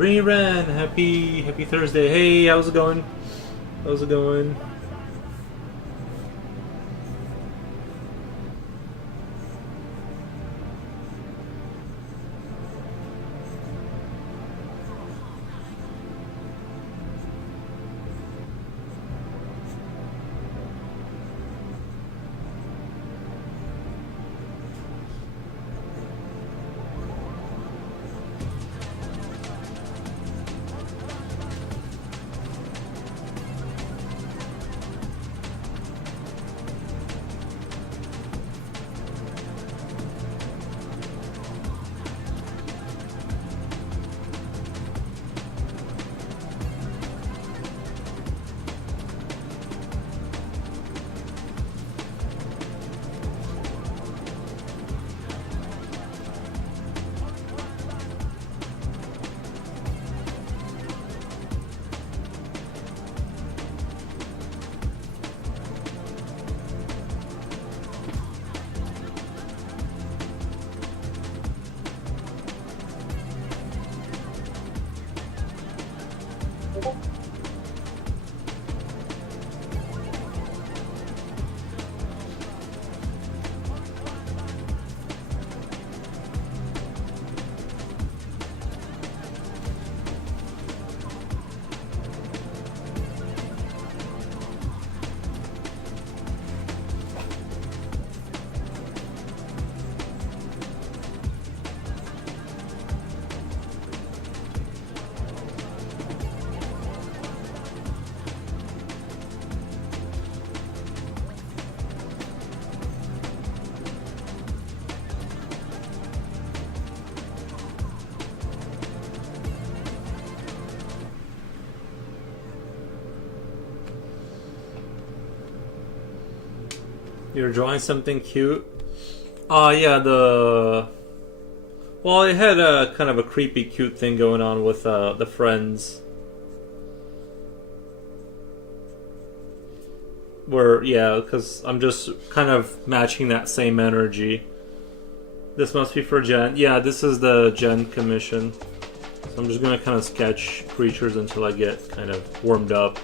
Reren, happy Thursday. Hey, how's it going? How's it going? You're drawing something cute? Yeah, well, it had a kind of a creepy, cute thing going on with the friends. Where, yeah, because I'm just kind of matching that same energy. This must be for Jen. Yeah, this is the Jen commission. So I'm just gonna kind of sketch creatures until I get kind of warmed up.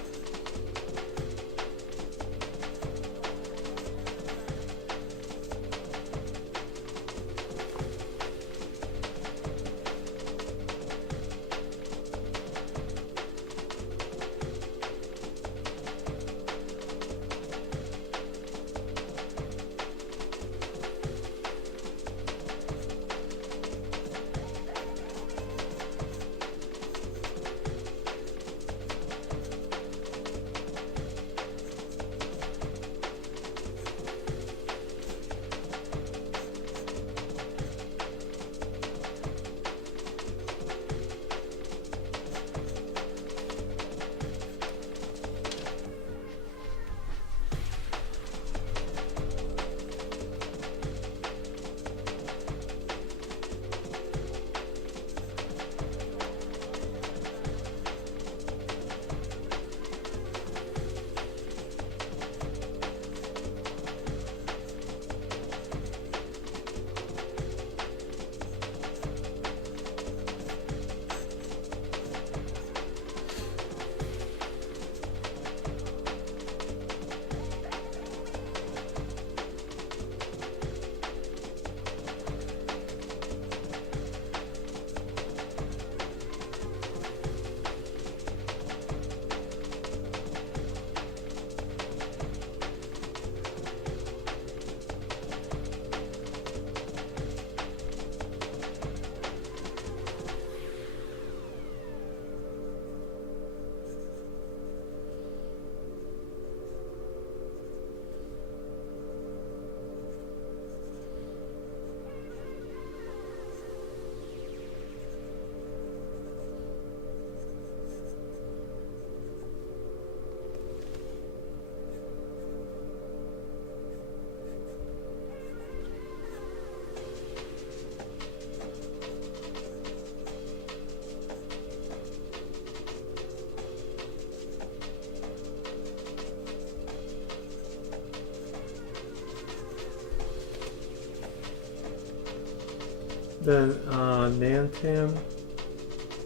Then Nantam.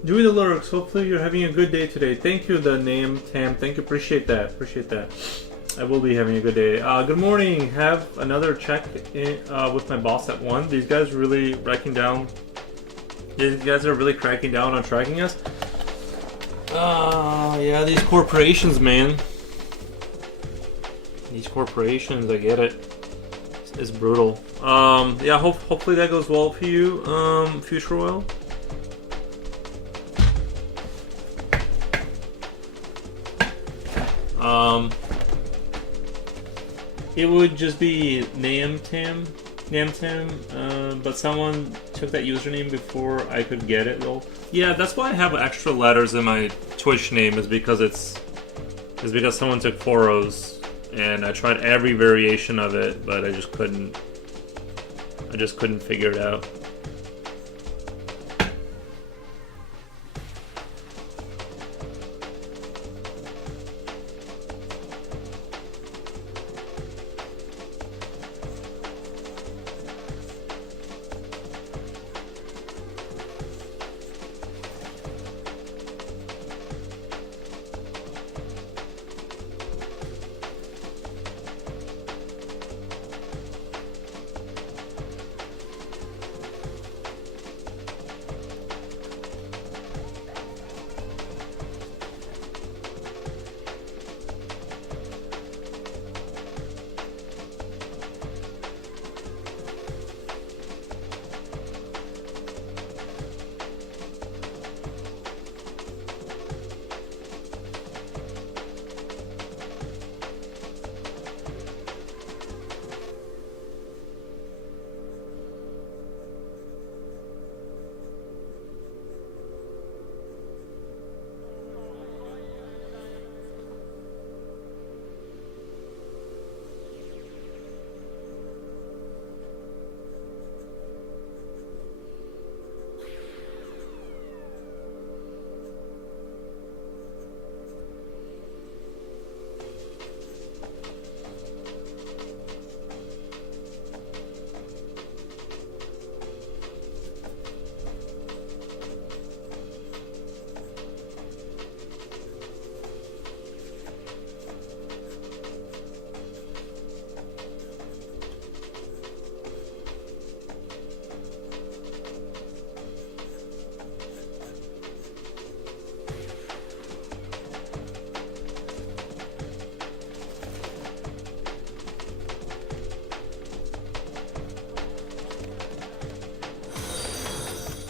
Doing the lurks. Hopefully you're having a good day today. Thank you, the name Tam. Thank you. Appreciate that. Appreciate that. I will be having a good day. Good morning. Have another check in, with my boss at 1. These guys really wrecking down. These guys are really cracking down on tracking us. Yeah, these corporations, man. These corporations, I get it. It's brutal. Yeah, hopefully that goes well for you, Future Oil. It would just be Namtam, but someone took that username before I could get it though. Yeah, that's why I have extra letters in my Twitch name, is because someone took 4 O's, and I tried every variation of it, but I just couldn't figure it out.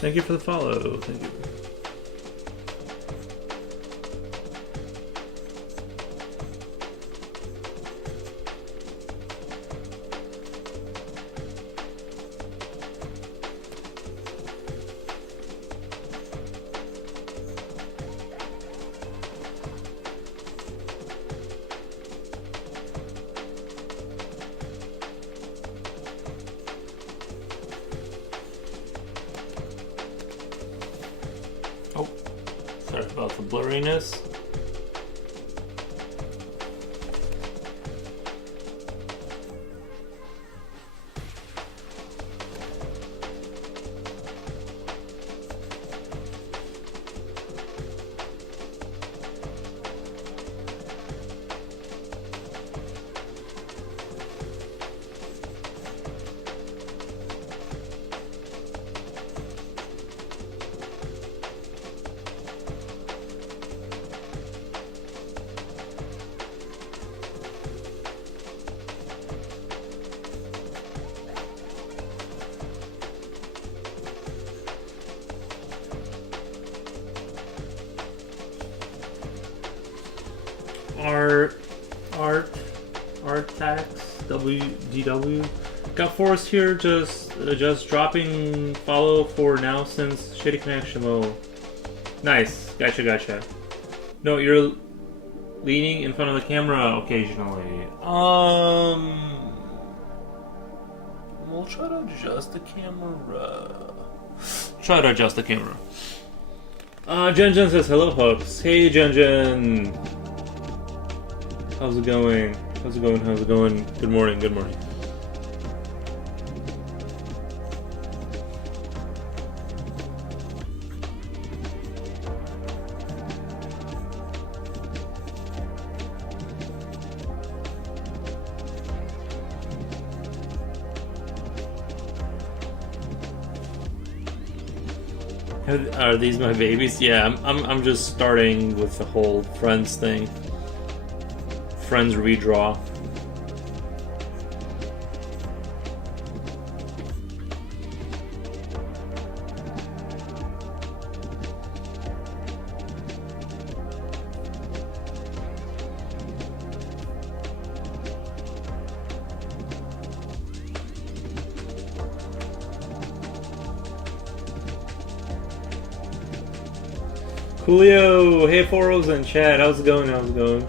Thank you for the follow. Thank you. Sorry about the blurriness. Art tax WDW got Forrest here, just dropping follow for now since shitty connection low. Nice, gotcha. No, you're leaning in front of the camera occasionally. We'll try to adjust the camera. Jen says hello, hooks. Hey, Jen. How's it going? Good morning. Are these my babies? Yeah, I'm just starting with the whole friends thing. Friends redraw. Julio, hey Foros in chat, how's it going? How's it going?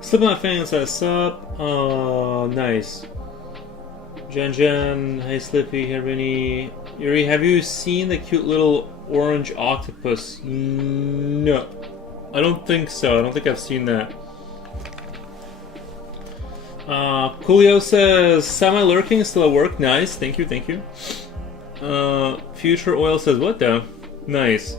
Slipknot fan says sup. Oh, nice. Jen, hey Slippy, hey Rennie. Yuri, have you seen the cute little orange octopus? No. I don't think so. I don't think I've seen that. Coolio says, semi-lurking still at work. Nice. Thank you, thank you. Future Oil says, what the? Nice.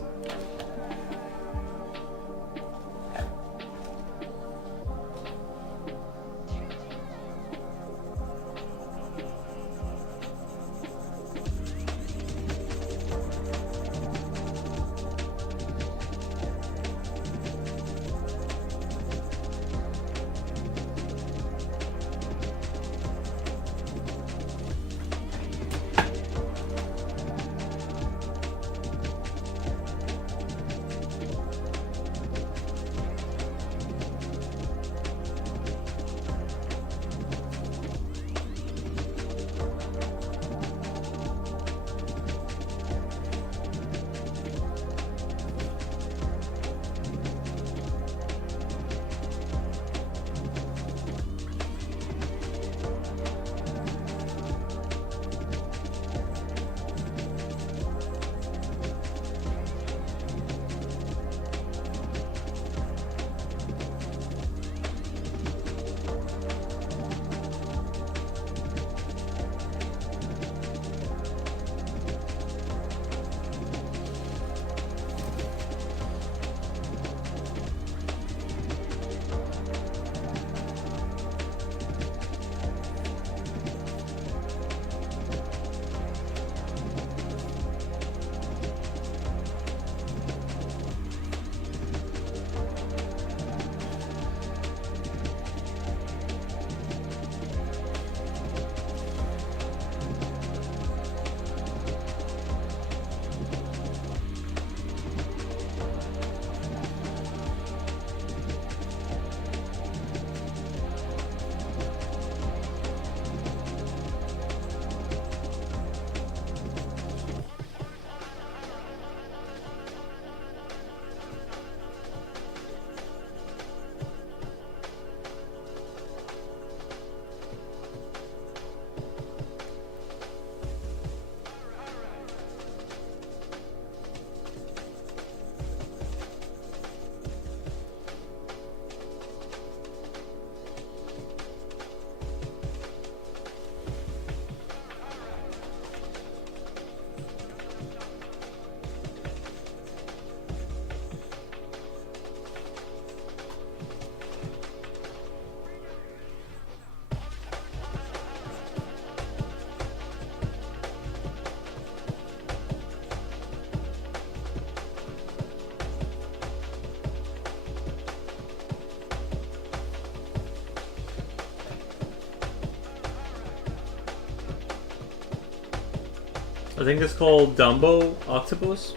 I think it's called Dumbo Octopus.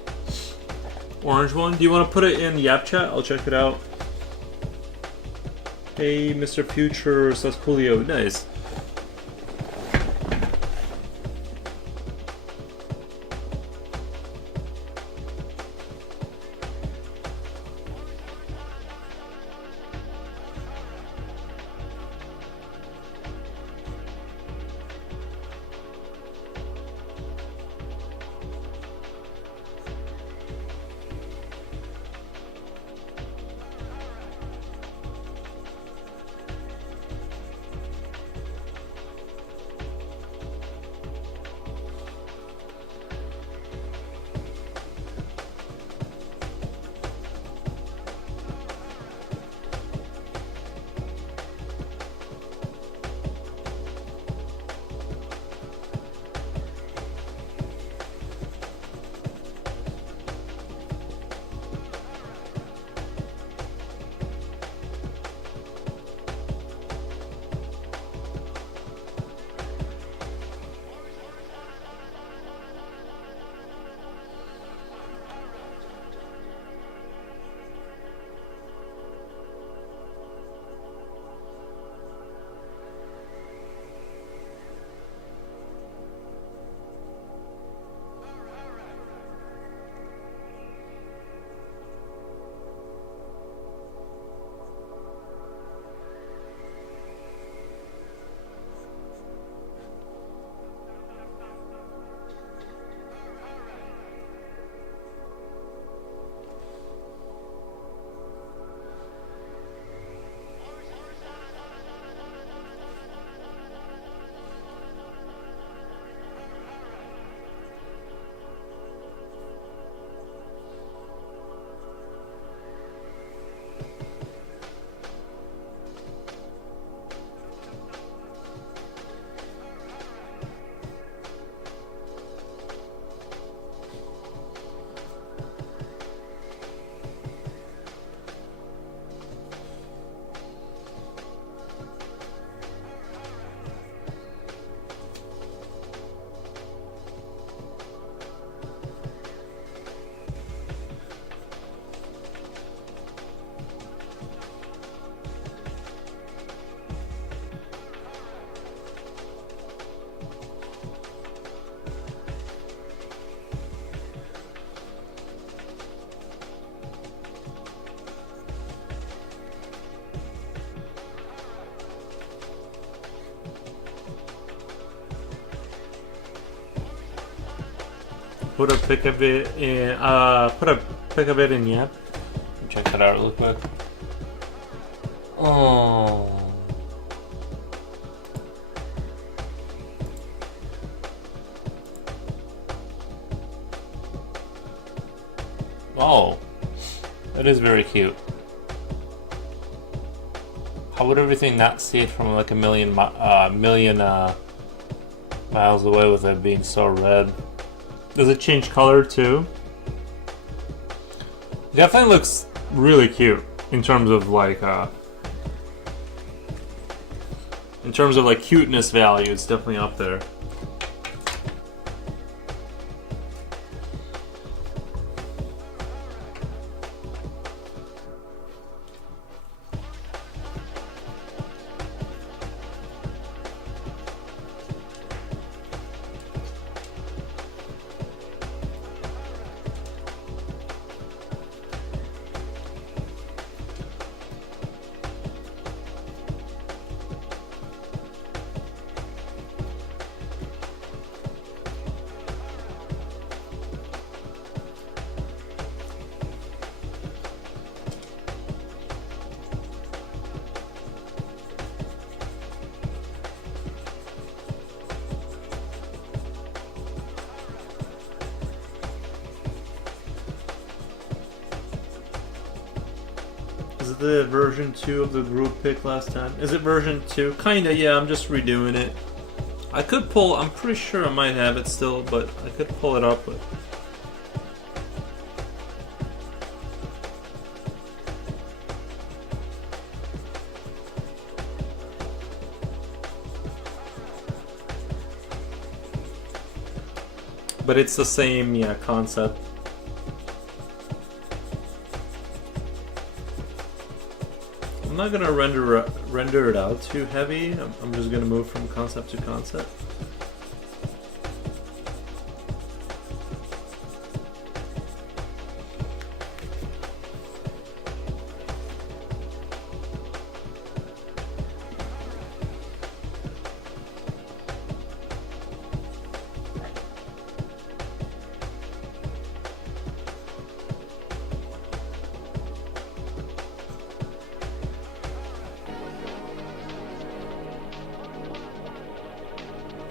Orange one. Do you want to put it in Yap Chat? I'll check it out. Hey, Mr. Future Sasculio. Nice. Put a pic of it in, Yap. Check that out real quick. Oh. Oh. That is very cute. How would everything not see it from like a million miles away with it being so red? Does it change color too? It definitely looks really cute in terms of like cuteness value. It's definitely up there. Is it the version 2 of the group pick last time? Is it version 2? Kinda, yeah, I'm just redoing it. I could pull, I'm pretty sure I might have it still, but I could pull it up, but... But it's the same, yeah, concept. I'm not gonna render it out too heavy. I'm just gonna move from concept to concept.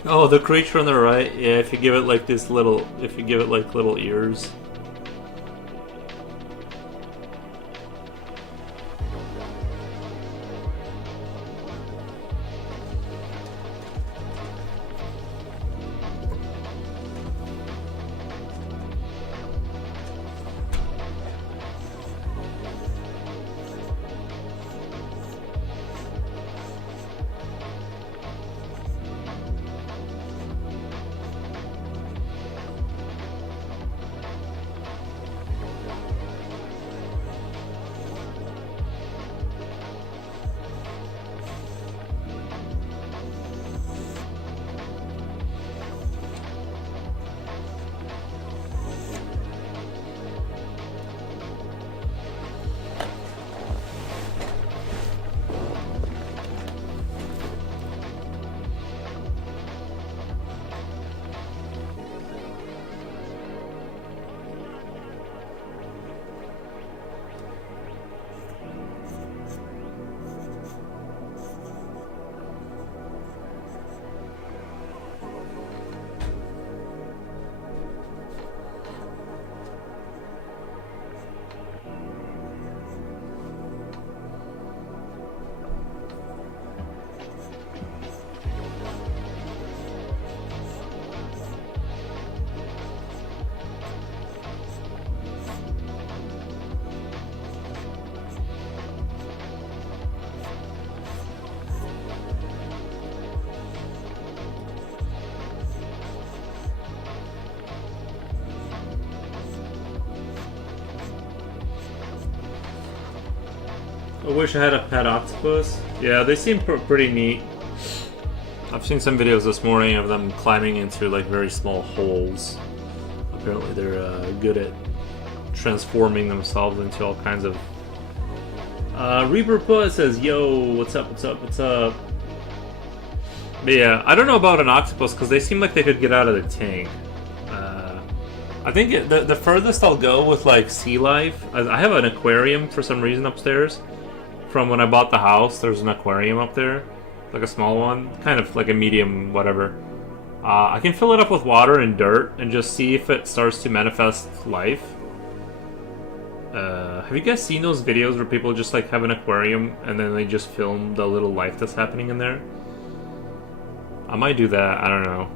Oh, the creature on the right, yeah, if you give it like this little, if you give it like little ears. I wish I had a pet octopus. Yeah, they seem pretty neat. I've seen some videos this morning of them climbing into like very small holes. Apparently they're good at transforming themselves into all kinds of... Reaper Puss says, yo, what's up, what's up, what's up? But yeah, I don't know about an octopus because they seem like they could get out of the tank. I think the furthest I'll go with like sea life, I have an aquarium for some reason upstairs. From when I bought the house, there's an aquarium up there, like a small one, kind of like a medium, whatever. I can fill it up with water and dirt and just see if it starts to manifest life. Have you guys seen those videos where people just like have an aquarium and then they just film the little life that's happening in there? I might do that, I don't know.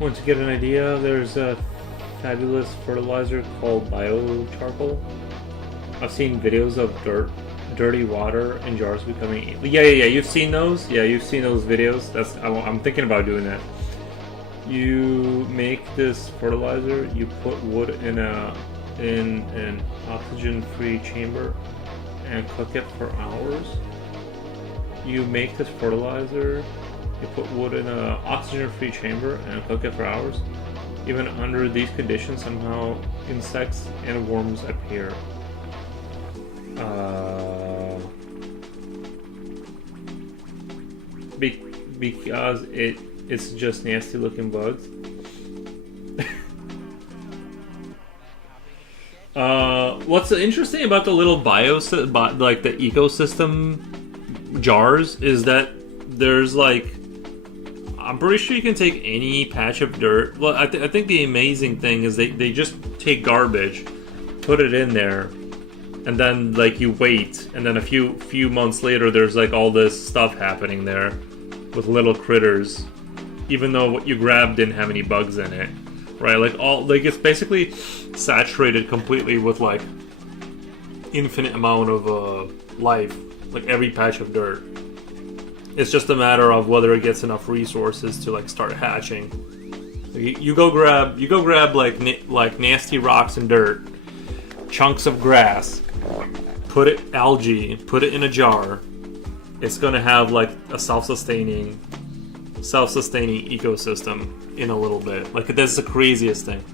Want to get an idea? There's a fabulous fertilizer called biocharcoal. I've seen videos of dirty water in jars becoming. Yeah. You've seen those. Yeah, you've seen those videos. I'm thinking about doing that. You make this fertilizer. You put wood in an oxygen-free chamber and cook it for hours. You make this fertilizer. You put wood in an oxygen-free chamber and cook it for hours. Even under these conditions, somehow insects and worms appear. Because it's just nasty looking bugs. What's interesting about the little like the ecosystem jars is that there's like, I'm pretty sure you can take any patch of dirt. Well, I think the amazing thing is they just take garbage, put it in there, and then like you wait, and then a few months later there's like all this stuff happening there with little critters, even though what you grabbed didn't have any bugs in it, right? Like it's basically saturated completely with like infinite amount of life, like every patch of dirt. It's just a matter of whether it gets enough resources to like start hatching. You go grab like nasty rocks and dirt, chunks of grass, algae, put it in a jar. It's gonna have like a self-sustaining ecosystem in a little bit. Like that's the craziest thing.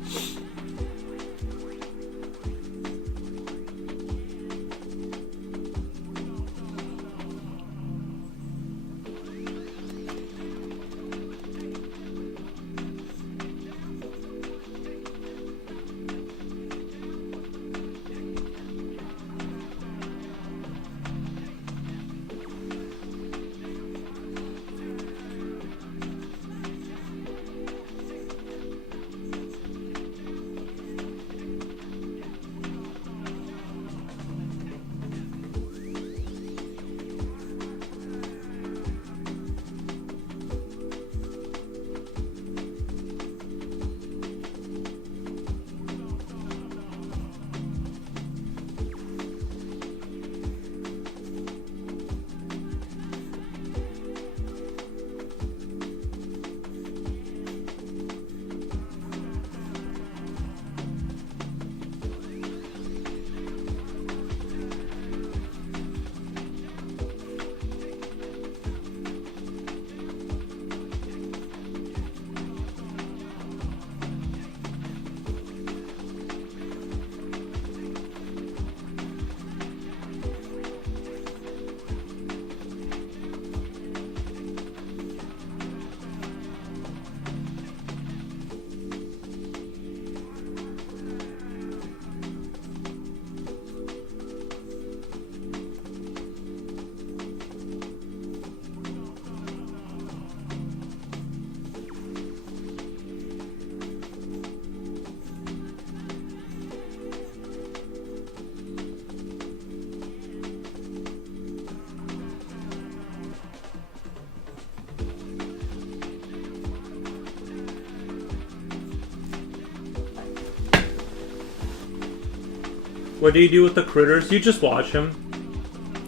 What do you do with the critters? You just watch them.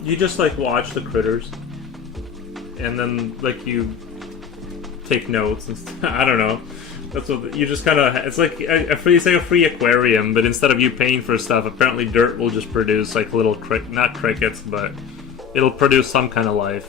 You just like watch the critters, and then like you take notes and I don't know. That's what you just kind of. It's like it's like a free aquarium, but instead of you paying for stuff, apparently dirt will just produce like little not crickets, but it'll produce some kind of life.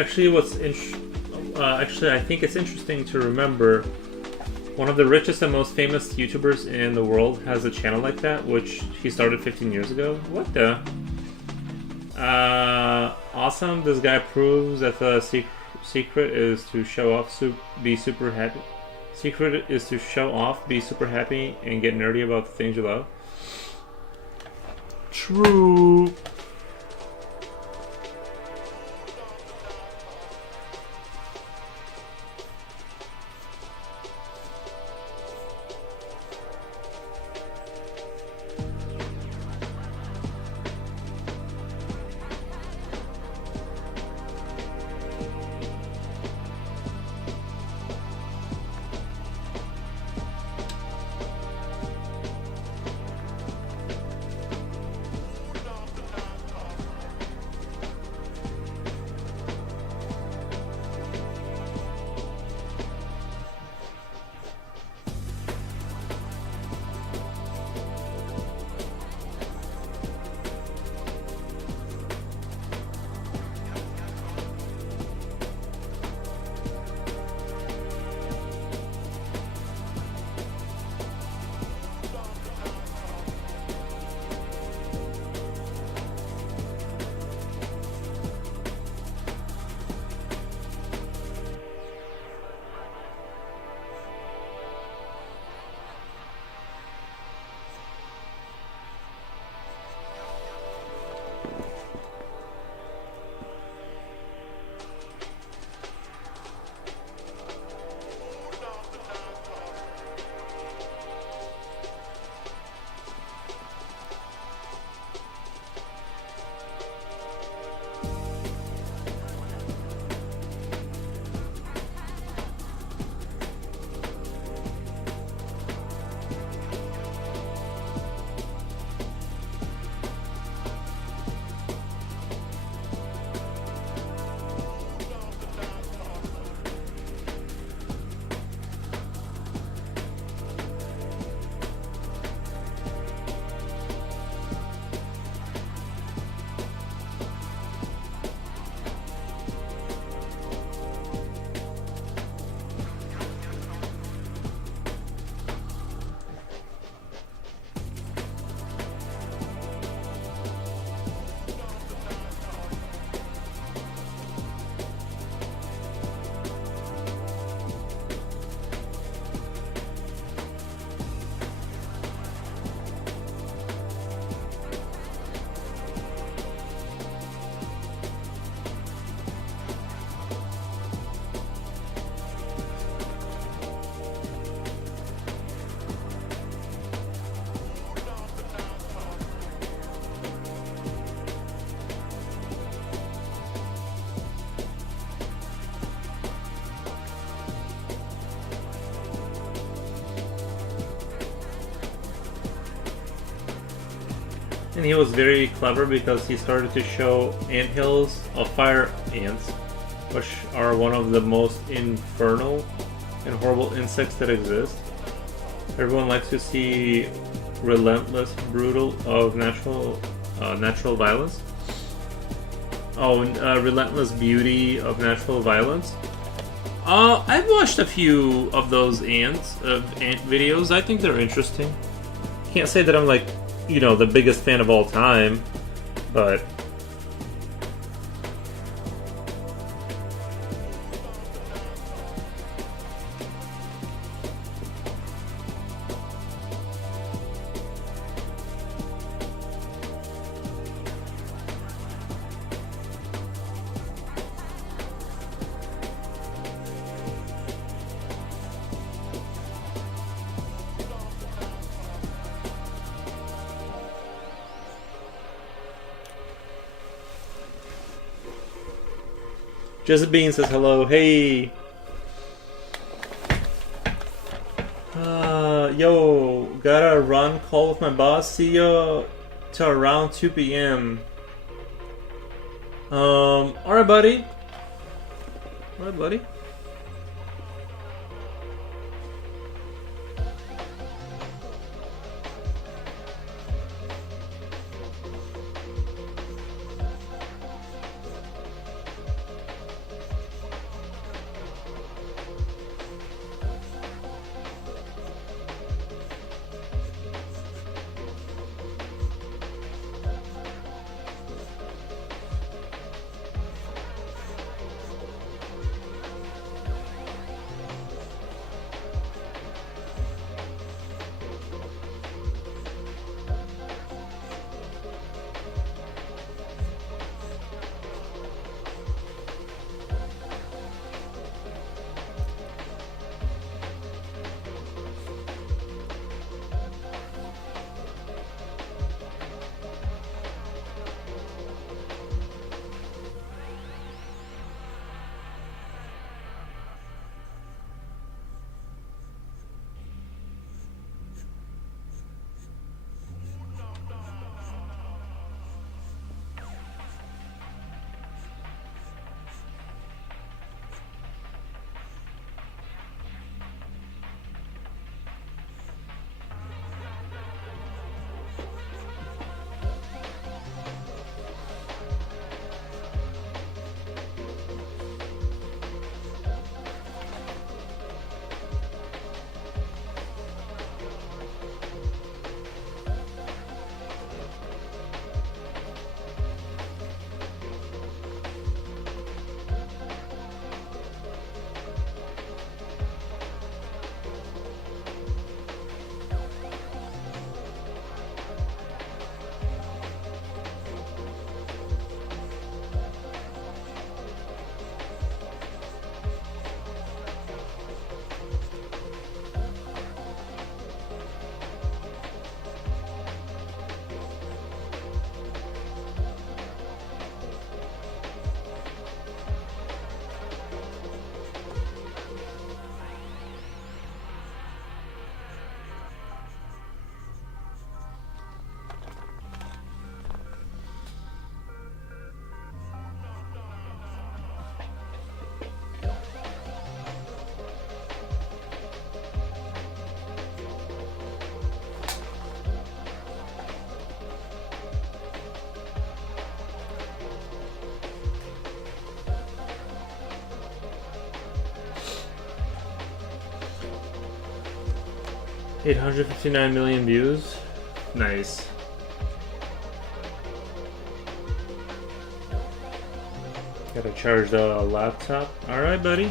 Actually, actually, I think it's interesting to remember one of the richest and most famous YouTubers in the world has a channel like that, which he started 15 years ago. What the? Awesome. This guy proves that the secret is to show off, be super happy. Secret is to show off, be super happy, and get nerdy about the things you love. True. And he was very clever because he started to show anthills of fire ants, which are one of the most infernal and horrible insects that exist. Everyone likes to see relentless, brutal of natural violence. Oh, relentless beauty of natural violence. I've watched a few of those ant videos. I think they're interesting. Can't say that I'm like, you know, the biggest fan of all time, but Just Bean says hello. Hey. Yo, gotta run. Call with my boss. See ya till around 2 p.m. Alright, buddy. Alright, buddy. 859 million views. Nice. Gotta charge the laptop. Alright, buddy.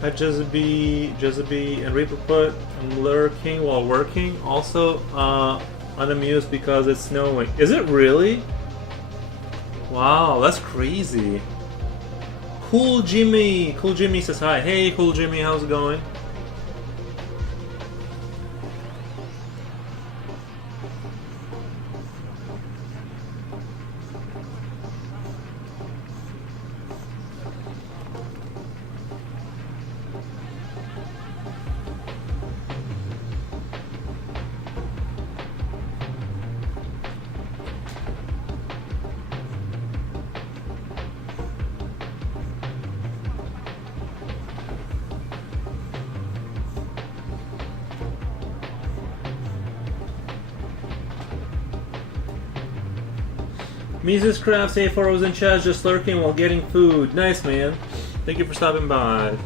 Hi Jezebee and Reaper put, I'm lurking while working. Also unamused because it's snowing. Is it really? Wow, that's crazy. Cool Jimmy says hi. Hey Cool Jimmy, how's it going? Mises Crafts, hey, 4 hours in chat, just lurking while getting food. Nice, man. Thank you for stopping by.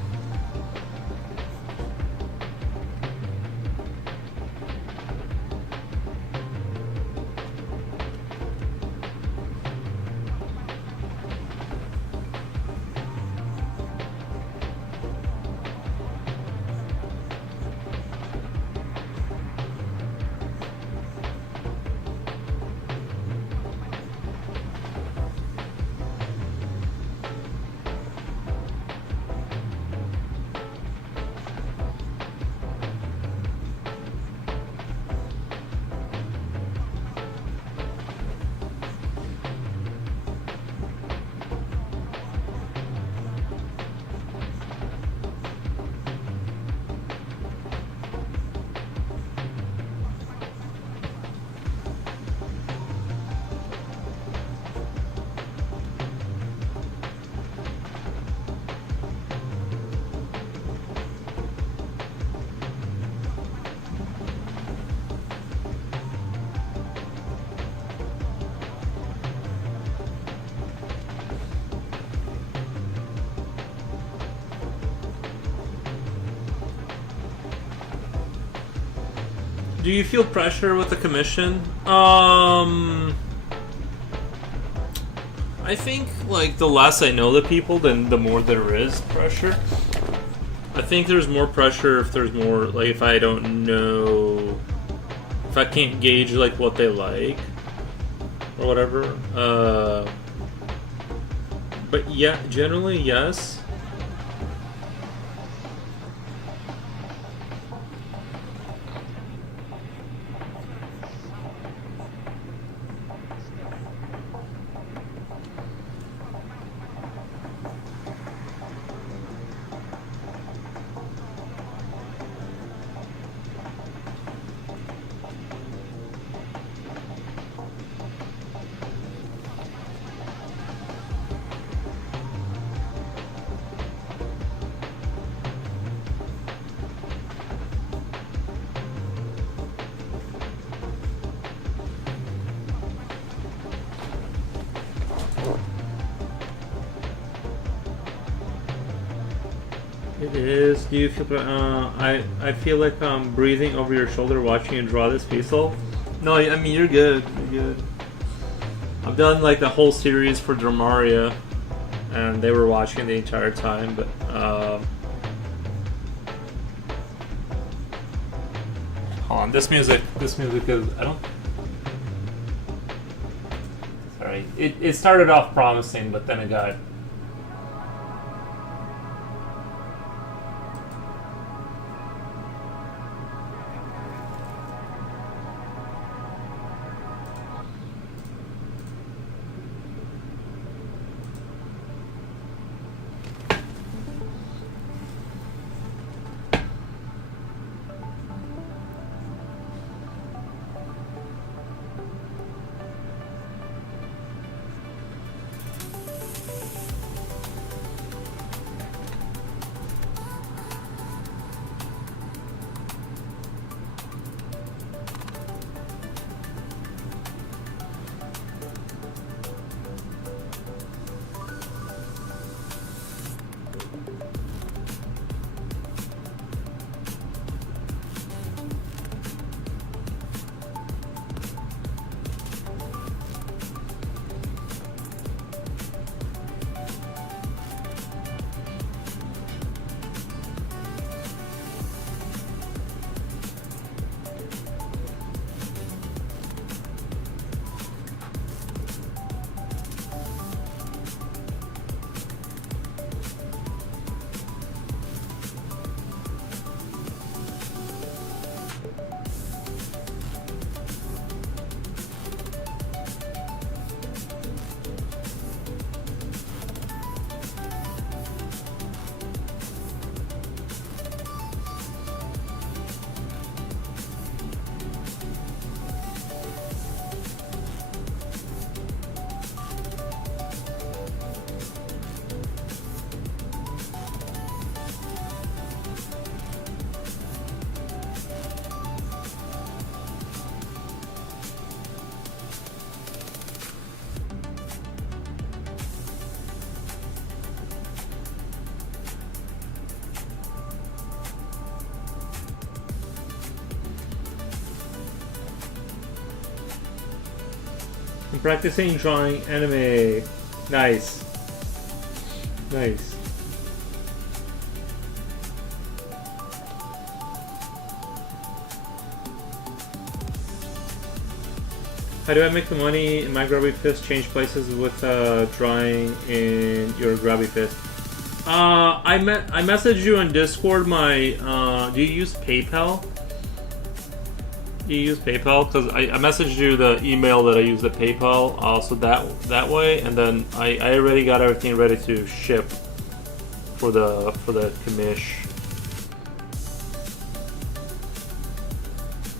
Do you feel pressure with the commission? I think like the less I know the people, then the more there is pressure. I think there's more pressure if there's more like if I don't know, if I can't gauge like what they like or whatever. But yeah, generally yes. It is. Do you feel? I feel like I'm breathing over your shoulder watching you draw this pencil. No, I mean you're good. You're good. I've done like the whole series for Dramaria, and they were watching the entire time. But hold on, this music is I don't. Sorry, it started off promising, but then it got. I'm practicing drawing anime. Nice. Nice. How do I make the money in my Grabby Fist change places with drawing in your Grabby Fist? I messaged you on Discord. Do you use PayPal? Do you use PayPal? Because I messaged you the email that I use at PayPal. So that way, and then I already got everything ready to ship for the commish.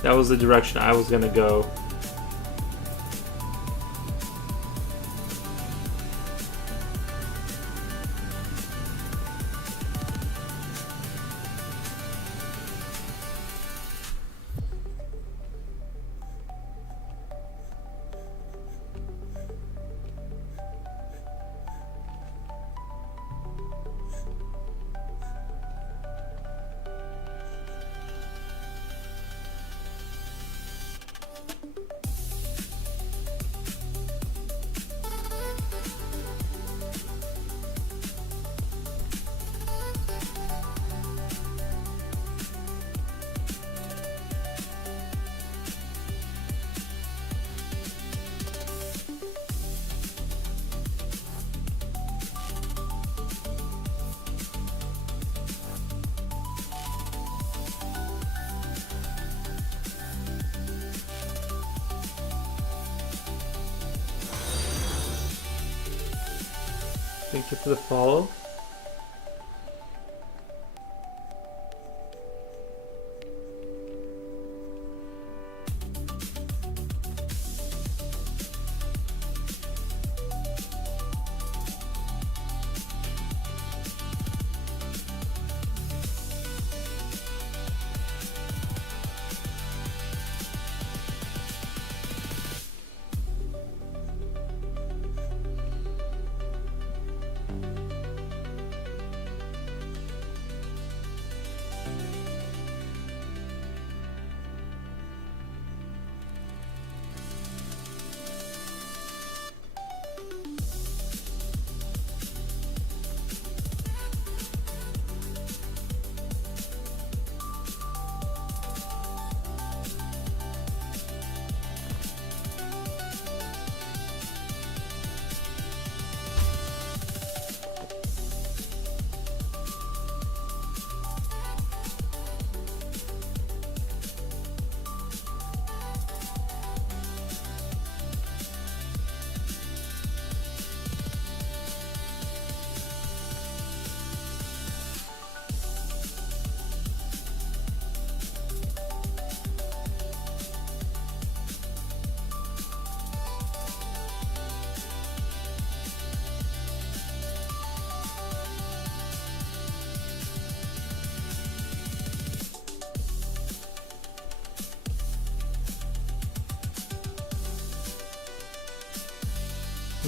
That was the direction I was gonna go. Thank you for the follow.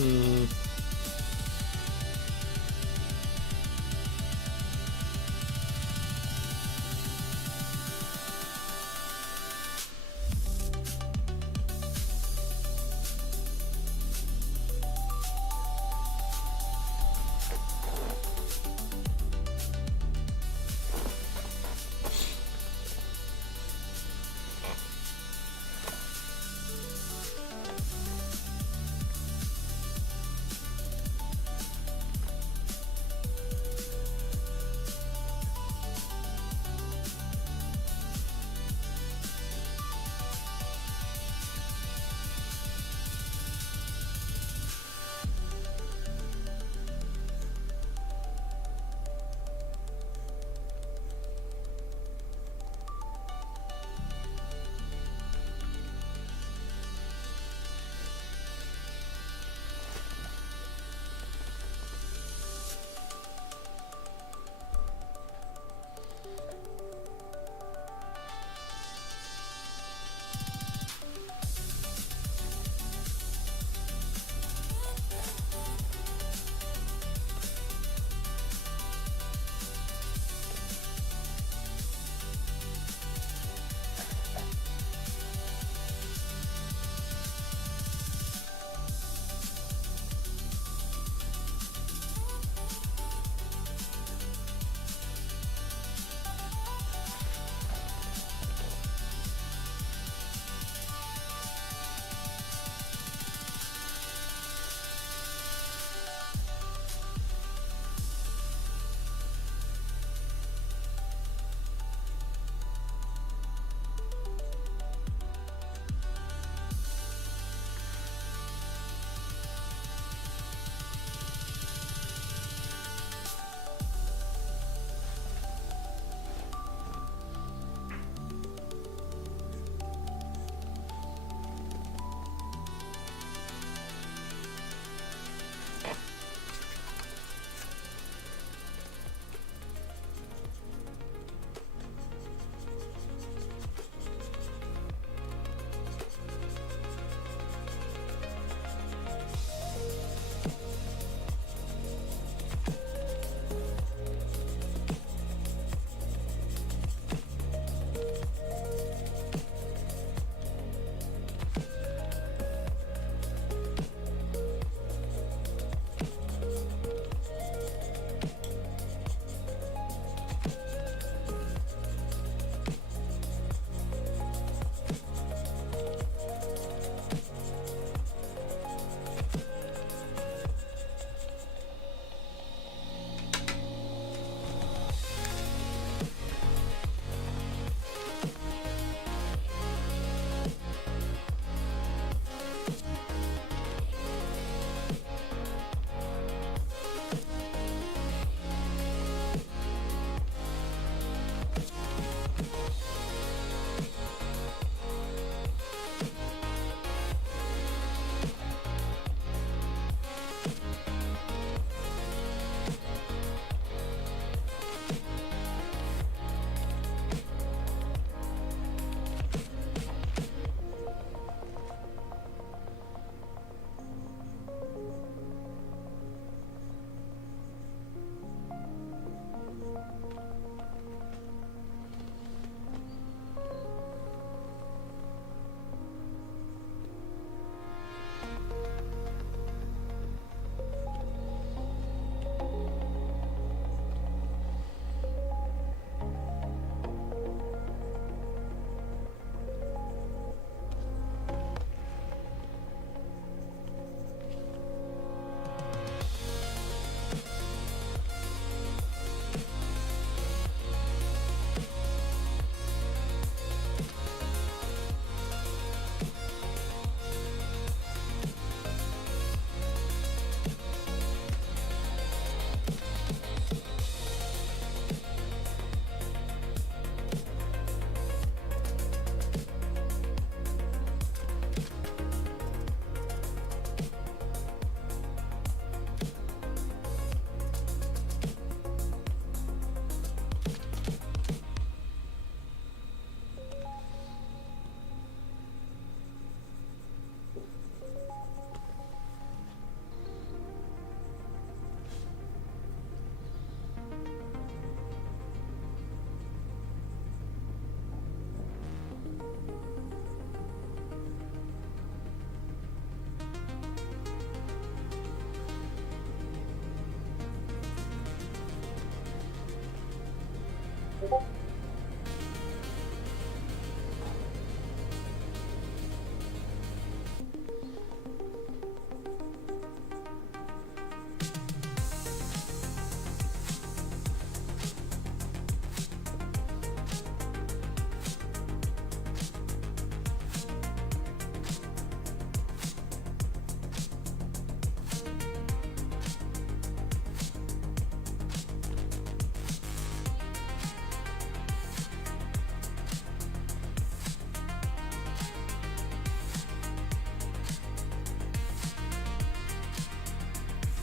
Hmm.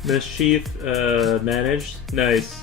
Mischief managed. Nice.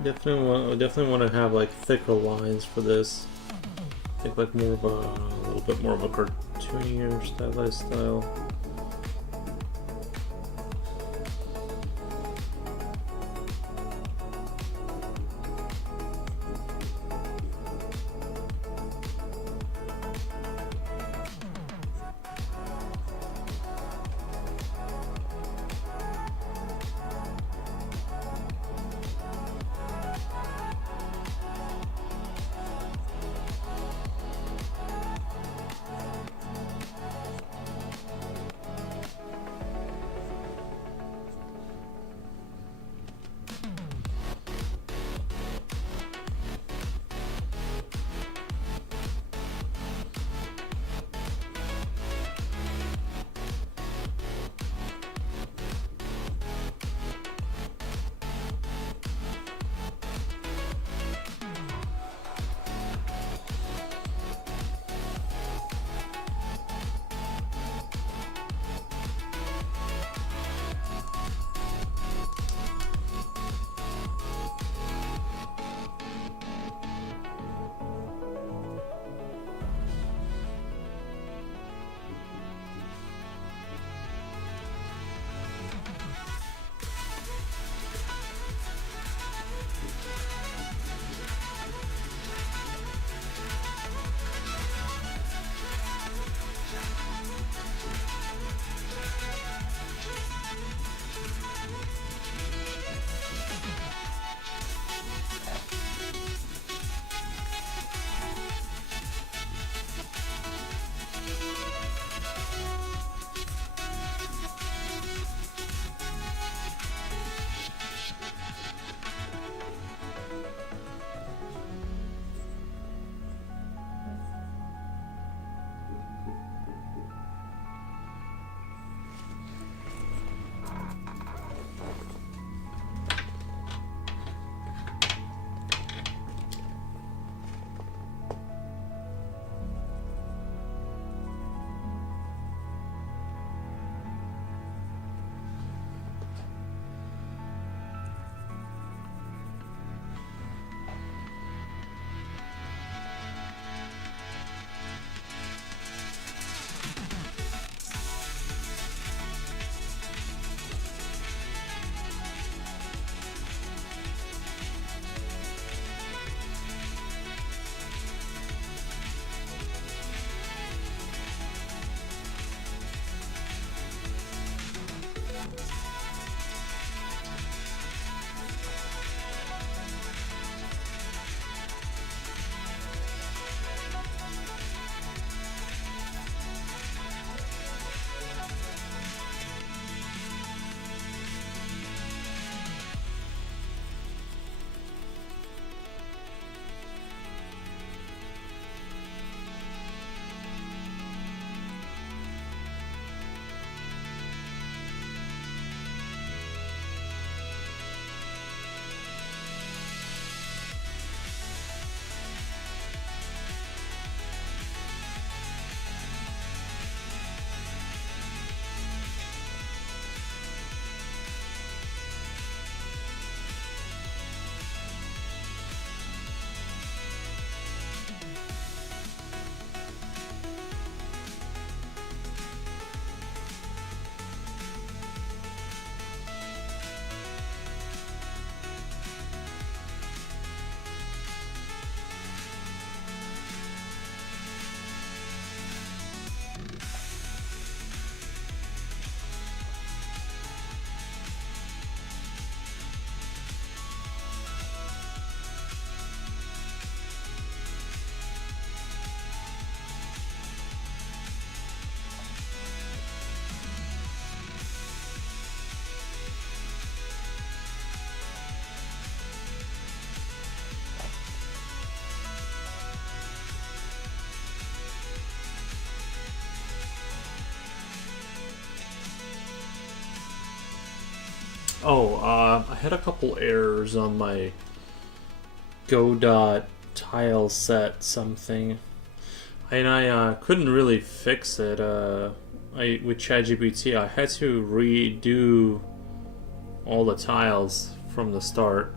Definitely want to have like thicker lines for this. I think like more of a little bit more of a cartoonier stylized style. Oh, I had a couple errors on my Godot tile set something, and I couldn't really fix it. With ChatGPT, I had to redo all the tiles from the start,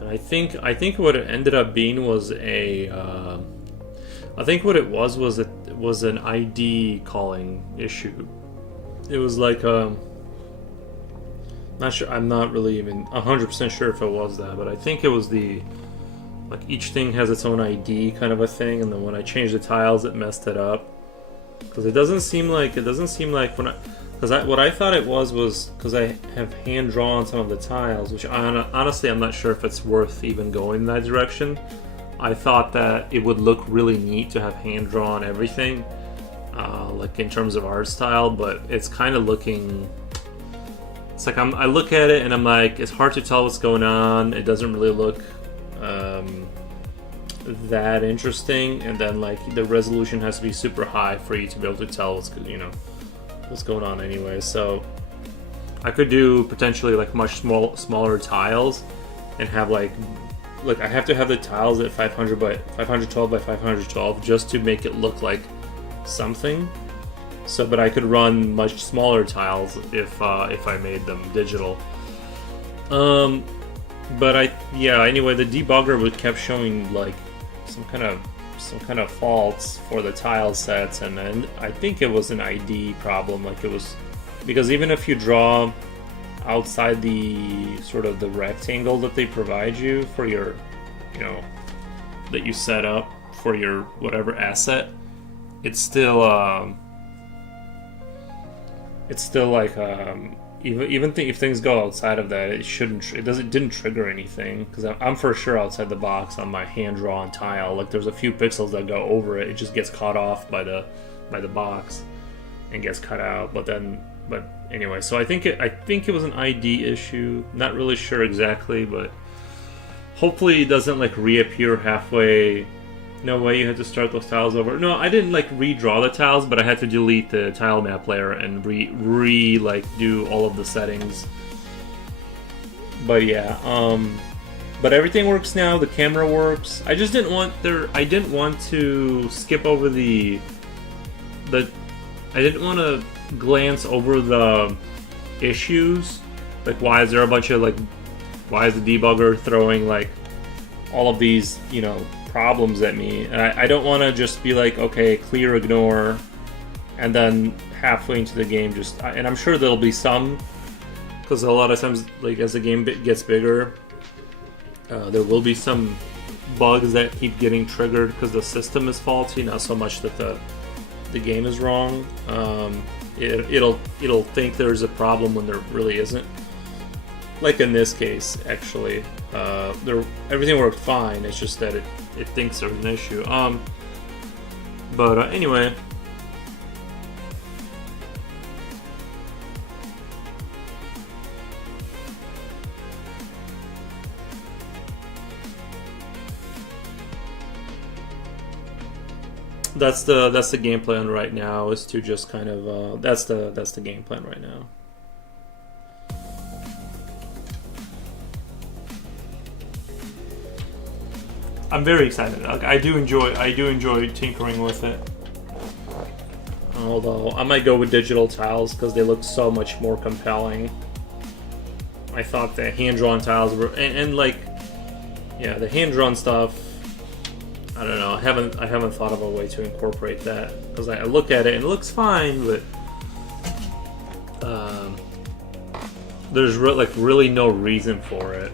and I think what it ended up being was a I think what it was an ID calling issue. It was like not sure. I'm not really even 100% sure if it was that, but I think it was the like each thing has its own ID kind of a thing, and then when I changed the tiles, it messed it up. Because it doesn't seem like when I what I thought it was because I have hand drawn some of the tiles, which honestly I'm not sure if it's worth even going in that direction. I thought that it would look really neat to have hand drawn everything, like in terms of art style, but it's kind of looking. It's like I look at it and I'm like, it's hard to tell what's going on. It doesn't really look that interesting, and then like the resolution has to be super high for you to be able to tell what's going on anyway. So I could do potentially like much smaller tiles and have like I have to have the tiles at 500 by 512 by 512 just to make it look like something. So, but I could run much smaller tiles if I made them digital. But anyway, the debugger would kept showing like some kind of faults for the tile sets, and then I think it was an ID problem. Like it was because even if you draw outside the sort of the rectangle that they provide you for your, that you set up for your whatever asset, it's still like if things go outside of that, it didn't trigger anything, because I'm for sure outside the box on my hand drawn tile. Like there's a few pixels that go over it, it just gets caught off by the box and gets cut out. But anyway, so I think it was an ID issue. Not really sure exactly, but hopefully it doesn't like reappear halfway. No way, you had to start those tiles over. No, I didn't like redraw the tiles, but I had to delete the tile map layer and do all of the settings. But yeah, but everything works now. The camera works. I just didn't want to skip over I didn't want to glance over the issues. Like, why is the debugger throwing like all of these, problems at me? And I don't want to just be like, okay, clear, ignore, and then halfway into the game and I'm sure there'll be some, because a lot of times, like as the game gets bigger, there will be some bugs that keep getting triggered because the system is faulty, not so much that the game is wrong. It'll think there's a problem when there really isn't. Like in this case, actually, everything worked fine. It's just that it thinks there's an issue. But anyway. That's the game plan right now, is to just kind of that's the game plan right now. I'm very excited. Like, I do enjoy tinkering with it. Although I might go with digital tiles because they look so much more compelling. I thought the hand-drawn tiles were and like, yeah, the hand-drawn stuff. I don't know. I haven't thought of a way to incorporate that, because I look at it and it looks fine, but there's really no reason for it,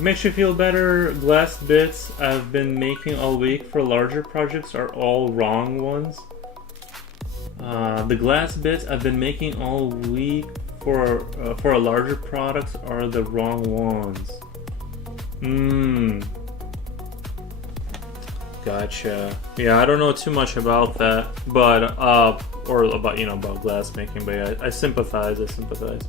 It makes you feel better. Glass bits I've been making all week for larger projects are all wrong ones. The glass bits I've been making all week for a larger products are the wrong ones. Gotcha. Yeah, I don't know too much about that, but or about about glass making, but yeah, I sympathize. I sympathize.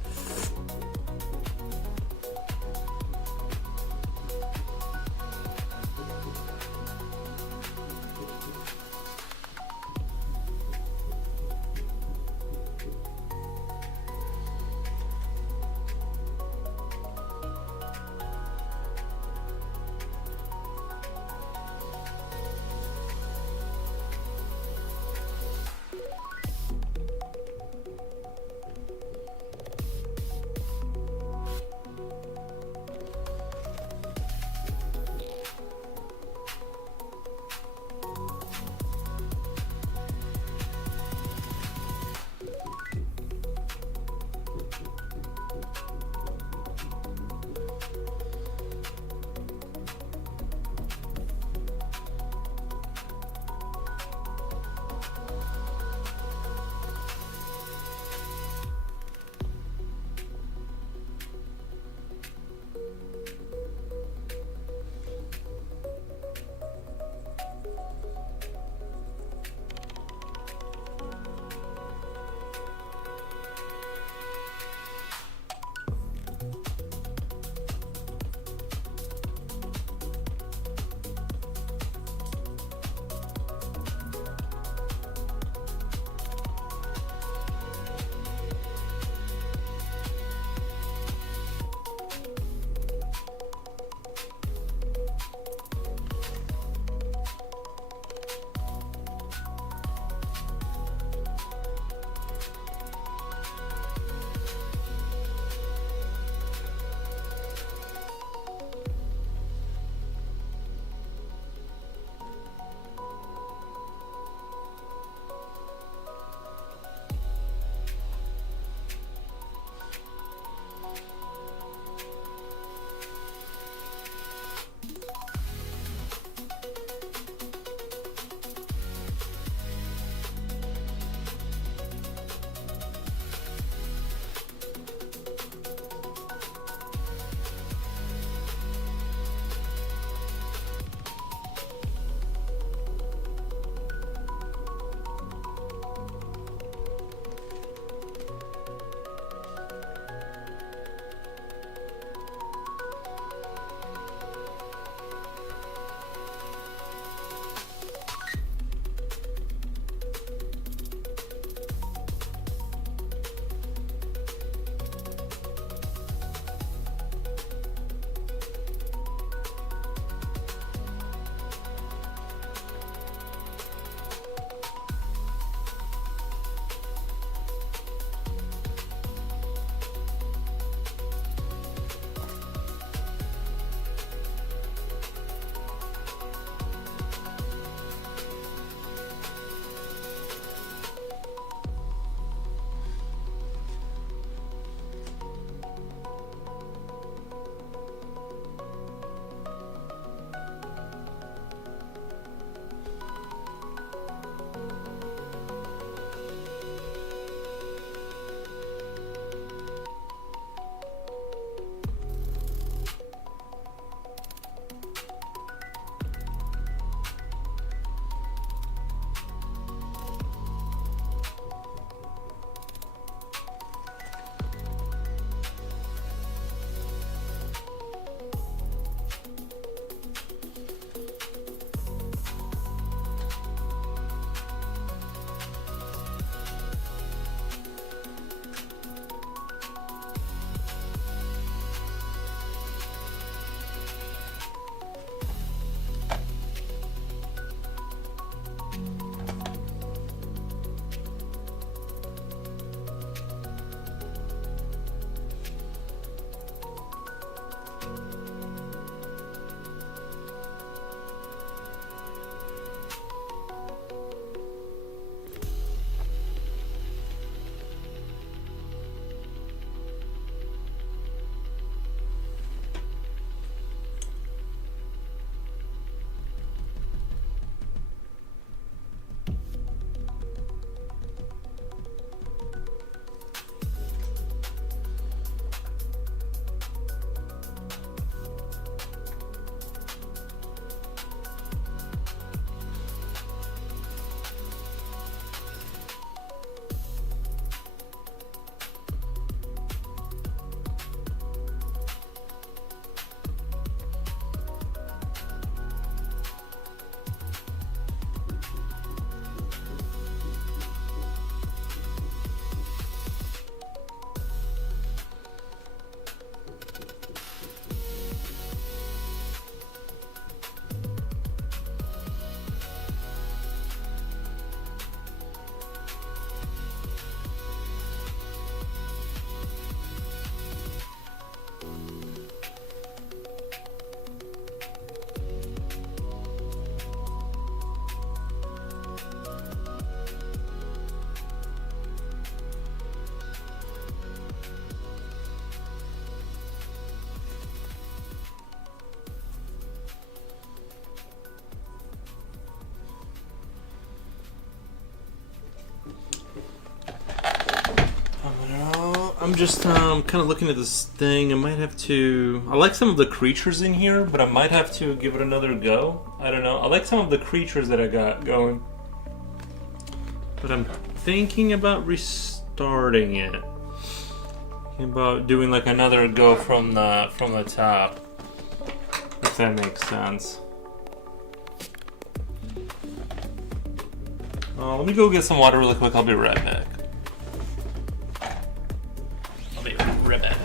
I'm just kind of looking at this thing. I might have to. I like some of the creatures in here, but I might have to give it another go. I don't know. I like some of the creatures that I got going, but I'm thinking about restarting it. Thinking about doing like another go from the top, if that makes sense. Let me go get some water really quick. I'll be right back. I'll be right back.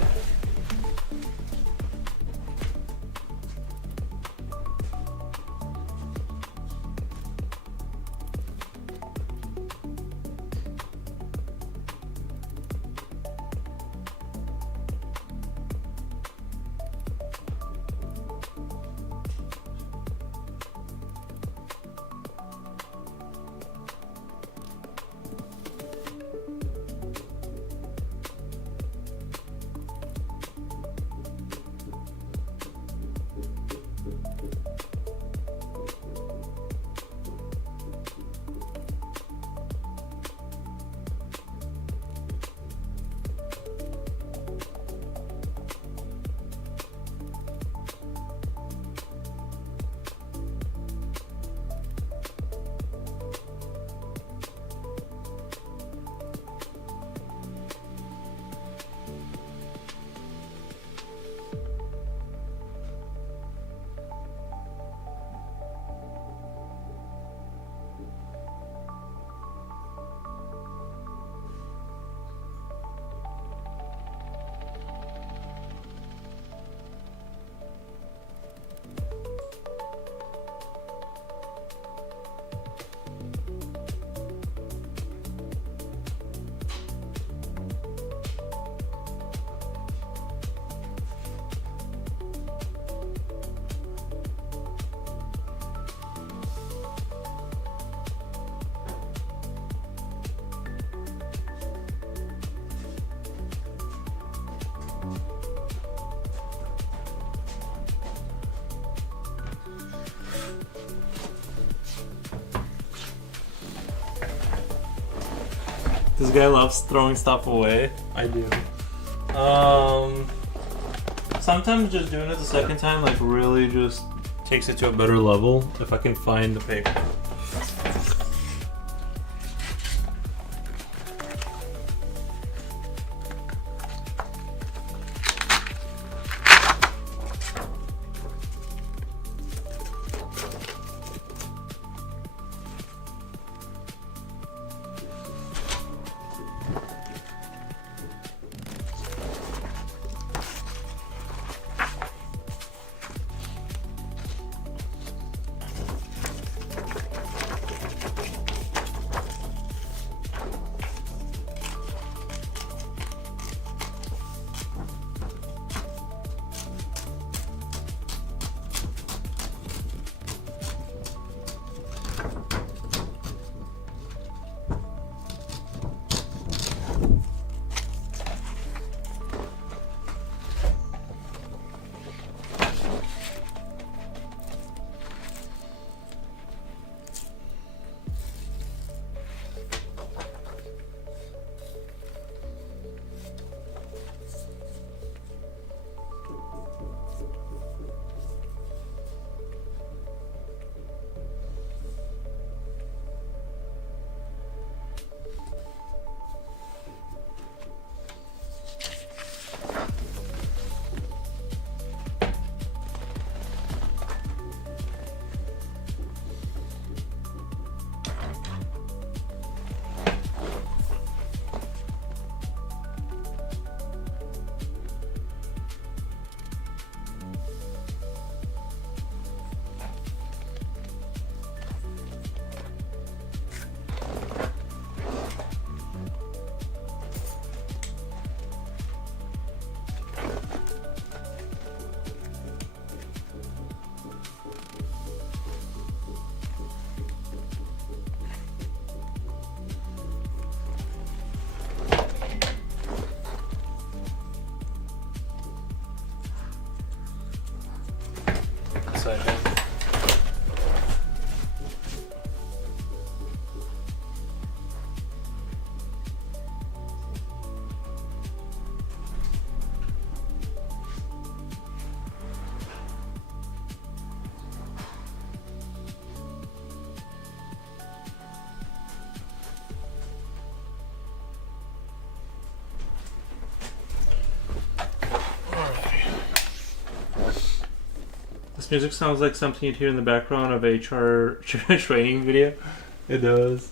This guy loves throwing stuff away. I do. Sometimes just doing it the second time like really just takes it to a better level if I can find the paper. This music sounds like something you'd hear in the background of a HR training video. It does.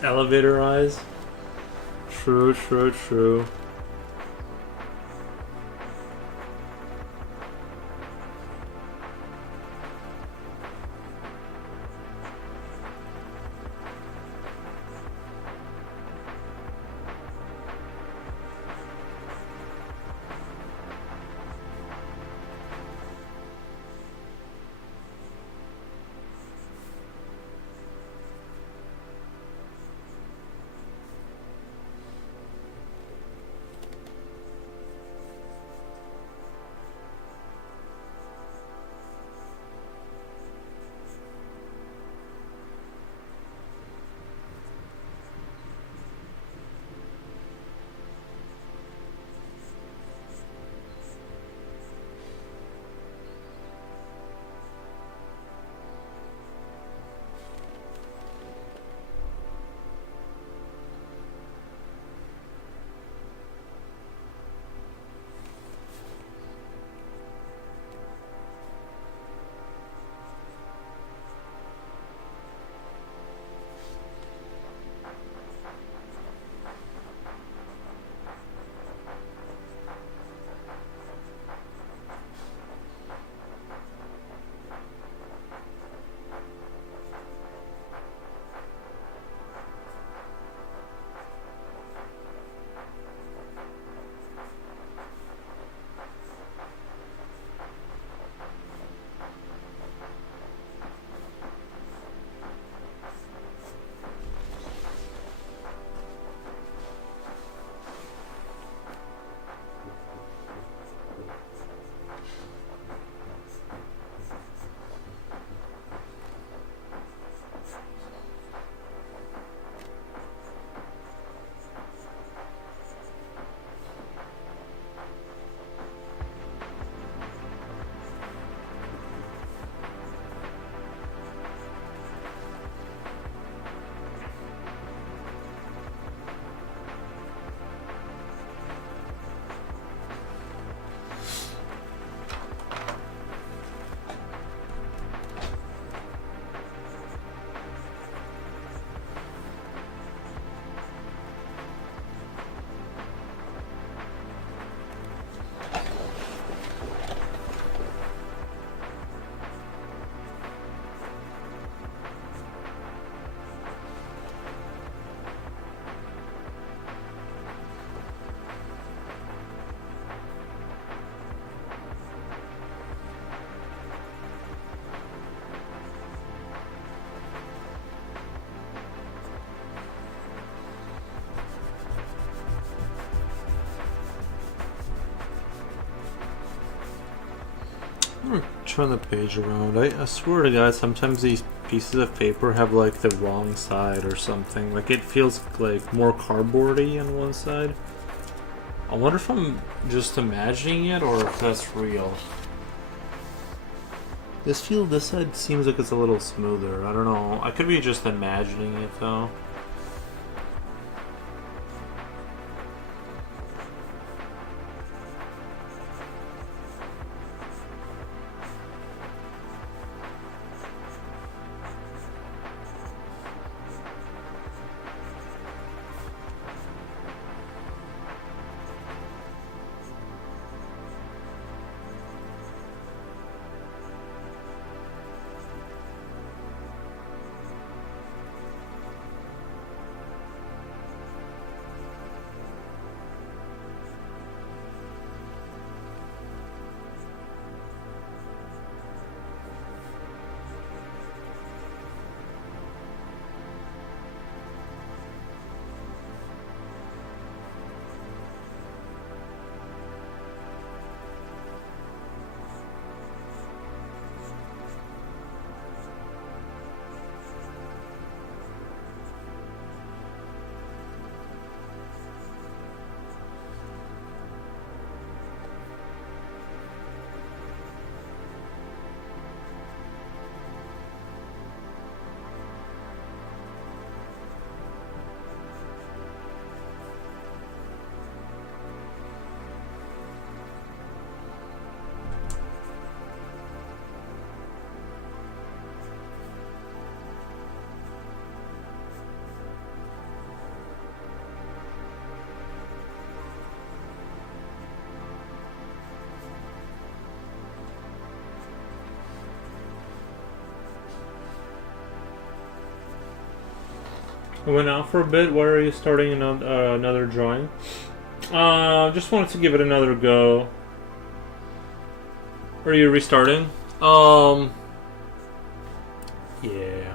Elevator eyes. True, true, true. Turn the page around. I swear to God, sometimes these pieces of paper have like the wrong side or something. Like it feels like more cardboardy on one side. I wonder if I'm just imagining it or if that's real. This side seems like it's a little smoother. I don't know. I could be just imagining it though. I went out for a bit. Why are you starting another drawing? Just wanted to give it another go. Are you restarting? Yeah.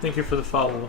Thank you for the follow.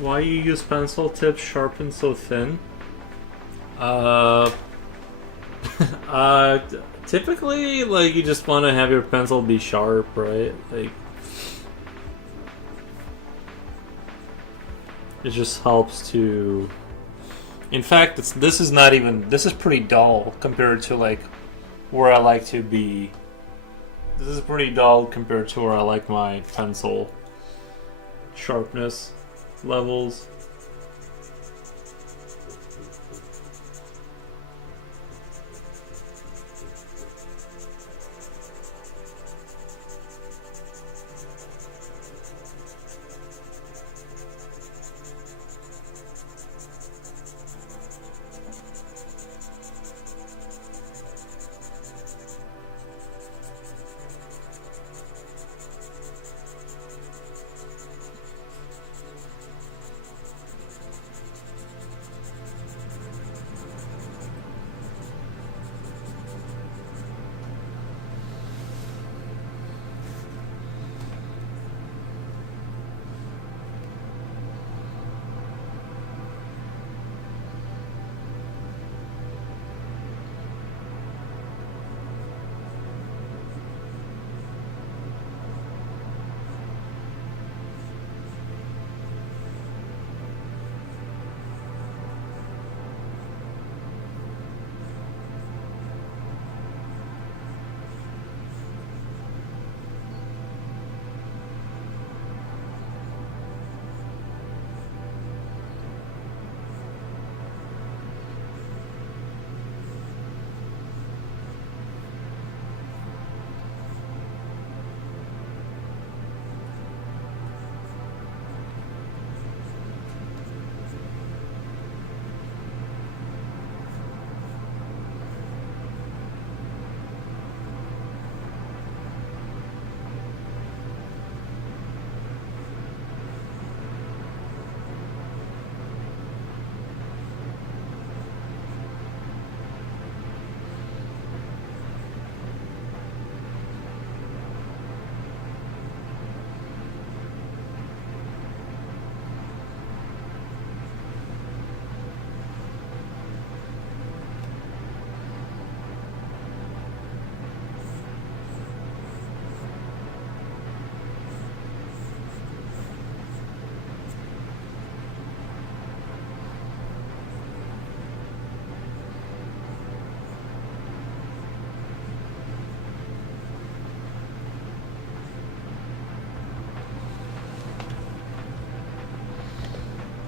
Why you use pencil tips sharpened so thin? Uh, typically, like, you just want to have your pencil be sharp, right? Like, it just helps to... In fact, this is not even... This is pretty dull compared to, like, where I like to be. This is pretty dull compared to where I like my pencil sharpness levels.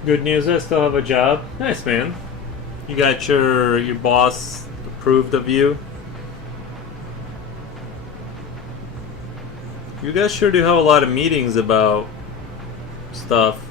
Good news, I still have a job. Nice, man. You got your boss approved of you. You guys sure do have a lot of meetings about stuff.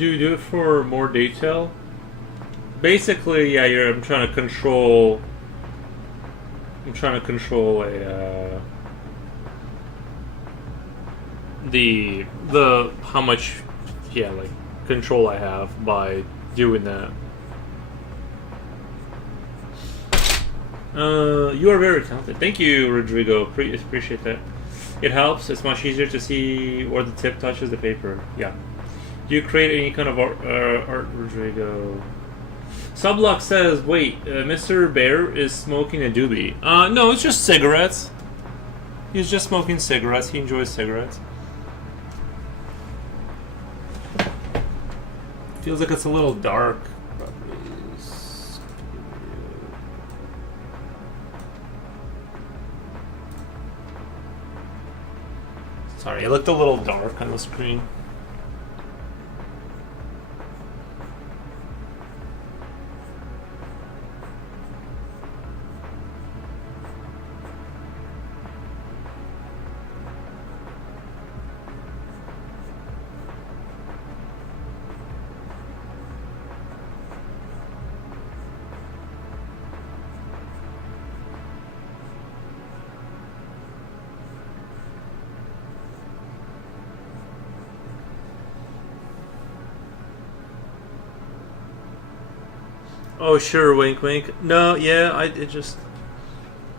Do you do it for more detail? Basically, yeah, I'm trying to control. I'm trying to control a the how much, yeah, like control I have by doing that. You are very talented. Thank you, Rodrigo. Appreciate that. It helps. It's much easier to see where the tip touches the paper. Yeah. Do you create any kind of art, Rodrigo? Sublock says, wait, Mr. Bear is smoking a doobie. No, it's just cigarettes. He's just smoking cigarettes. He enjoys cigarettes. Feels like it's a little dark. Sorry, it looked a little dark on the screen. Oh sure, wink wink. No, yeah, I just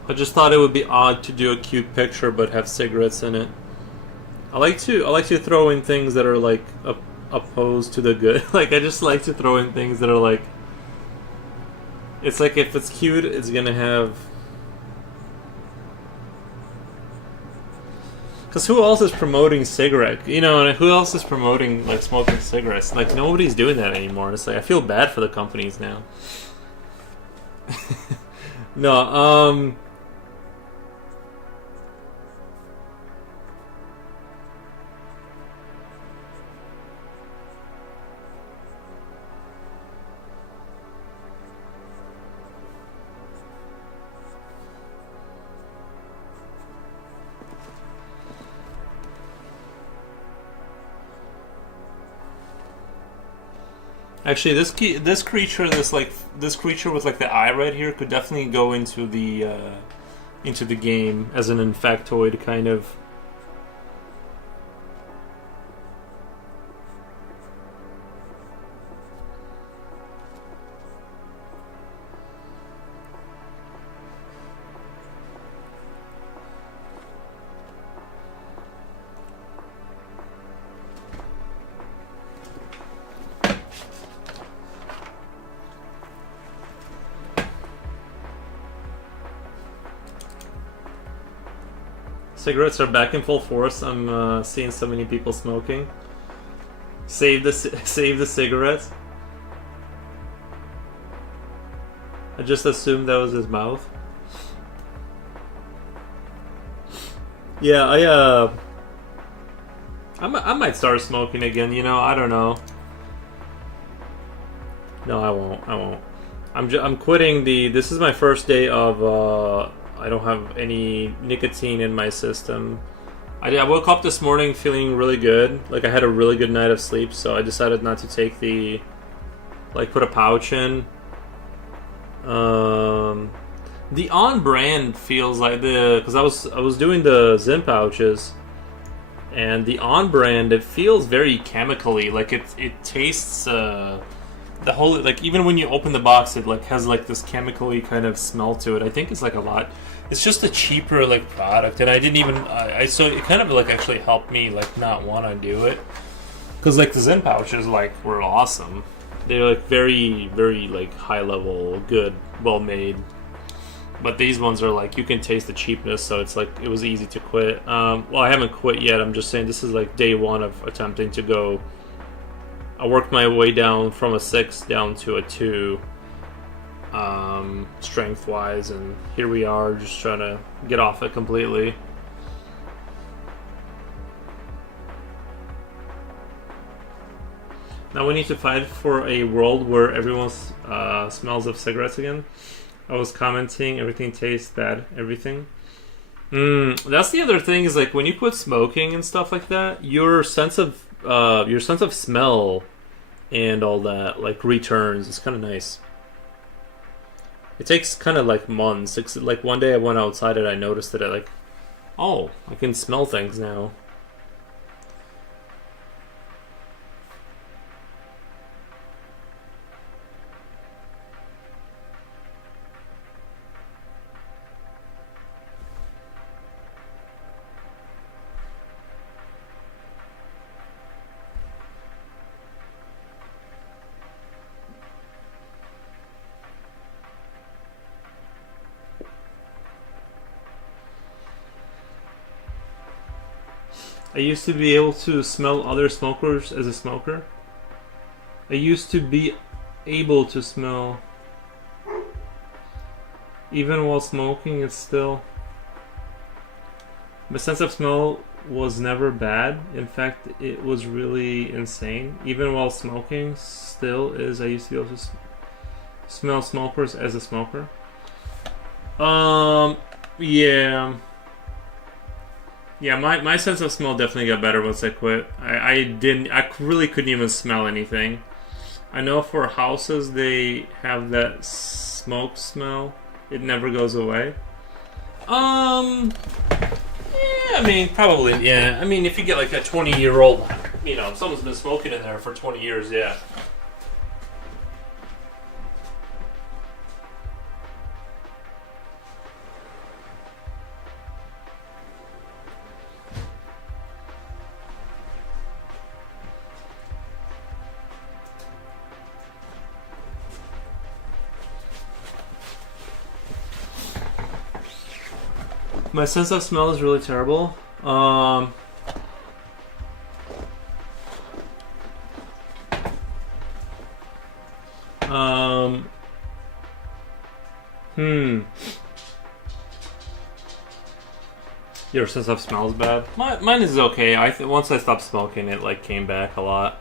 thought it would be odd to do a cute picture but have cigarettes in it. I like to throw in things that are like opposed to the good. Like I just like to throw in things that are like, it's like if it's cute, it's gonna have. Because who else is promoting cigarette? You know, and who else is promoting like smoking cigarettes? Like nobody's doing that anymore. It's like I feel bad for the companies now. No, actually, this creature with like the eye right here could definitely go into the game as an infectoid kind of. Cigarettes are back in full force. I'm seeing so many people smoking. Save the cigarettes. I just assumed that was his mouth. Yeah, I might start smoking again. You know, I don't know. No, I won't. I'm quitting the. This is my first day of. I don't have any nicotine in my system. I woke up this morning feeling really good. Like I had a really good night of sleep, so I decided not to take the, like, put a pouch in. The on brand feels like because I was doing the Zim pouches, and the on brand, it feels very chemically. Like it tastes the whole, like, even when you open the box, it like has like this chemically kind of smell to it. I think it's like a lot. It's just a cheaper like product, and I didn't even. So it kind of like actually helped me like not want to do it, because like the Zen pouches like were awesome. They're like very like high level, good, well made. But these ones are like you can taste the cheapness, so it's like it was easy to quit. Well, I haven't quit yet. I'm just saying this is like day one of attempting to go. I worked my way down from a 6 down to a 2, strength wise, and here we are just trying to get off it completely. Now we need to fight for a world where everyone smells of cigarettes again. I was commenting, everything tastes bad, everything. That's the other thing, is like when you put smoking and stuff like that, your sense of smell and all that, like returns. It's kind of nice. It takes kind of like months. It's like one day I went outside and I noticed that oh, I can smell things now. I used to be able to smell other smokers as a smoker. I used to be able to smell, even while smoking, it's still... My sense of smell was never bad. In fact, it was really insane. Even while smoking, still is. I used to be able to smell smokers as a smoker. Yeah. Yeah, my sense of smell definitely got better once I quit. I really couldn't even smell anything. I know for houses they have that smoke smell. It never goes away. Yeah, I mean, probably, yeah. I mean, if you get like a 20-year-old, you know, if someone's been smoking in there for 20 years, yeah. My sense of smell is really terrible. Your sense of smell is bad. Mine is okay. Once I stopped smoking, it like came back a lot.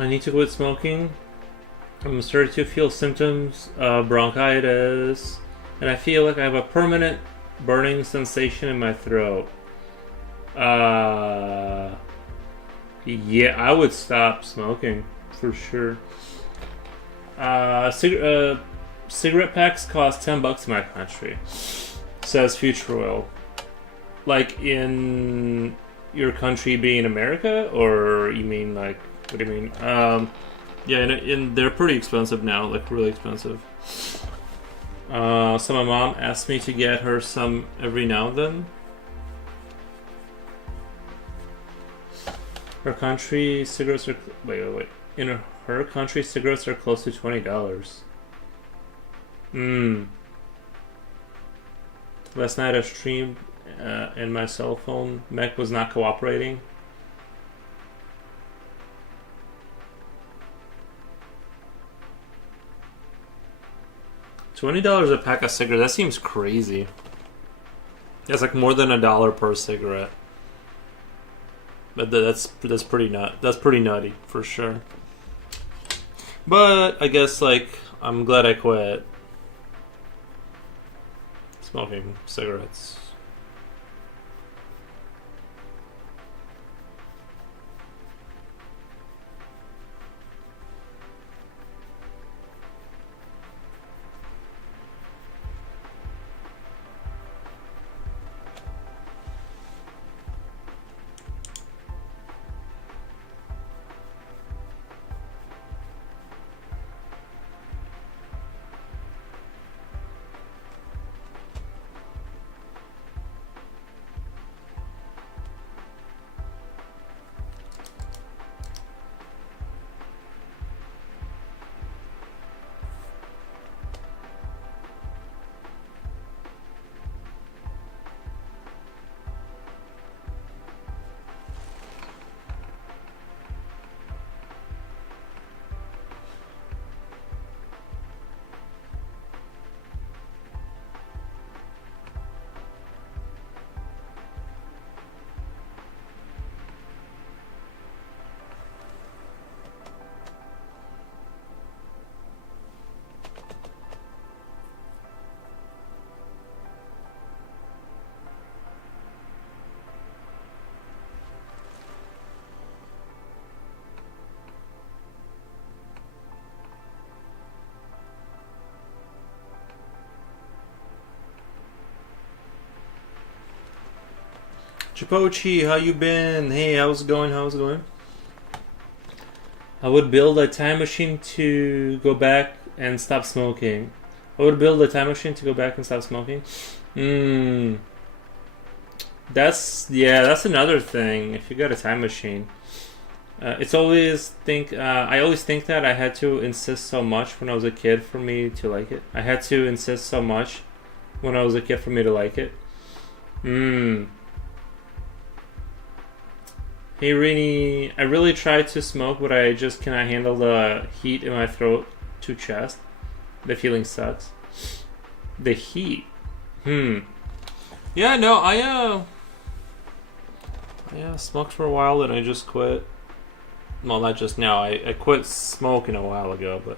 I need to quit smoking. I'm starting to feel symptoms of bronchitis, and I feel like I have a permanent burning sensation in my throat. Yeah, I would stop smoking for sure. Cigarette packs cost $10 in my country, says Future Oil. Like in your country being America, or you mean like, what do you mean? Yeah, and they're pretty expensive now, like really expensive. So my mom asked me to get her some every now and then. Her country cigarettes are wait. In her country, cigarettes are close to $20. Last night I streamed, and my cell phone mech was not cooperating. $20 a pack of cigarettes. That seems crazy. That's like more than $1 per cigarette. But that's pretty That's pretty nutty for sure. But I guess like I'm glad I quit smoking cigarettes. Chipochi, how you been? Hey, how's it going? How's it going? I would build a time machine to go back and stop smoking. I would build a time machine to go back and stop smoking. That's another thing. If you got a time machine, I always think that I had to insist so much when I was a kid for me to like it. I had to insist so much when I was a kid for me to like it. Hey Rini, I really tried to smoke, but I just cannot handle the heat in my throat to chest. The feeling sucks. The heat. Yeah, no, I smoked for a while and I just quit. Well, not just now. I quit smoking a while ago, but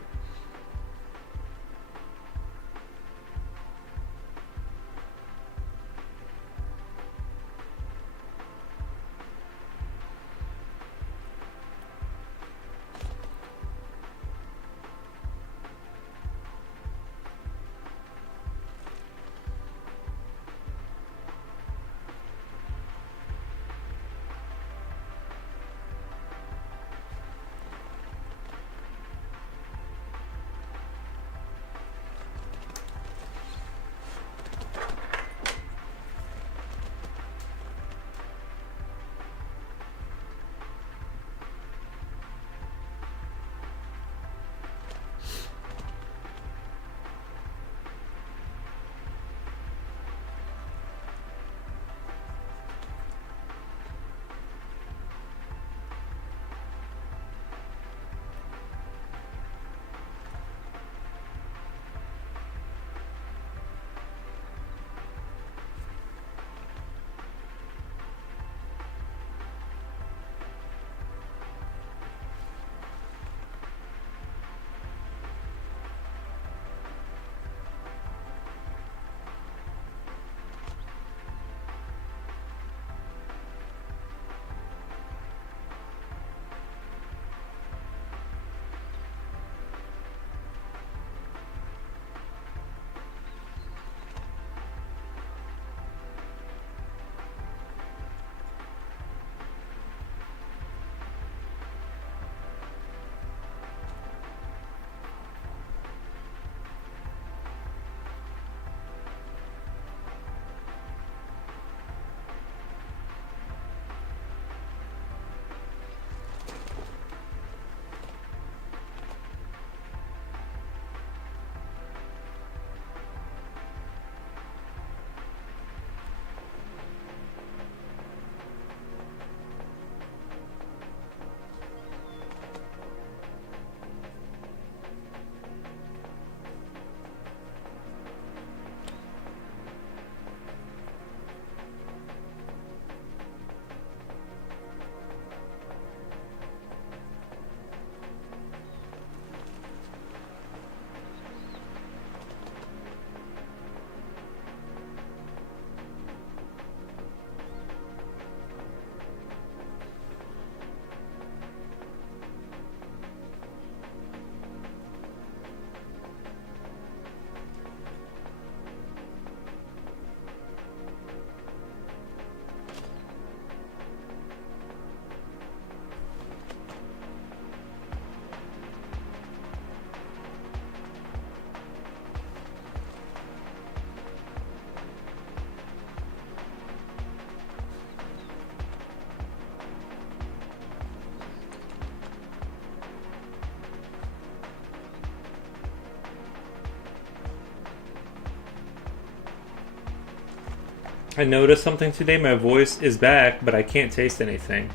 I noticed something today. My voice is back, but I can't taste anything.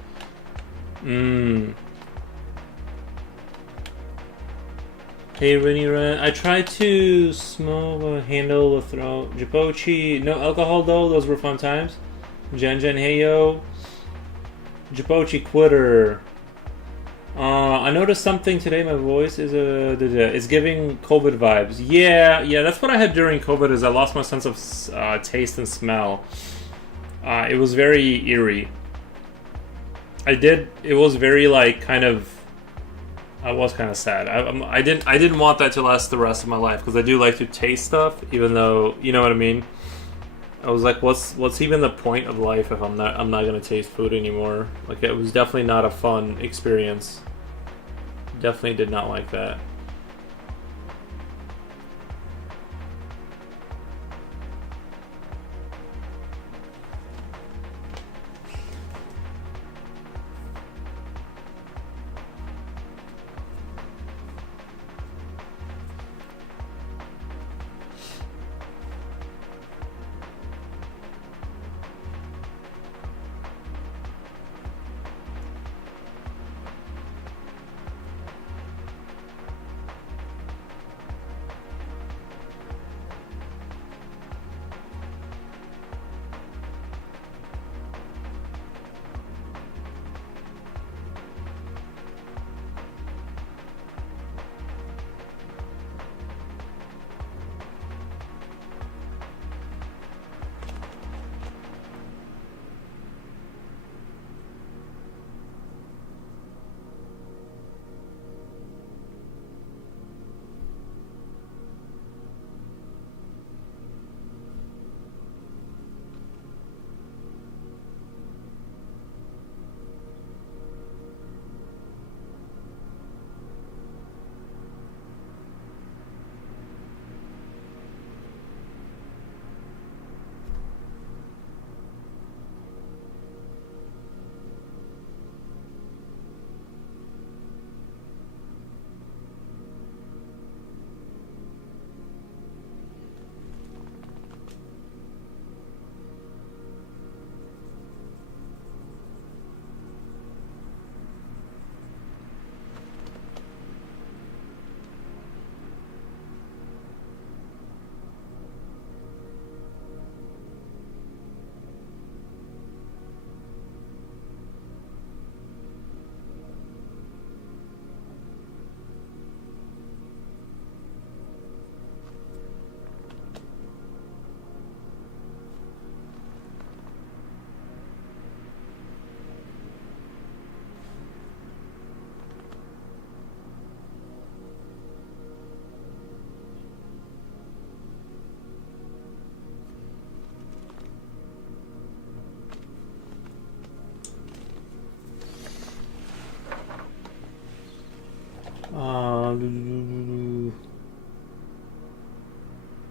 Mmm. Hey, Rennie Ren. I tried to smoke, handle the throat. Jipochi. No alcohol, though. Those were fun times. Jen Jen Heyo. Jipochi quitter. I noticed something today. My voice is it's giving COVID vibes. Yeah, that's what I had during COVID. Is I lost my sense of taste and smell. It was very eerie. It was very like kind of. I was kind of sad. I didn't want that to last the rest of my life because I do like to taste stuff, even though you know what I mean. I was like, what's even the point of life if I'm not gonna taste food anymore? Like it was definitely not a fun experience. Definitely did not like that.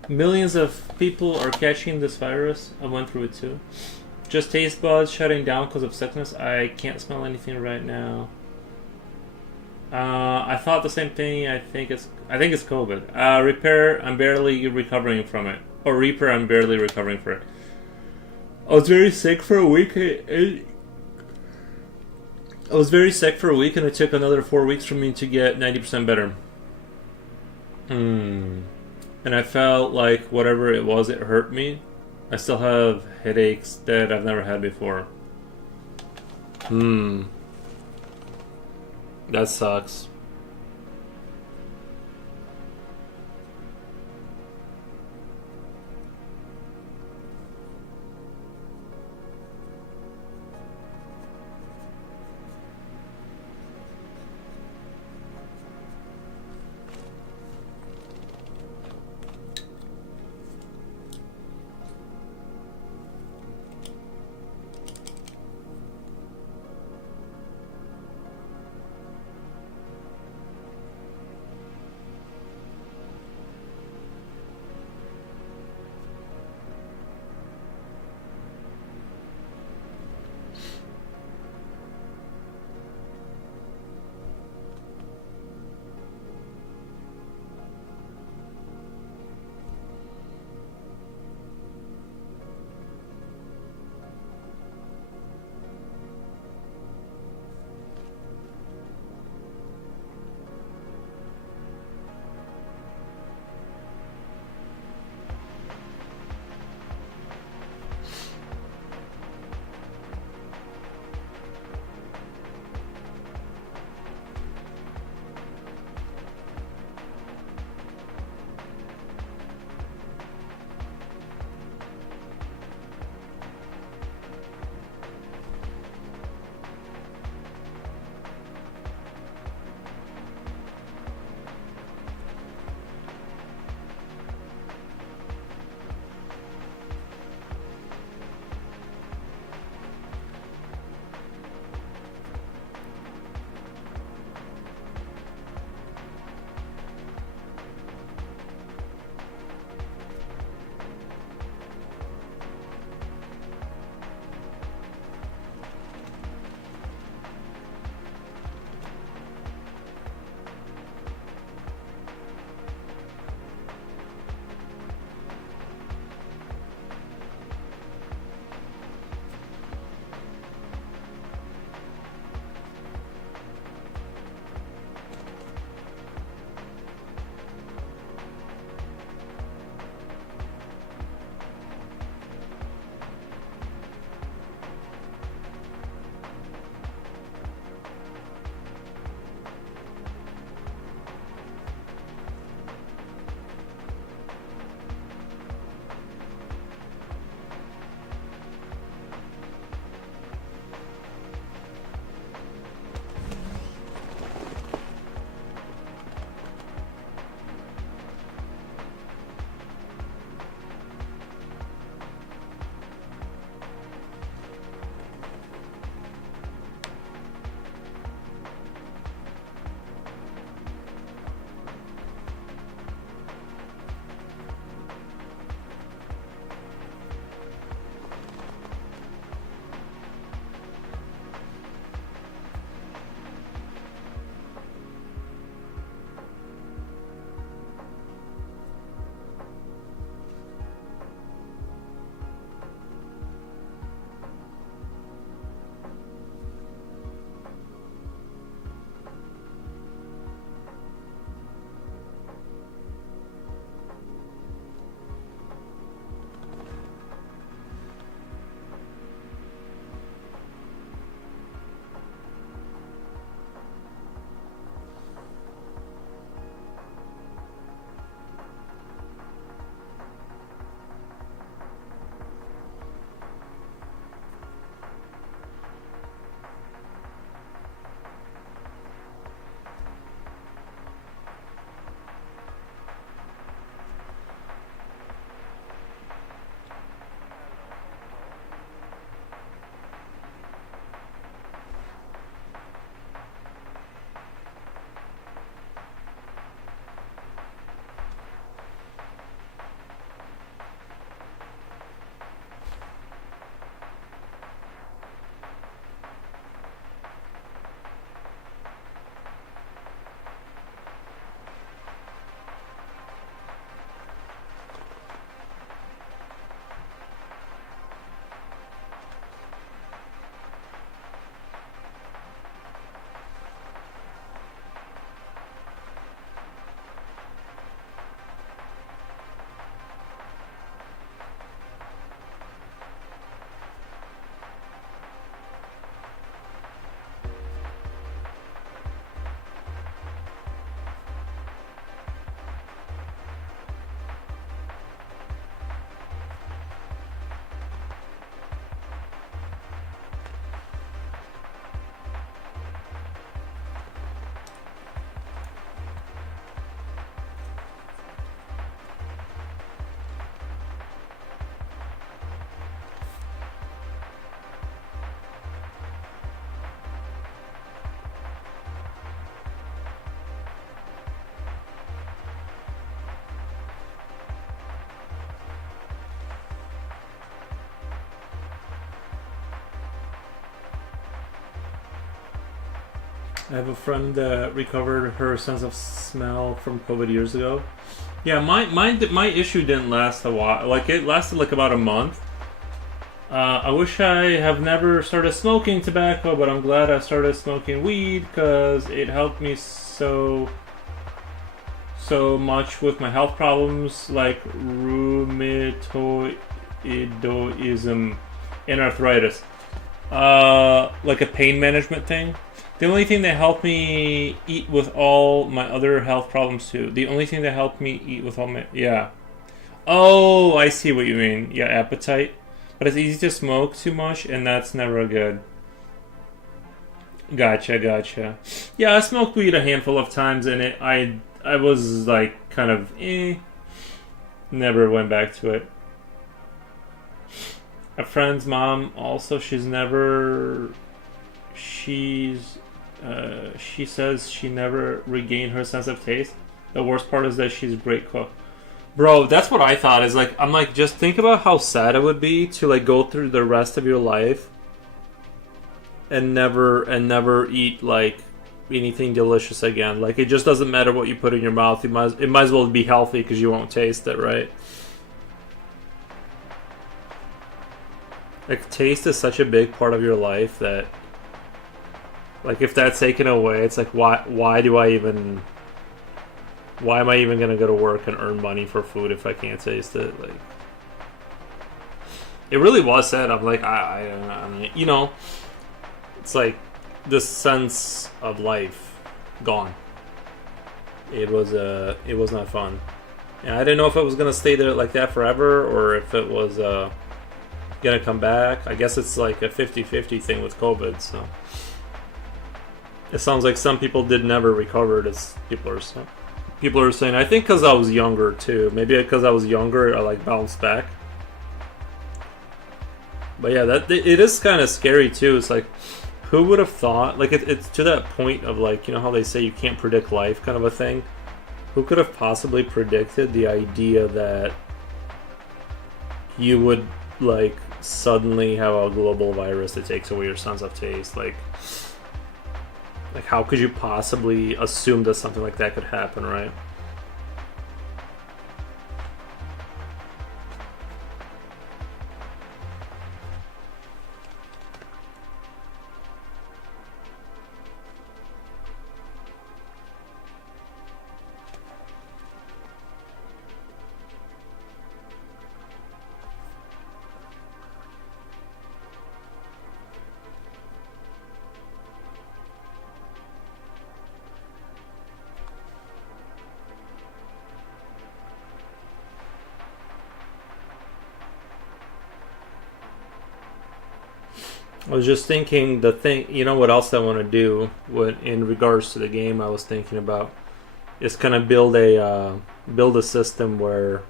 Millions of people are catching this virus. I went through it too. Just taste buds shutting down because of sickness. I can't smell anything right now. I thought the same thing. I think it's COVID. Repair. I'm barely recovering from it. Or Reaper. I'm barely recovering for it. I was very sick for a week. I was very sick for a week, and it took another 4 weeks for me to get 90% better. And I felt like whatever it was, it hurt me. I still have headaches that I've never had before. That sucks. I have a friend that recovered her sense of smell from COVID years ago. Yeah, my issue didn't last a while. Like it lasted like about a month. I wish I have never started smoking tobacco, but I'm glad I started smoking weed because it helped me so much with my health problems like rheumatoidism and arthritis. Like a pain management thing. The only thing that helped me eat with all my other health problems too. The only thing that helped me eat with all my Oh, I see what you mean. Yeah, appetite. But it's easy to smoke too much, and that's never good. Gotcha. Yeah, I smoked weed a handful of times, and I was like kind of never went back to it. A friend's mom also, she says she never regained her sense of taste. The worst part is that she's a great cook. Bro, that's what I thought. Is like, I'm like, just think about how sad it would be to like go through the rest of your life and never eat like anything delicious again. Like, it just doesn't matter what you put in your mouth. It might as well be healthy because you won't taste it, right? Like, taste is such a big part of your life that, like, if that's taken away, it's like, why am I even gonna go to work and earn money for food if I can't taste it? Like, it really was sad. I'm like, I don't know, you know, it's like the sense of life gone. It was not fun, and I didn't know if it was gonna stay there like that forever or if it was gonna come back. I guess it's like a 50-50 thing with COVID. So it sounds like some people did never recover, as people are saying. People are saying, I think because I was younger too. Maybe because I was younger, I like bounced back. But yeah, that it is kind of scary too. It's like, who would have thought? Like, it's to that point of like, you know how they say you can't predict life, kind of a thing. Who could have possibly predicted the idea that you would like suddenly have a global virus that takes away your sense of taste? Like how could you possibly assume that something like that could happen, right? I was just thinking you know what else I want to do in regards to the game I was thinking about is kind of build a system where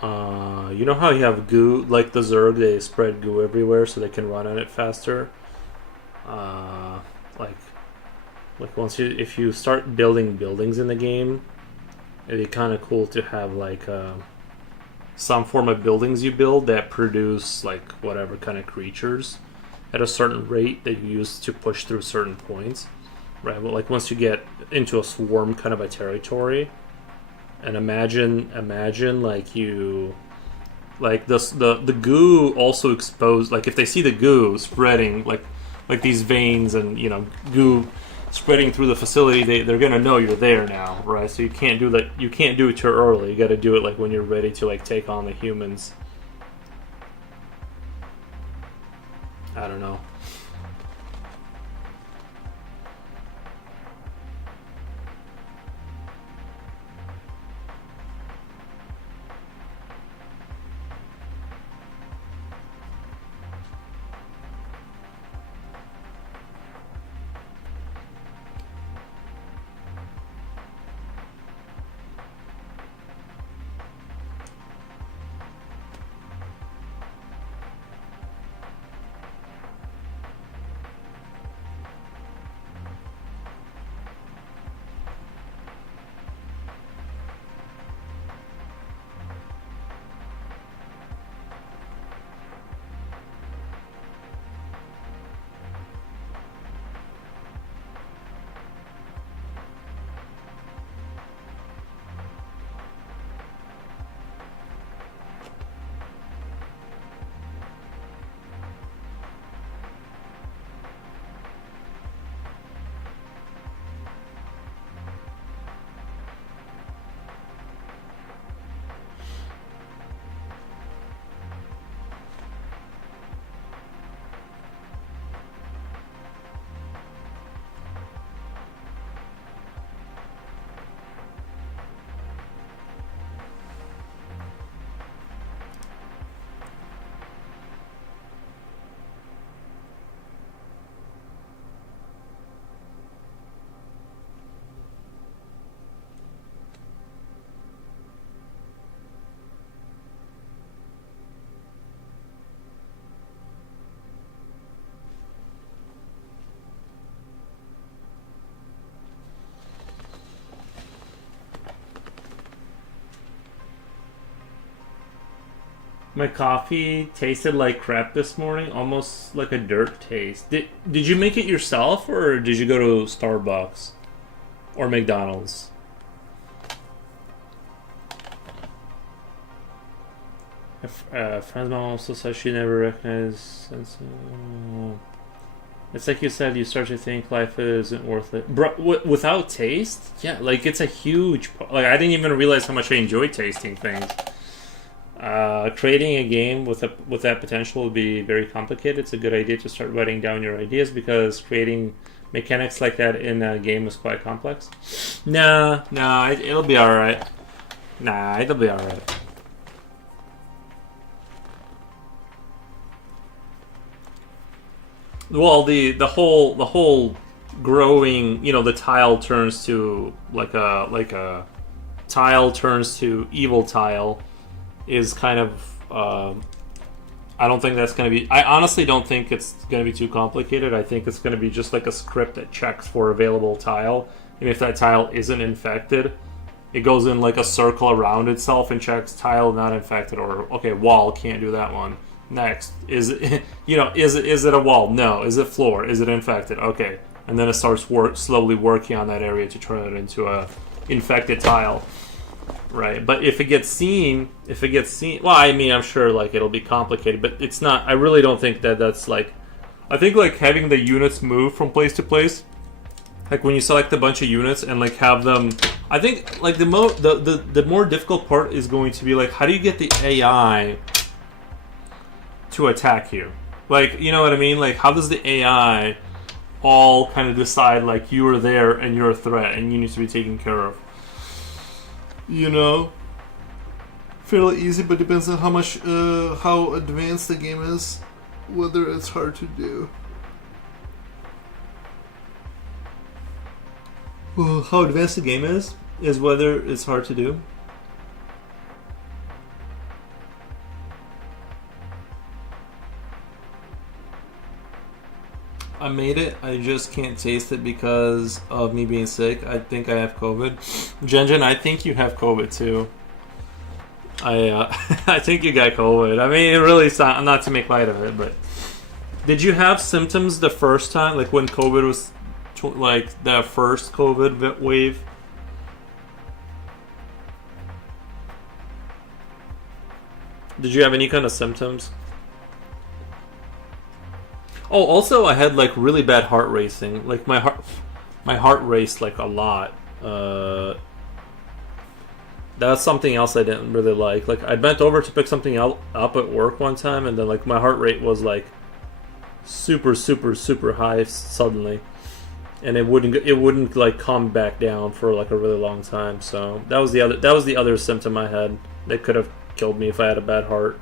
you know how you have goo, like the Zerg, they spread goo everywhere so they can run on it faster. Like if you start building buildings in the game, it'd be kind of cool to have like some form of buildings you build that produce like whatever kind of creatures at a certain rate that you use to push through certain points, right? But like once you get into a swarm kind of a territory, and imagine like you like the goo also exposed, like if they see the goo spreading like these veins and, you know, goo spreading through the facility, they're gonna know you're there now, right? So you can't do that. You can't do it too early. You got to do it like when you're ready to like take on the humans. I don't know. My coffee tasted like crap this morning, almost like a dirt taste. Did you make it yourself, or did you go to Starbucks or McDonald's? Friend's mom also says she never recognized. It's like you said, you start to think life isn't worth it. Bro, without taste? Yeah, like it's a huge. Like I didn't even realize how much I enjoy tasting things. Creating a game with that potential would be very complicated. It's a good idea to start writing down your ideas because creating mechanics like that in a game is quite complex. Nah, it'll be all right. Nah, it'll be all right. Well, the whole growing, the tile turns to like a tile turns to evil tile is kind of I don't think that's going to be. I honestly don't think it's going to be too complicated. I think it's going to be just like a script that checks for available tile, and if that tile isn't infected, it goes in like a circle around itself and checks tile not infected, or okay, wall, can't do that one. Next, is it is it a wall? No. Is it floor? Is it infected? Okay, and then it starts slowly working on that area to turn it into a infected tile. Right, but if it gets seen, well, I mean, I'm sure like it'll be complicated, but it's not. I really don't think that's like. I think like having the units move from place to place, like when you select a bunch of units and like have them. I think like the more difficult part is going to be like how do you get the AI to attack you? Like, you know what I mean? Like how does the AI all kind of decide like you are there and you're a threat and you need to be taken care of? Fairly easy, but depends on how advanced the game is, whether it's hard to do. Well, how advanced the game is whether it's hard to do. I made it. I just can't taste it because of me being sick. I think I have COVID. Jen, I think you have COVID too. I think you got COVID. I mean, it really sounds, not to make light of it, but did you have symptoms the first time, like when COVID was, like the first COVID wave? Did you have any kind of symptoms? Oh, also I had like really bad heart racing. Like my heart raced like a lot. That's something else I didn't really like. Like I bent over to pick something up at work one time, and then like my heart rate was like super high suddenly, and it wouldn't like calm back down for like a really long time. So that was the other symptom I had that could have killed me if I had a bad heart.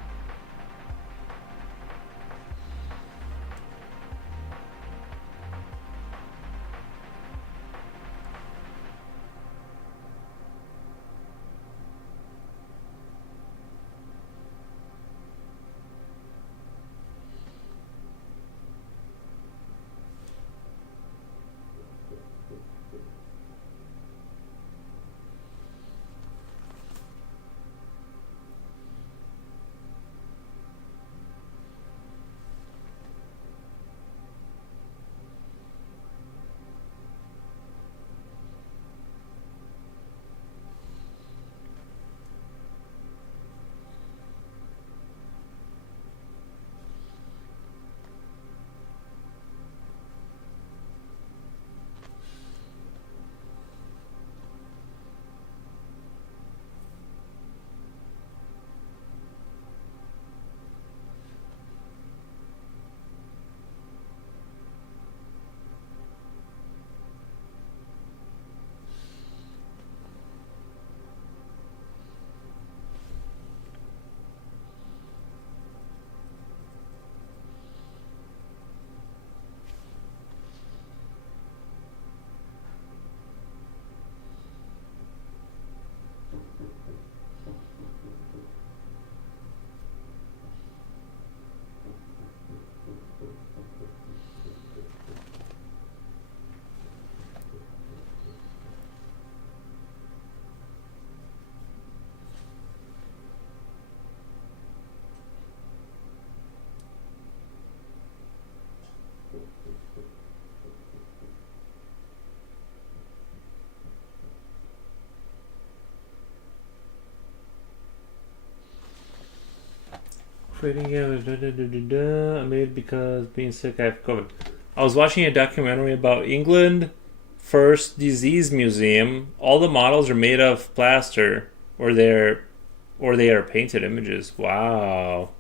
Creating I made because being sick I have COVID. I was watching a documentary about England first disease museum. All the models are made of plaster, or they are painted images. Wow.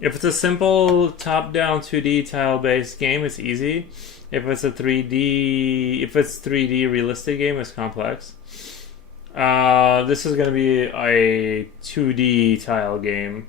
If it's a simple top-down 2D tile-based game, it's easy. If it's 3D realistic game, it's complex. This is going to be a 2D tile game.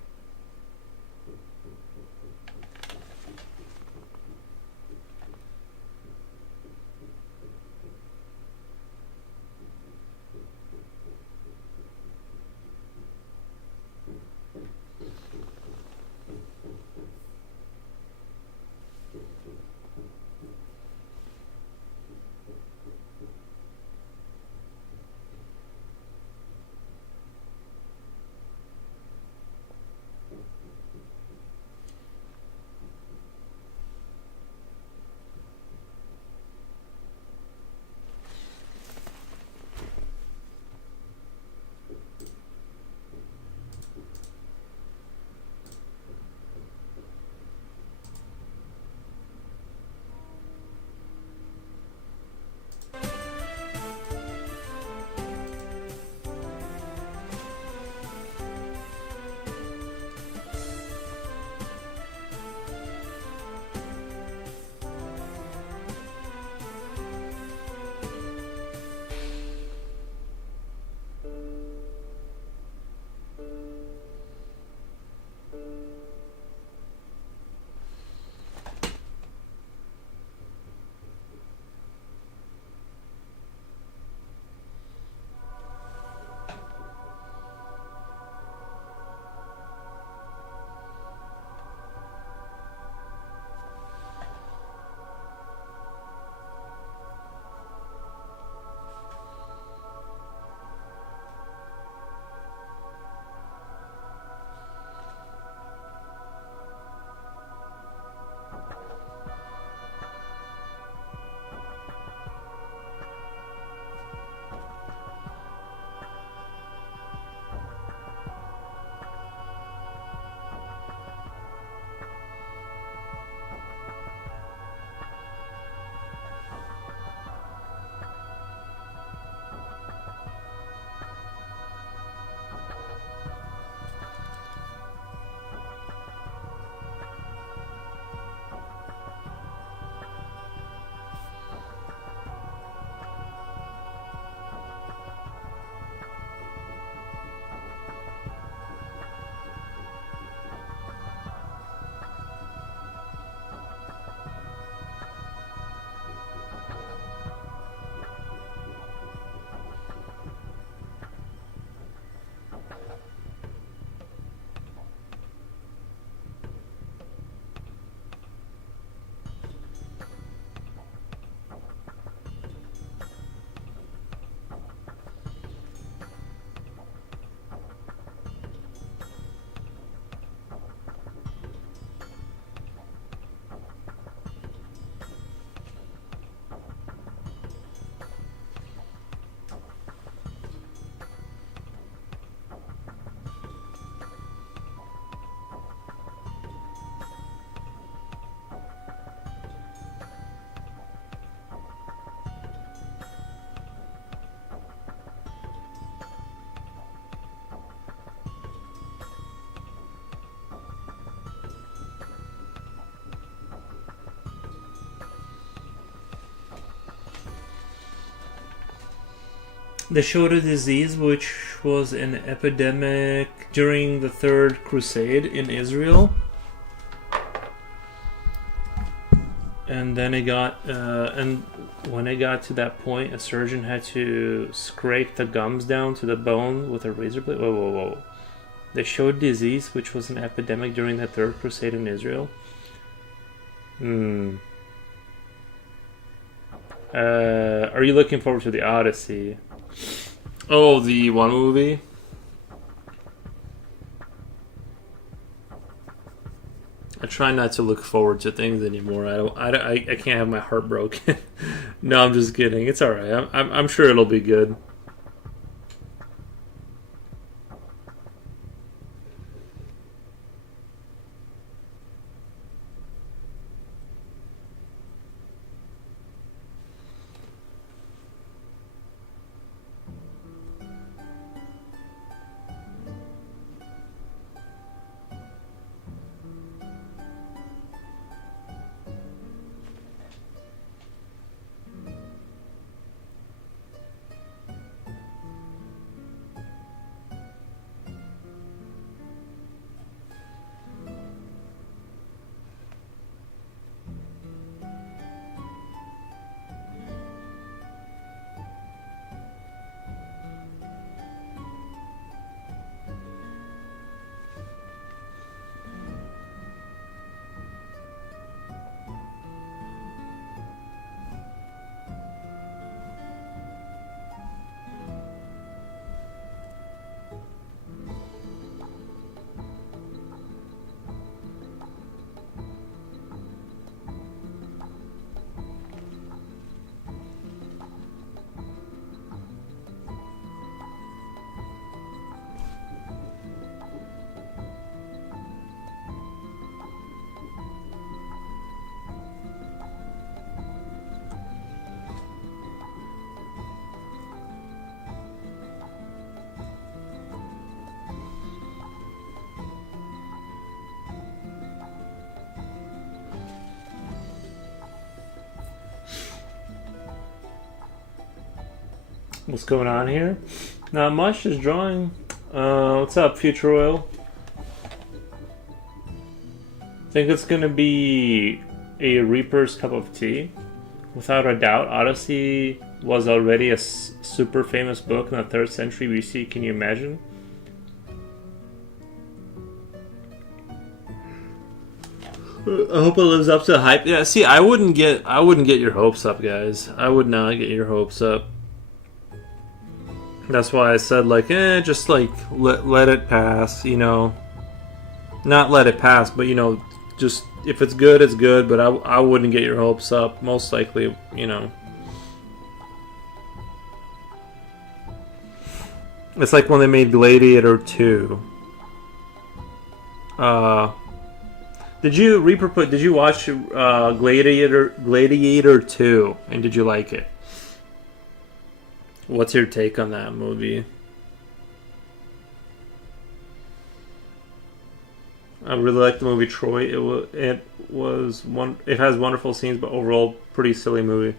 They showed a disease which was an epidemic during the Third Crusade in Israel. And then and when it got to that point, a surgeon had to scrape the gums down to the bone with a razor blade. Whoa, whoa, whoa. They showed disease which was an epidemic during the Third Crusade in Israel. Are you looking forward to the Odyssey? Oh, the one movie? I try not to look forward to things anymore. I can't have my heart broken. No, I'm just kidding. It's alright. I'm sure it'll be good. What's going on here? Not much, just drawing. What's up, Future Oil? Think it's gonna be a Reaper's cup of tea? Without a doubt, Odyssey was already a super famous book in the 3rd century BC. Can you imagine? I hope it lives up to the hype. Yeah, see, I wouldn't get your hopes up, guys. I would not get your hopes up. That's why I said, like, just like let it pass, you know. Not let it pass, but you know, just if it's good, it's good. But I wouldn't get your hopes up. Most likely, you know. It's like when they made Gladiator 2. Did you watch Gladiator 2, and did you like it? What's your take on that movie? I really like the movie Troy. It has wonderful scenes, but overall pretty silly movie.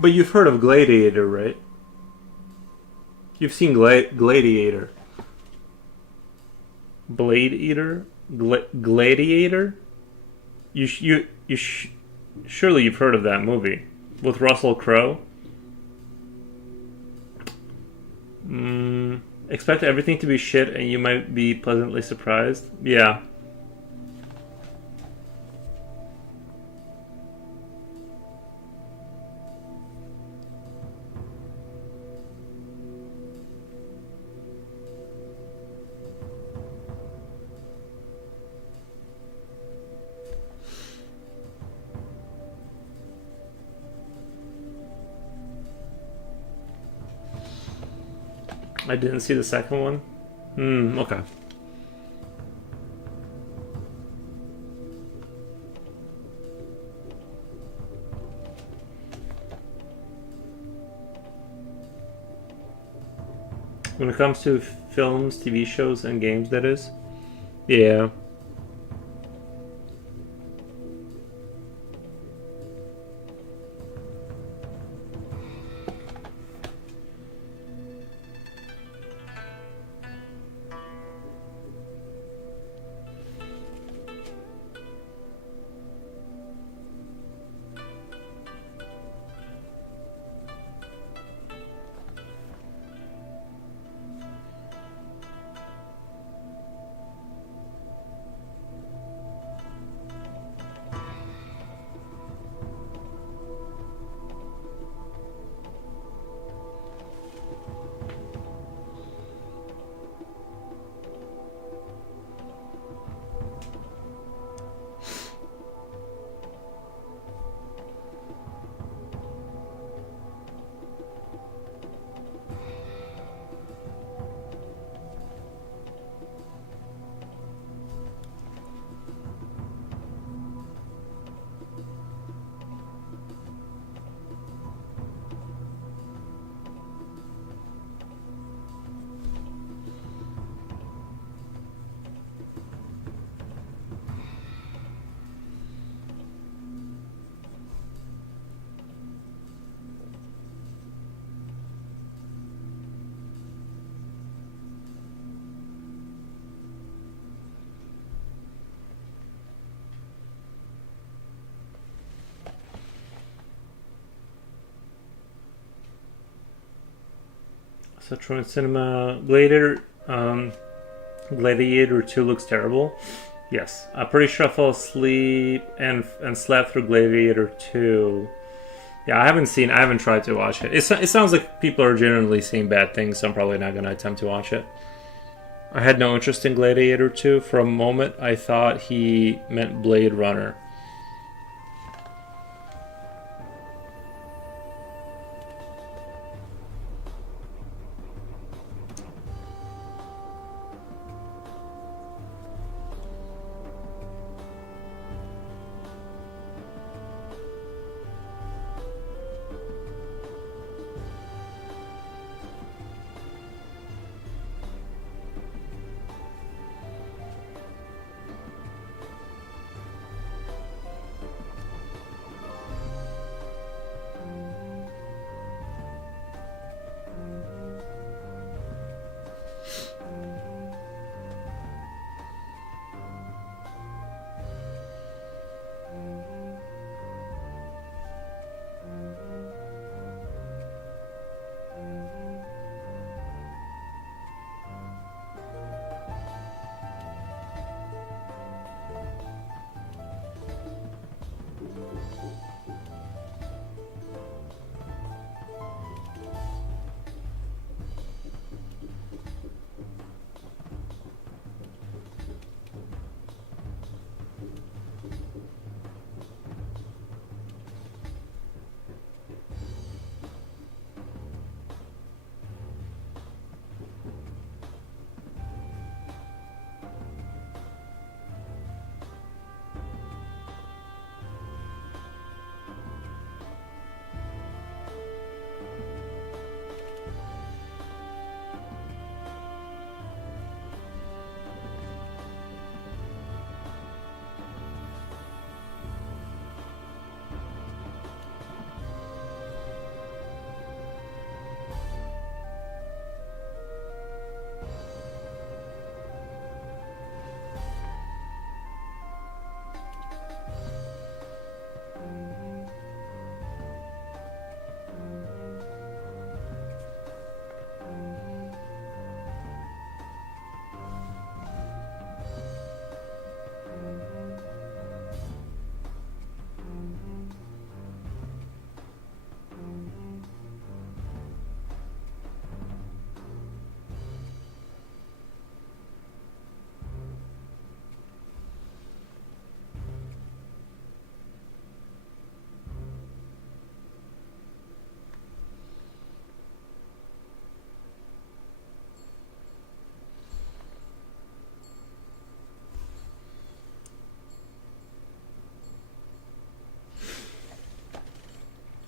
But you've heard of Gladiator, right? You've seen Gladiator. Blade Eater? Gladiator? Surely you've heard of that movie with Russell Crowe. Expect everything to be shit, and you might be pleasantly surprised. Yeah. I didn't see the second one. Okay. When it comes to films, TV shows, and games, that is. Yeah. Saturn Cinema Gladiator. Gladiator 2 looks terrible. Yes, I'm pretty sure I fell asleep and slept through Gladiator 2. Yeah, I haven't tried to watch it. It sounds like people are generally saying bad things, so I'm probably not going to attempt to watch it. I had no interest in Gladiator 2. For a moment, I thought he meant Blade Runner.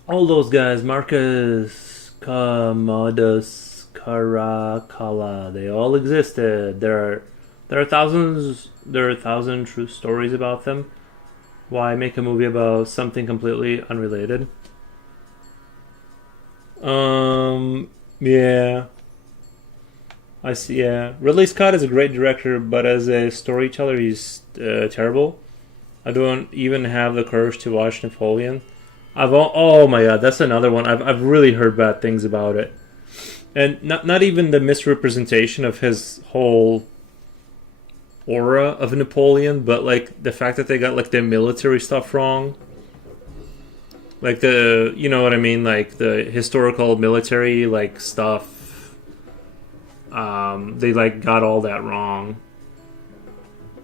All those guys, Marcus, Commodus, Caracalla, they all existed. There are a thousand true stories about them. Why make a movie about something completely unrelated? Yeah. I see, yeah. Ridley Scott is a great director, but as a storyteller, he's terrible. I don't even have the courage to watch Napoleon. Oh my god, that's another one. I've really heard bad things about it, and not even the misrepresentation of his whole aura of Napoleon, but like the fact that they got like the military stuff wrong, like the, you know what I mean, like the historical military like stuff. They like got all that wrong.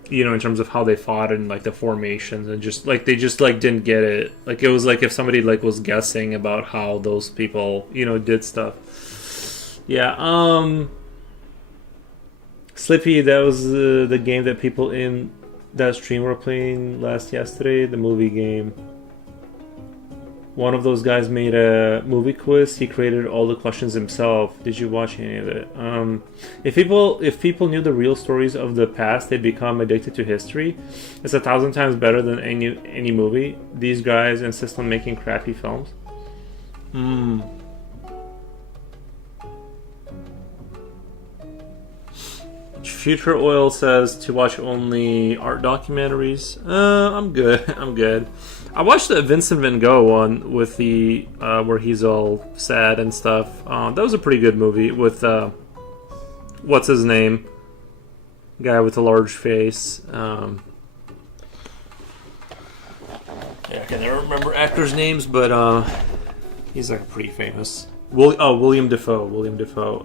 You know, in terms of how they fought and like the formations, and just like they just like didn't get it. Like it was like if somebody like was guessing about how those people, you know, did stuff. Yeah. Slippy, that was the game that people in that stream were playing yesterday, the movie game. One of those guys made a movie quiz. He created all the questions himself. Did you watch any of it? If people knew the real stories of the past, they'd become addicted to history. It's 1,000 times better than any movie. These guys insist on making crappy films. Future Oil says to watch only art documentaries. I'm good. I'm good. I watched the Vincent Van Gogh one with the where he's all sad and stuff. That was a pretty good movie with what's his name? Guy with a large face. Yeah, I can't remember actors' names, but he's like pretty famous. William Dafoe. William Dafoe.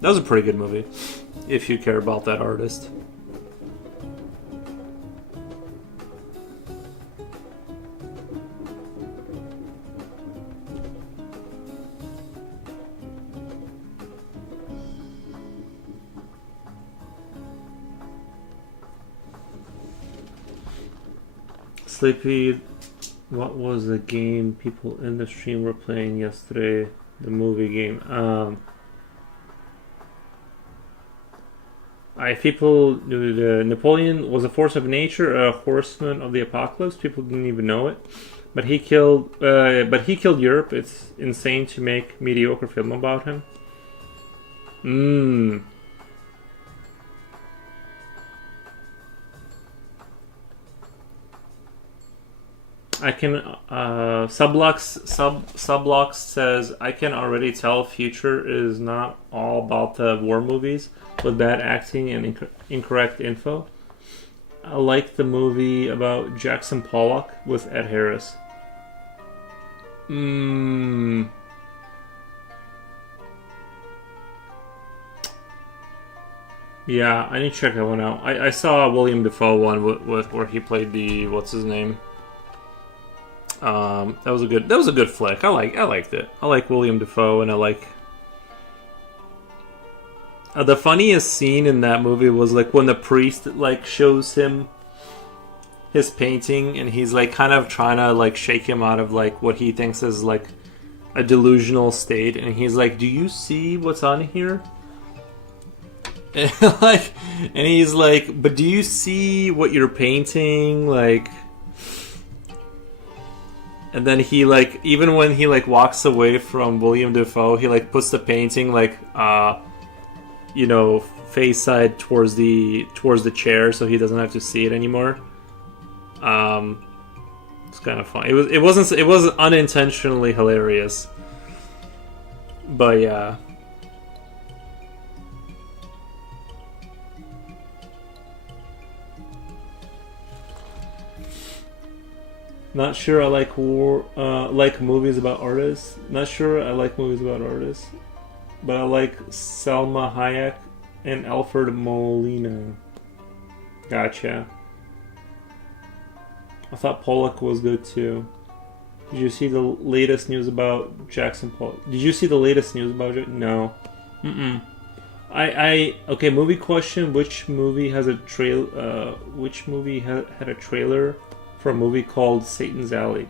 That was a pretty good movie, if you care about that artist. Sleepy, what was the game people in the stream were playing yesterday? The movie game. If people knew Napoleon was a force of nature, a horseman of the apocalypse. People didn't even know it, but he killed Europe. It's insane to make mediocre film about him. I can Sublux says I can already tell Future is not all about the war movies with bad acting and incorrect info. I like the movie about Jackson Pollock with Ed Harris. Yeah, I need to check that one out. I saw a William Dafoe one with where he played the what's his name. That was a good flick. I liked it. I like William Dafoe, and I like the funniest scene in that movie was like when the priest like shows him his painting, and he's like kind of trying to like shake him out of like what he thinks is like a delusional state, and he's like, "Do you see what's on here?" And and he's like, "But do you see what you're painting?" Like. And then he like, even when he like walks away from William Dafoe, he like puts the painting like, face side towards the chair, so he doesn't have to see it anymore. It's kind of fun. It wasn't unintentionally hilarious, but yeah. Not sure I like movies about artists. Not sure I like movies about artists. But I like Selma Hayek and Alfred Molina. Gotcha. I thought Pollock was good too. Did you see the latest news about Jackson Pollock? Did you see the latest news about it? No. Okay, movie question. Which movie has a which movie had a trailer for a movie called Satan's Alley?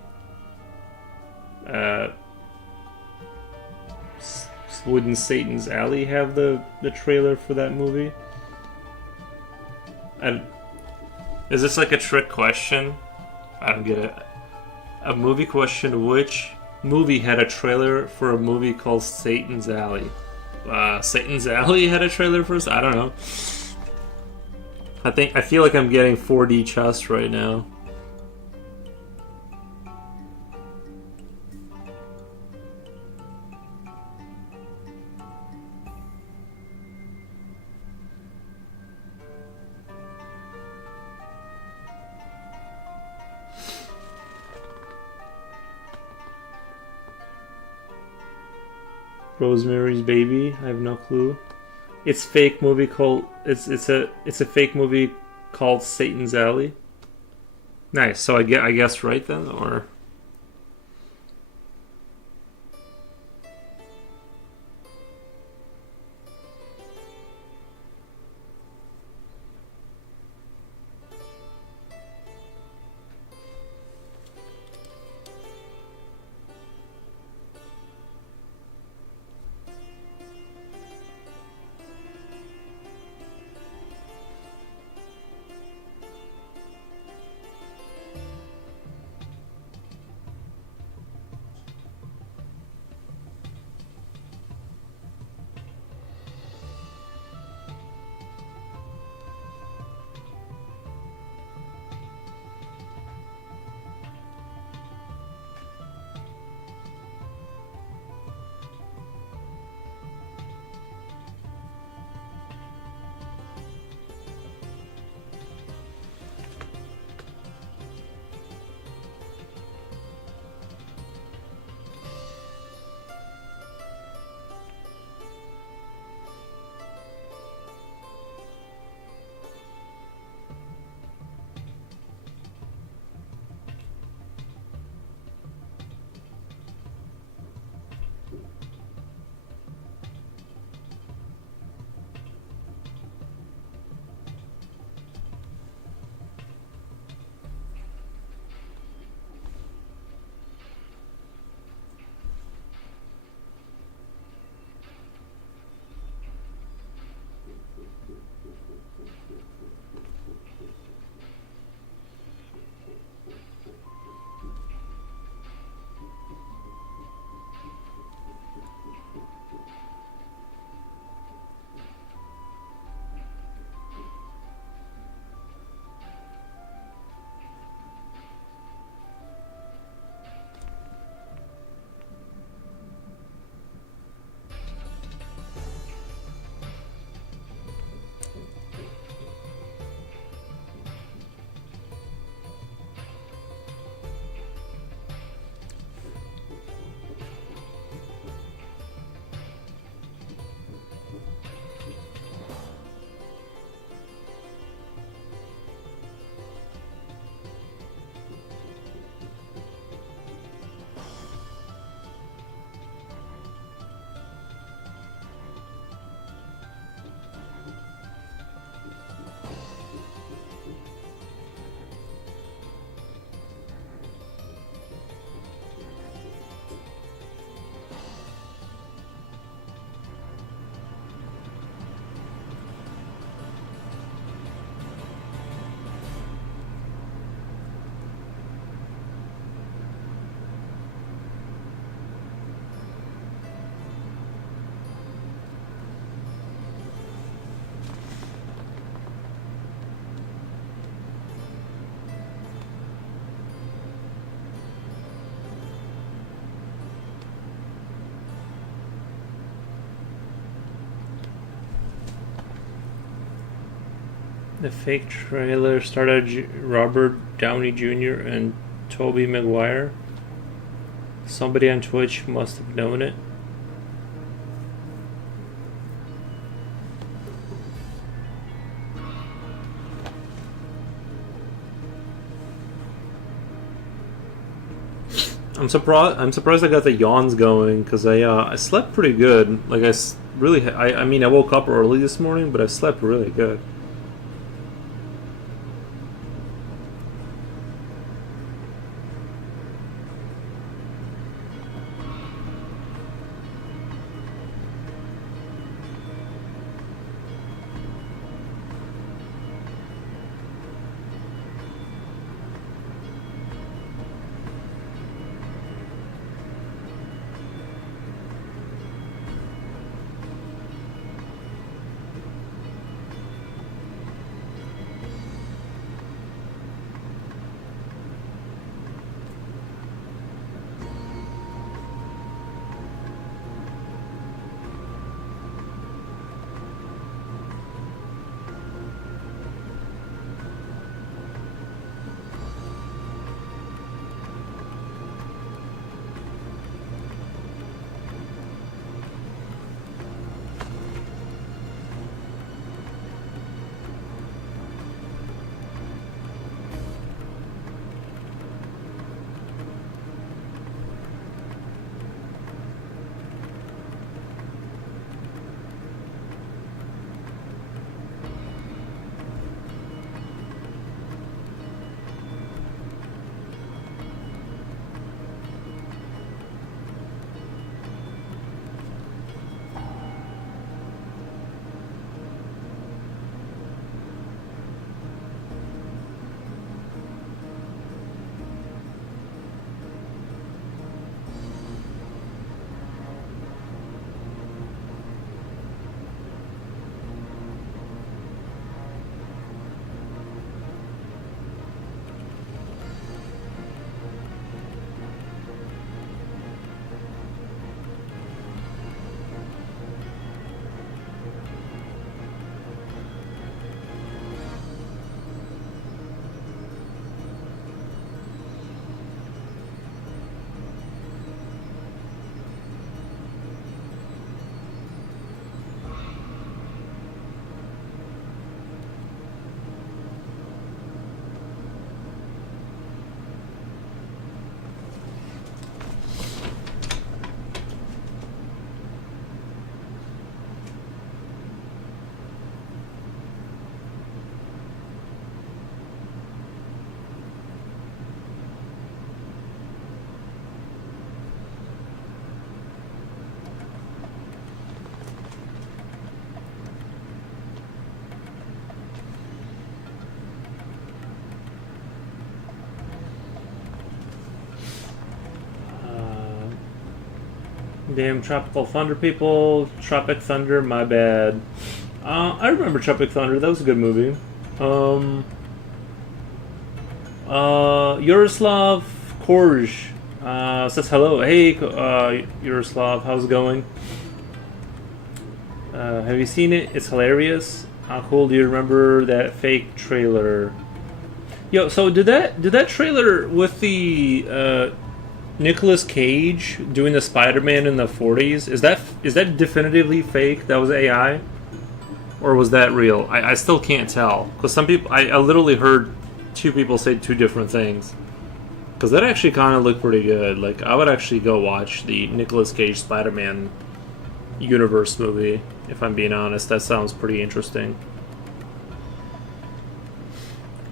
Wouldn't Satan's Alley have the trailer for that movie? Is this like a trick question? I don't get it. A movie question. Which movie had a trailer for a movie called Satan's Alley? Satan's Alley had a trailer for us? I don't know. I feel like I'm getting 4D chess right now. Rosemary's Baby. I have no clue. It's fake movie called it's a fake movie called Satan's Alley. Nice. So I guess right then, or The fake trailer started Robert Downey Jr. and Tobey Maguire. Somebody on Twitch must have known it. I'm surprised I got the yawns going because I slept pretty good. Like I mean I woke up early this morning, but I slept really good. Damn Tropical Thunder people. Tropic Thunder, my bad. I remember Tropic Thunder. That was a good movie. Yaroslav Korj says hello. Hey, Yaroslav, how's it going? Have you seen it? It's hilarious. How cool do you remember that fake trailer? Yo, so did that trailer with the Nicolas Cage doing the Spider-Man in the 40s, is that definitively fake? That was AI? Or was that real? I still can't tell. Because some people, I literally heard two people say two different things. Because that actually kind of looked pretty good. Like, I would actually go watch the Nicolas Cage Spider-Man universe movie, if I'm being honest. That sounds pretty interesting.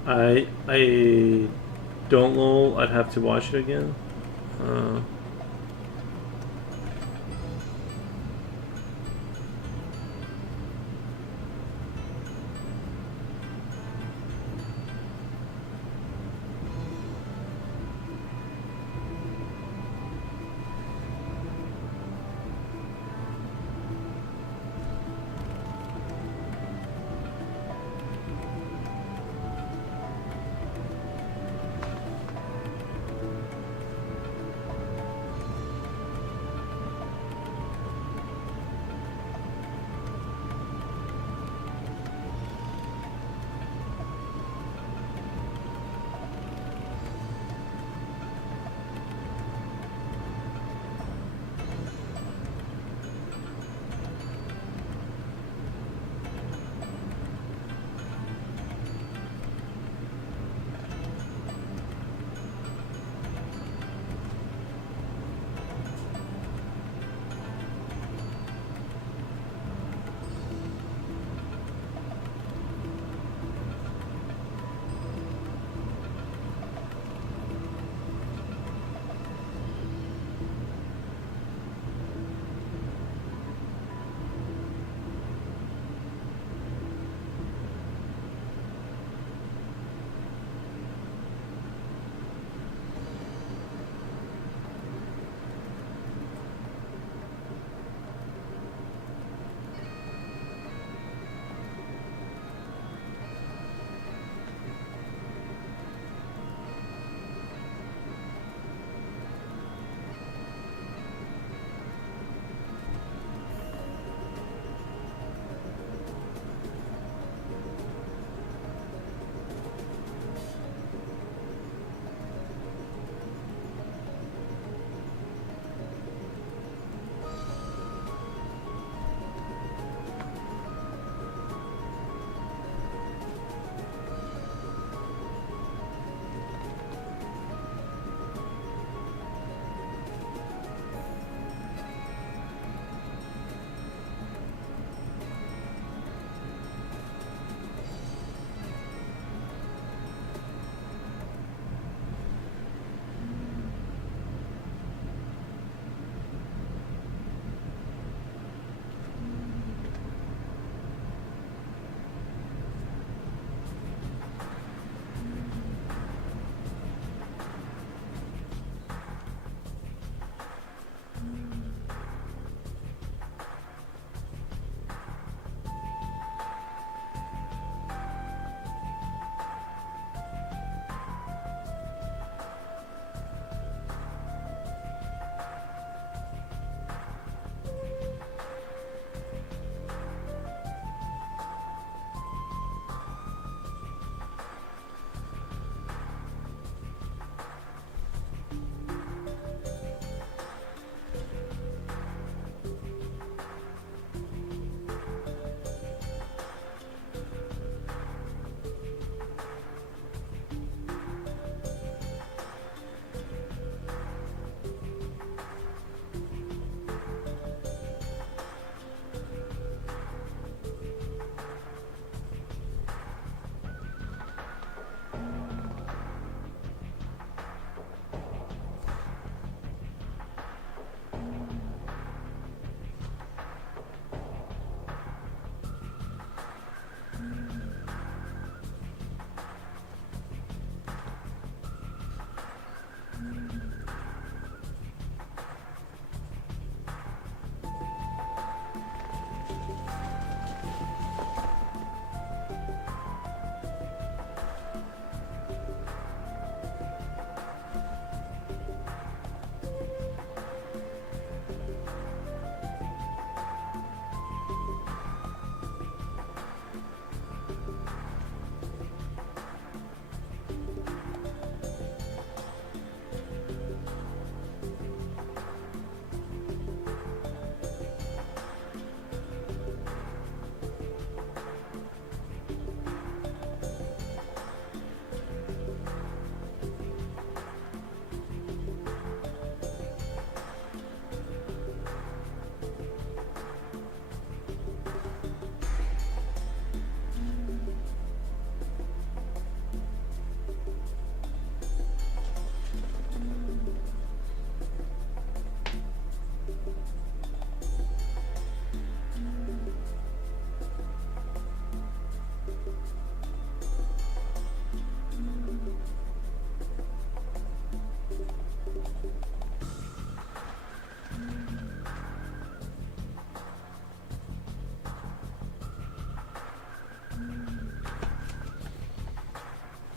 I don't know. I'd have to watch it again.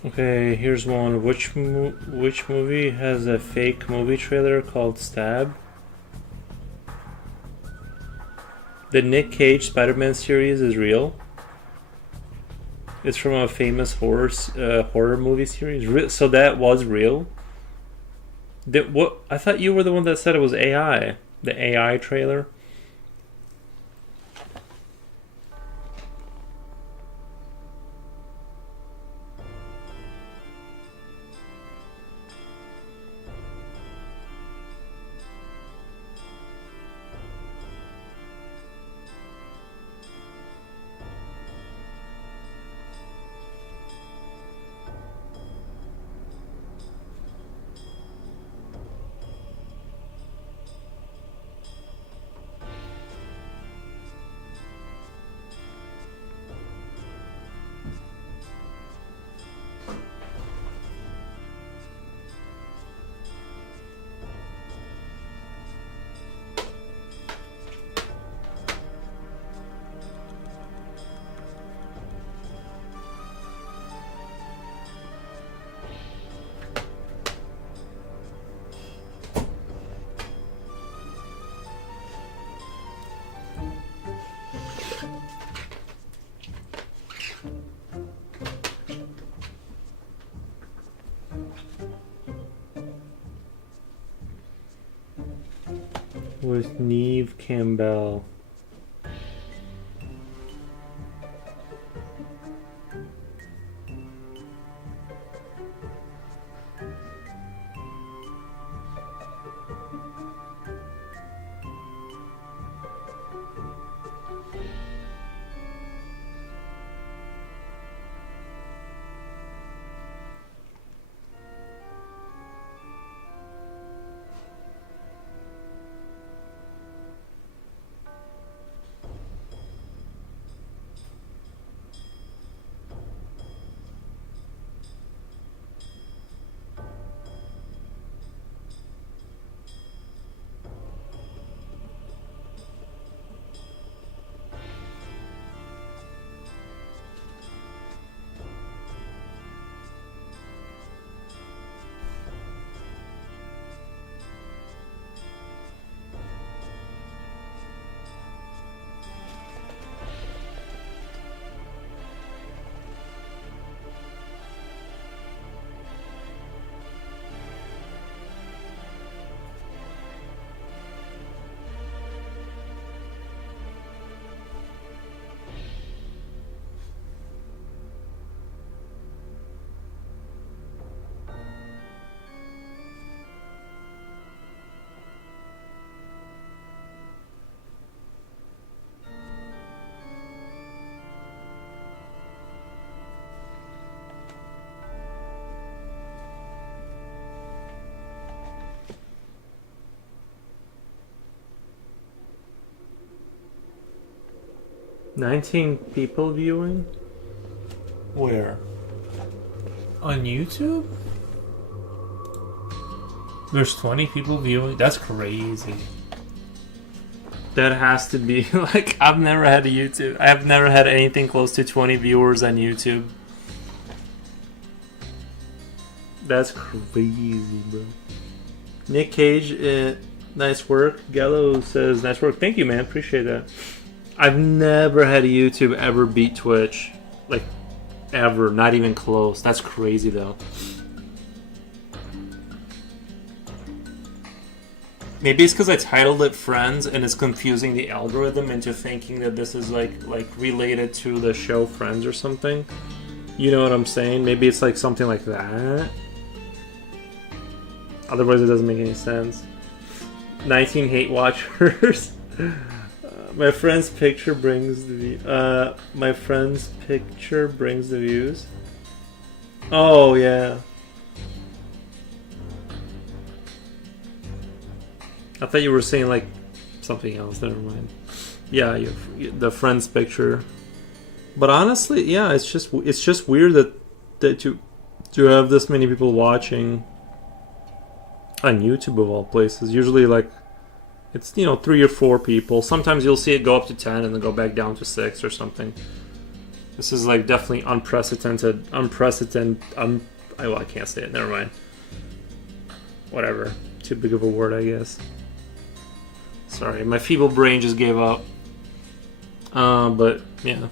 Okay, here's one. Which movie has a fake movie trailer called Stab? The Nick Cage Spider-Man series is real. It's from a famous horror movie series. So that was real. What? I thought you were the one that said it was AI. The AI trailer. With Neve Campbell. $19 people viewing? Where? On YouTube? There's 20 people viewing? That's crazy. That has to be like, I've never had a YouTube. I've never had anything close to 20 viewers on YouTube. That's crazy, bro. Nick Cage, nice work. Gallo says, nice work. Thank you, man. Appreciate that. I've never had a YouTube ever beat Twitch. Like, ever. Not even close. That's crazy, though. Maybe it's because I titled it Friends and it's confusing the algorithm into thinking that this is like related to the show Friends or something. You know what I'm saying? Maybe it's like something like that. Otherwise it doesn't make any sense. 19 hate watchers. My friend's picture brings the my friend's picture brings the views. Oh yeah. I thought you were saying like something else. Never mind. Yeah, the friend's picture. But honestly, yeah, it's just weird that to have this many people watching on YouTube of all places. Usually, like it's 3 or 4 people. Sometimes you'll see it go up to 10 and then go back down to 6 or something. This is like definitely unprecedented. Well, I can't say it. Never mind. Whatever. Too big of a word, I guess. Sorry, my feeble brain just gave up. But yeah.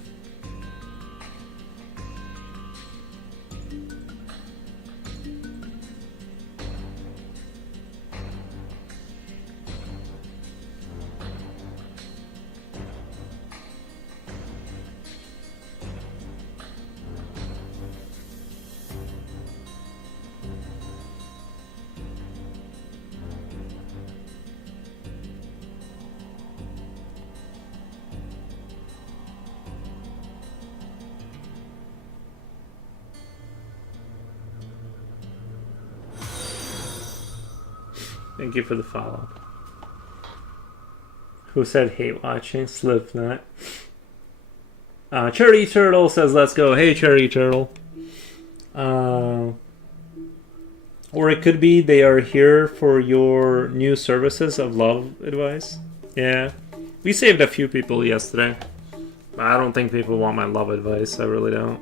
Thank you for the follow. Who said hate watching? Slipknot. Charity Turtle says let's go. Hey Charity Turtle. Or it could be they are here for your new services of love advice. Yeah. We saved a few people yesterday. But I don't think people want my love advice. I really don't.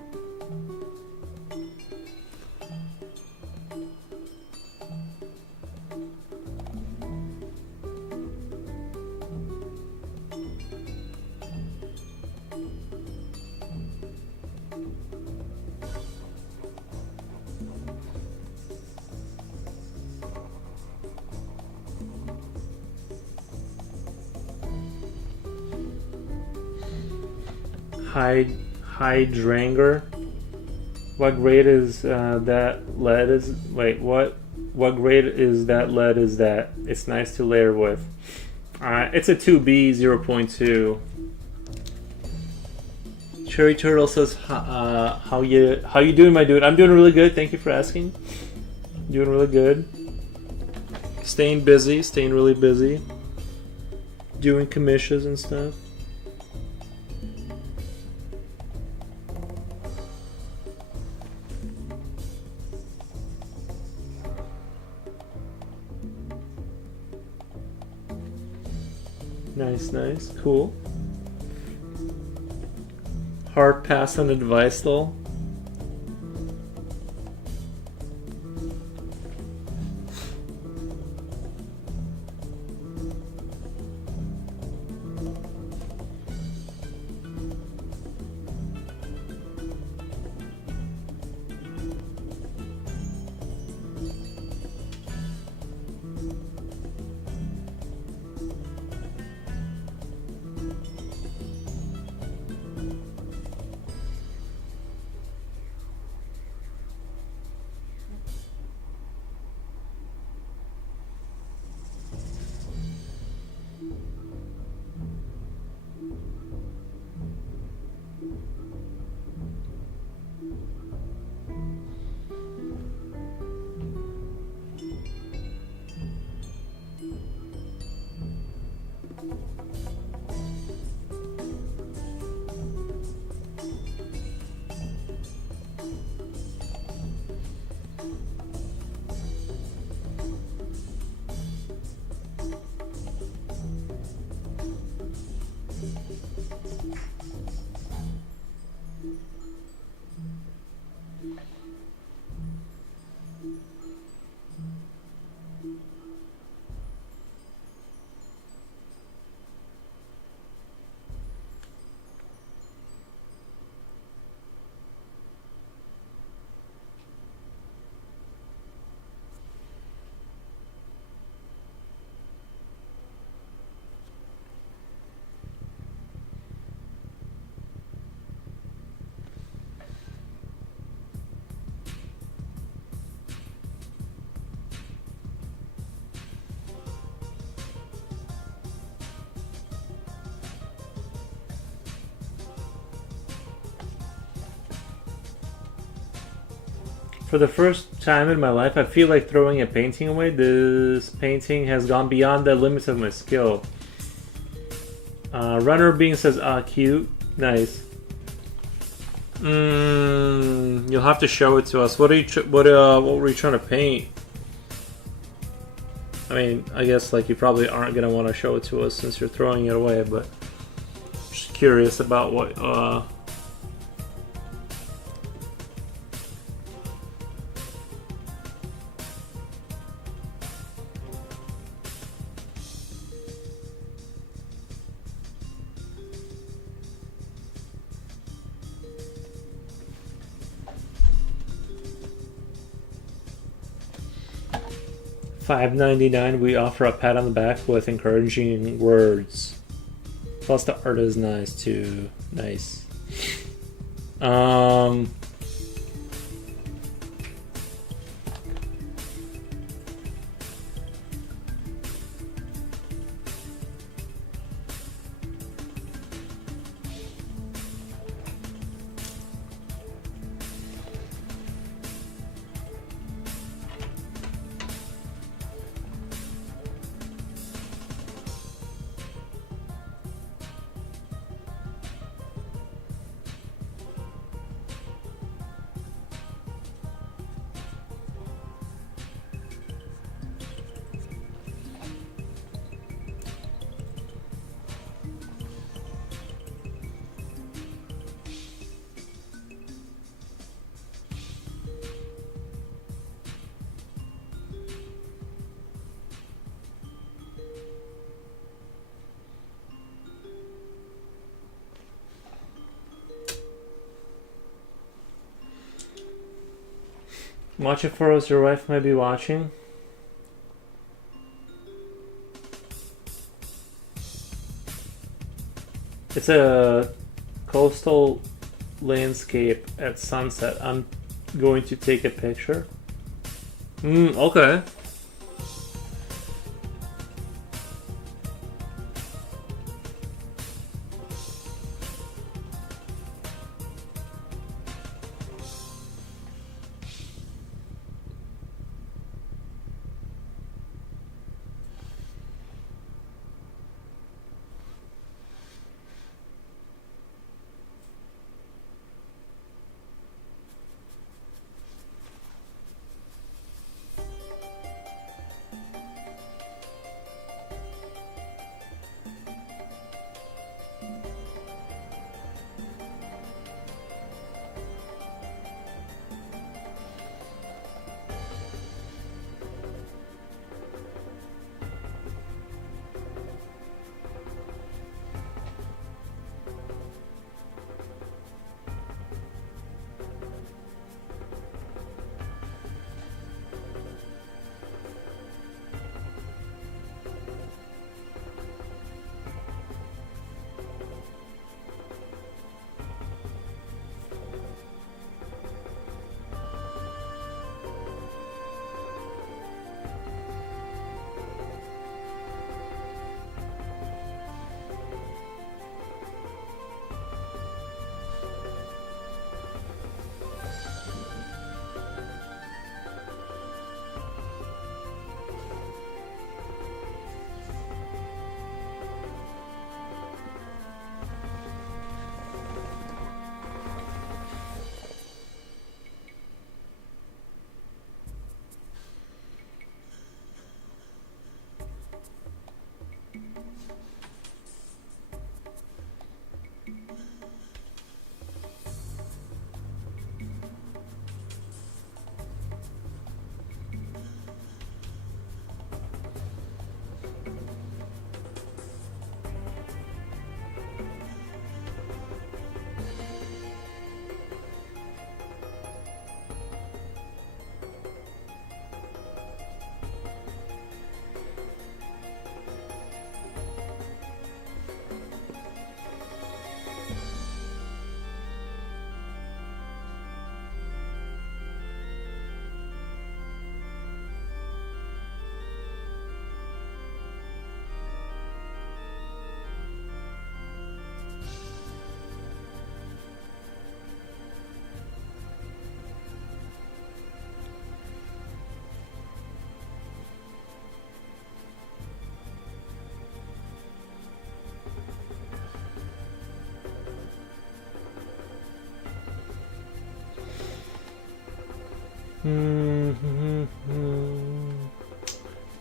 Hydranger. What grade is that lead is? Wait, what? What grade is that lead is that? It's nice to layer with. It's a 2B 0.2. Cherry Turtle says, how you doing, my dude? I'm doing really good. Thank you for asking. Doing really good. Staying busy. Staying really busy. Doing commissions and stuff. Nice, cool. Hard pass on advice though. For the first time in my life, I feel like throwing a painting away. This painting has gone beyond the limits of my skill. Runner Being says, cute. Nice. You'll have to show it to us. What were you trying to paint? I mean, I guess like you probably aren't gonna want to show it to us since you're throwing it away, but just curious about $5.99. We offer a pat on the back with encouraging words. Plus the art is nice too. Nice. Watch it for us, your wife might be watching. It's a coastal landscape at sunset. I'm going to take a picture. Okay.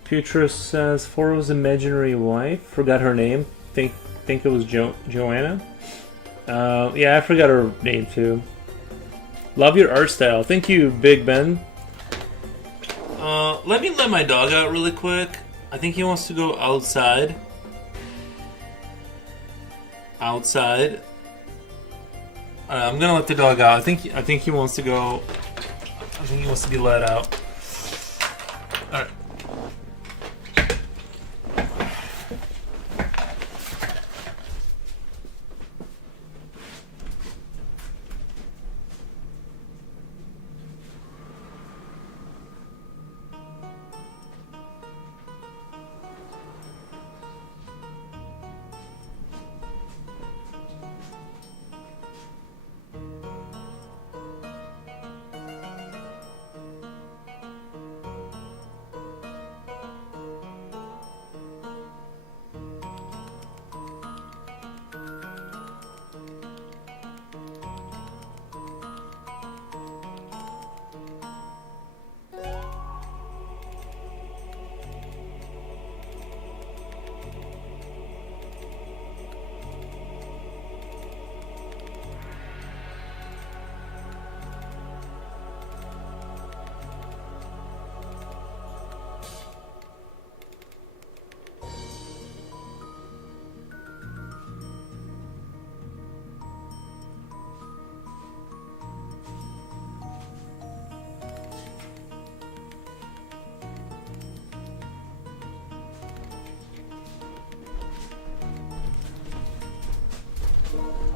Future says Foro's imaginary wife. Forgot her name. Think it was Joanna. Yeah, I forgot her name too. Love your art style. Thank you, Big Ben. Let me let my dog out really quick. I think he wants to go outside. Outside. I'm gonna let the dog out. I think he wants to go. I think he wants to be let out. All right.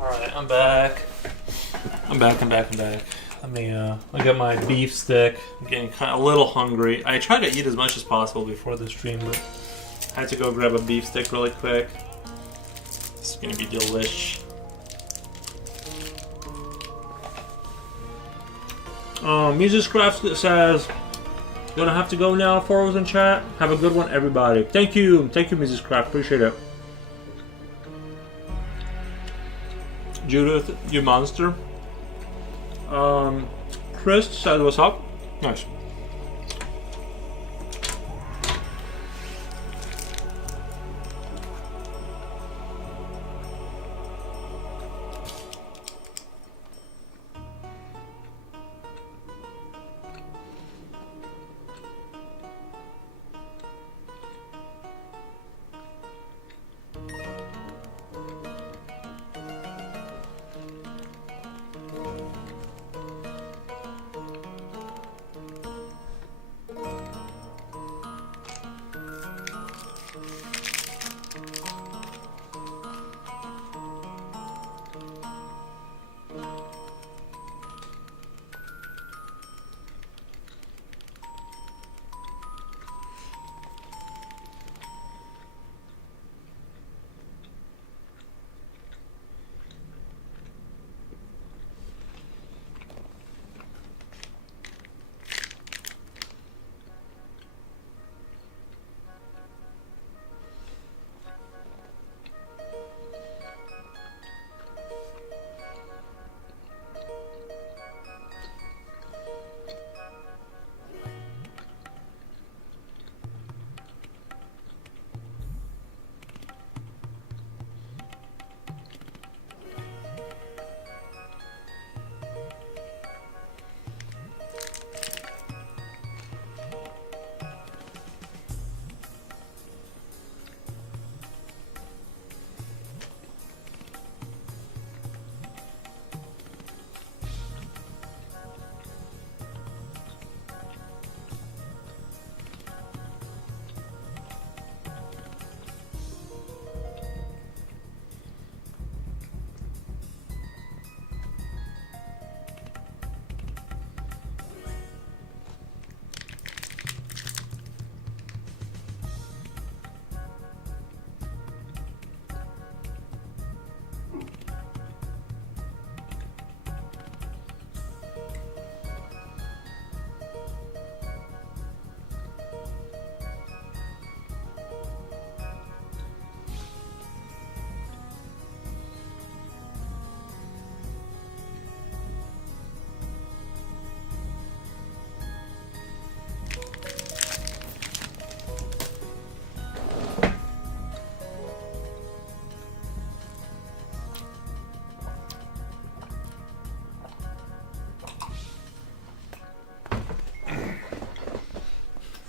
Alright, I'm back. I'm back. Let me, I got my beef stick. I'm getting kind of a little hungry. I tried to eat as much as possible before the stream, but I had to go grab a beef stick really quick. It's gonna be delish. Musiccraft says, gonna have to go now. 4 hours in chat. Have a good one, everybody. Thank you, Musiccraft. Appreciate it. Judith, you monster. Chris said, what's up? Nice.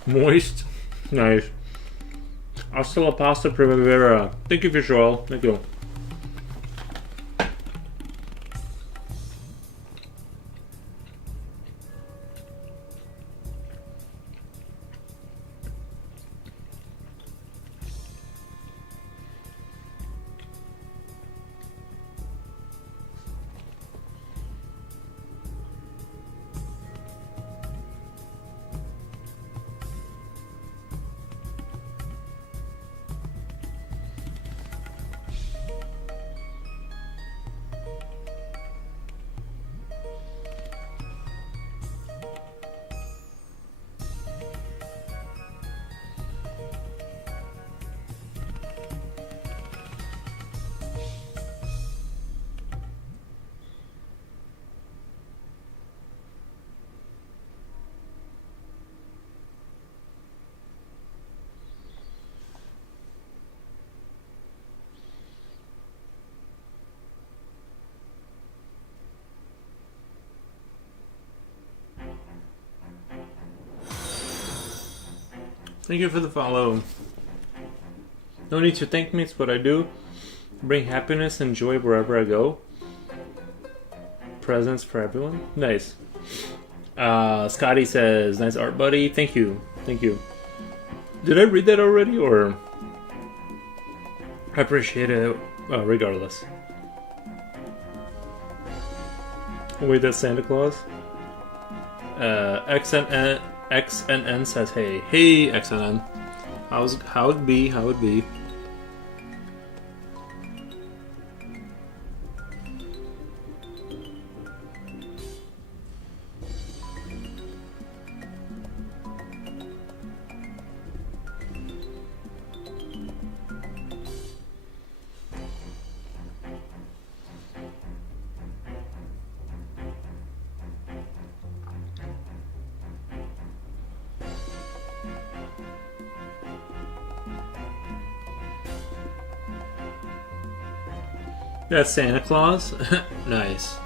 Moist. Nice. Hasta la pasta primavera. Thank you, Visual. Thank you. Thank you for the follow. No need to thank me, it's what I do. Bring happiness and joy wherever I go. Presents for everyone. Nice. Scotty says, nice art, buddy. Thank you. Thank you. Did I read that already, or? I appreciate it regardless. Wait, that's Santa Claus? XNN says, hey. Hey, XNN. How it be? How it be? That's Santa Claus? Nice.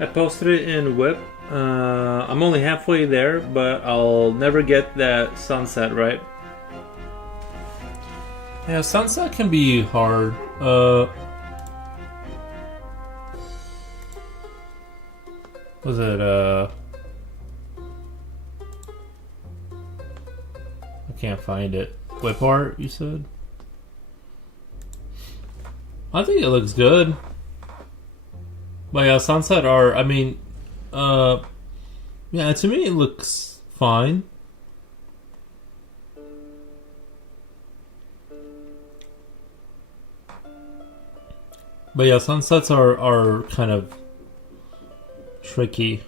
I posted it in Whip. I'm only halfway there, but I'll never get that sunset right. Yeah, sunset can be hard. Was it I can't find it. Whip art, you said? I think it looks good. But yeah, sunset art, I mean, yeah, to me it looks fine. But yeah, sunsets are kind of tricky.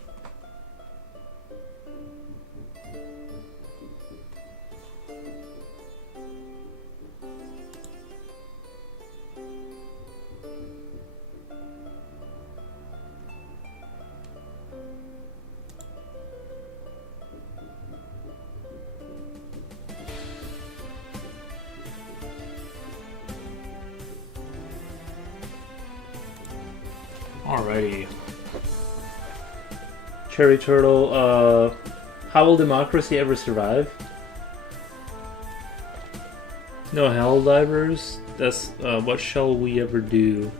Alrighty. Cherry Turtle, how will democracy ever survive? No hell divers? That's, what shall we ever do?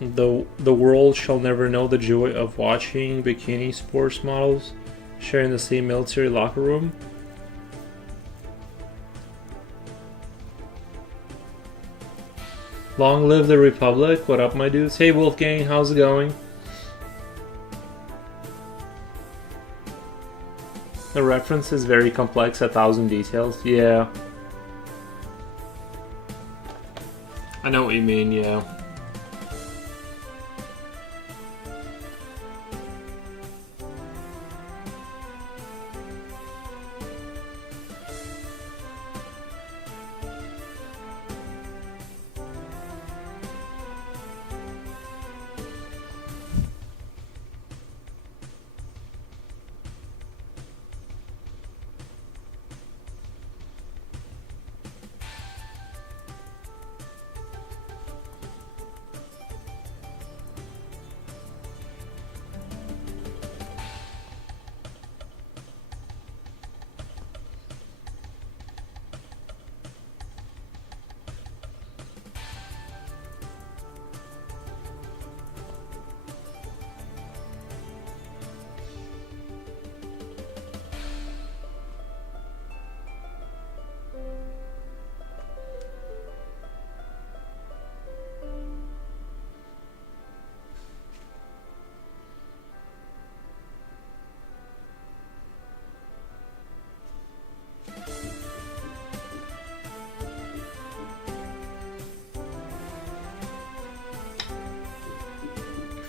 The world shall never know the joy of watching bikini sports models sharing the same military locker room. Long live the Republic. What up, my dudes? Hey, Wolfgang, how's it going? The reference is very complex, 1,000 details. Yeah. I know what you mean, yeah.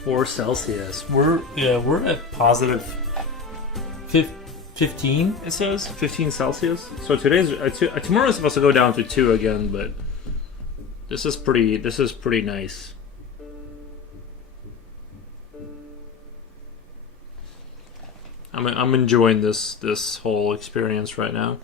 4 Celsius. We're at positive 15. It says 15 Celsius. So tomorrow's supposed to go down to 2 again, but this is pretty nice. I'm enjoying this whole experience right now.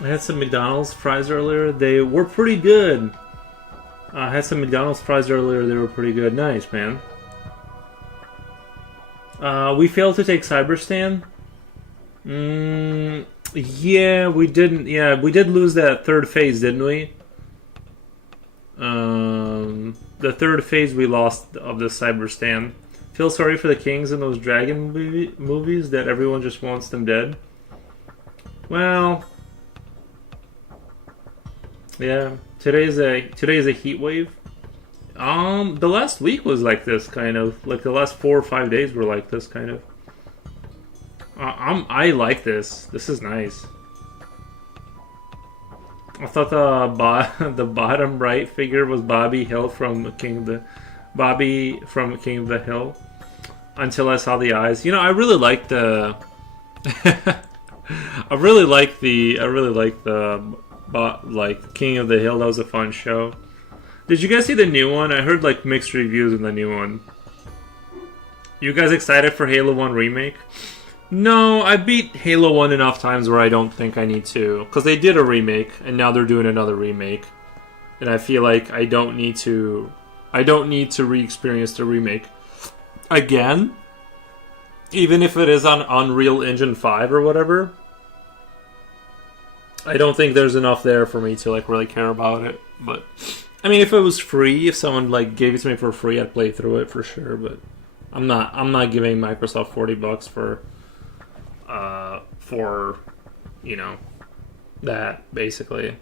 I had some McDonald's fries earlier. They were pretty good. I had some McDonald's fries earlier. They were pretty good. Nice, man. We failed to take Cyberstan. Yeah, we didn't. Yeah, we did lose that third phase, didn't we? The third phase we lost of the Cyberstan. Feel sorry for the kings in those dragon movies that everyone just wants them dead. Well, yeah. Today's a heat wave. The last week was like this, kind of. Like the last 4 or 5 days were like this, kind of. I like this. This is nice. I thought the bottom right figure was Bobby Hill from King of the Hill. Until I saw the eyes. You know, I really like the. I really like the King of the Hill. That was a fun show. Did you guys see the new one? I heard like mixed reviews on the new one. You guys excited for Halo 1 Remake? No, I beat Halo 1 enough times where I don't think I need to. Because they did a remake, and now they're doing another remake. And I feel like I don't need to re-experience the remake again. Even if it is on Unreal Engine 5 or whatever. I don't think there's enough there for me to like really care about it. But I mean, if it was free, if someone like gave it to me for free, I'd play through it for sure. But I'm not giving Microsoft $40 for you know, that basically.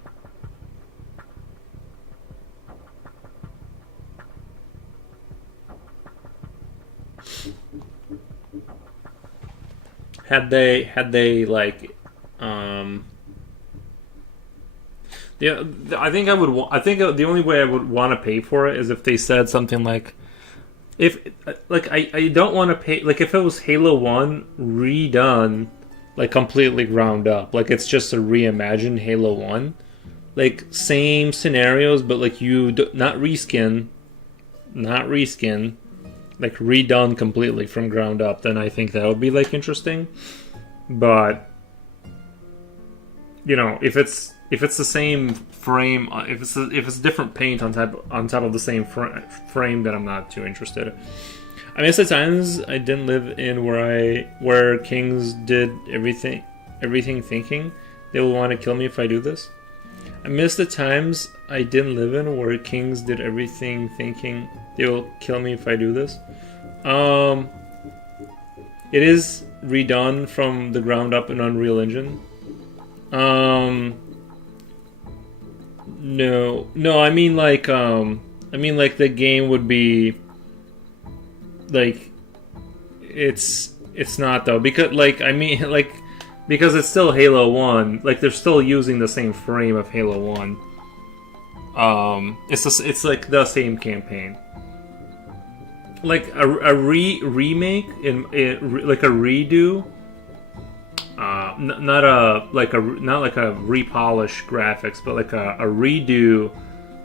Had they like yeah, I think the only way I would want to pay for it is if they said something like, if like I don't want to pay, like if it was Halo 1 redone, like completely ground up, like it's just a reimagined Halo 1, like same scenarios, but like not reskin, like redone completely from ground up, then I think that would be like interesting. But you know, if it's the same frame, if it's different paint on top of the same frame, then I'm not too interested. I miss the times I didn't live in where kings did everything thinking they will want to kill me if I do this. I miss the times I didn't live in where kings did everything thinking they will kill me if I do this. It is redone from the ground up in Unreal Engine. No, I mean like the game would be like, it's not though, because like I mean like, because it's still Halo 1, like they're still using the same frame of Halo 1. It's like the same campaign. Like a remake in like a redo. not a not like a repolish graphics, but like a redo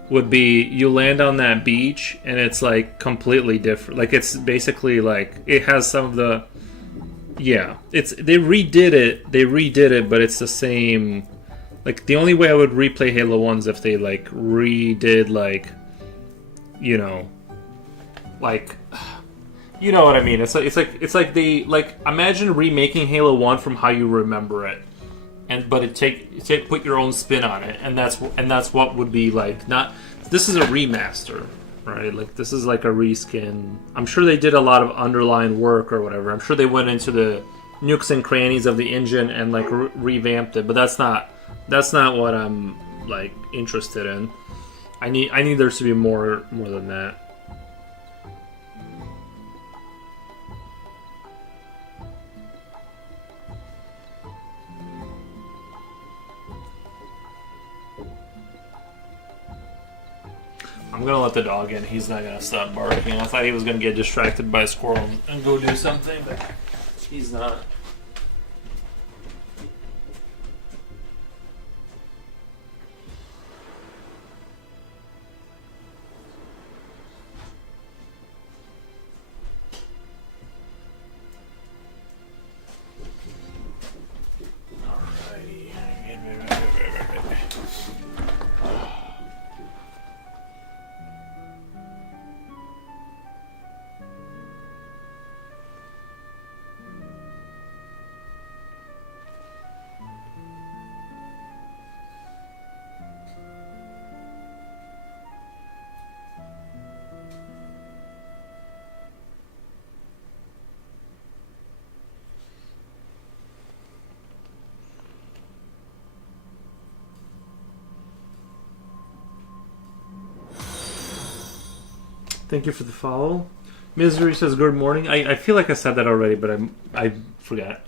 would be you land on that beach and it's like completely different. Like it's basically like it has some of the it's they redid it, but it's the same. Like the only way I would replay Halo 1 is if they like redid like like you know what I mean. It's like they like imagine remaking Halo 1 from how you remember it. But put your own spin on it, and that's what would be like. Not this is a remaster, right? Like this is like a reskin. I'm sure they did a lot of underlying work or whatever. I'm sure they went into the nooks and crannies of the engine and like revamped it. But that's not what I'm like interested in. I need there to be more than that. I'm gonna let the dog in. He's not gonna stop barking. I thought he was gonna get distracted by a squirrel and go do something, but he's not. Thank you for the follow. Misery says good morning. I feel like I said that already, but I forgot.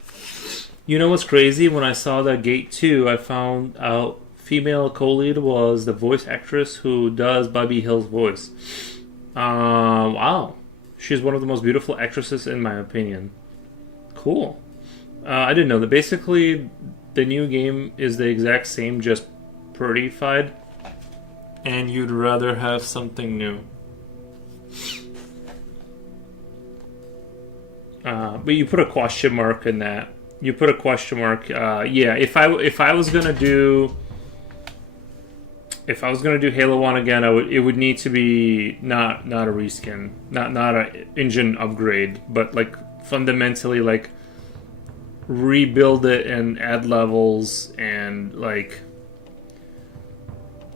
You know what's crazy? When I saw that Gate 2, I found out female co-lead was the voice actress who does Bobby Hill's voice. Wow. She's one of the most beautiful actresses in my opinion. Cool. I didn't know that. Basically, the new game is the exact same, just prettified. And you'd rather have something new. But you put a question mark in that. You put a question mark. Yeah, if I was gonna do Halo 1 again, it would need to be not a reskin, not a engine upgrade, but like fundamentally like rebuild it and add levels and like,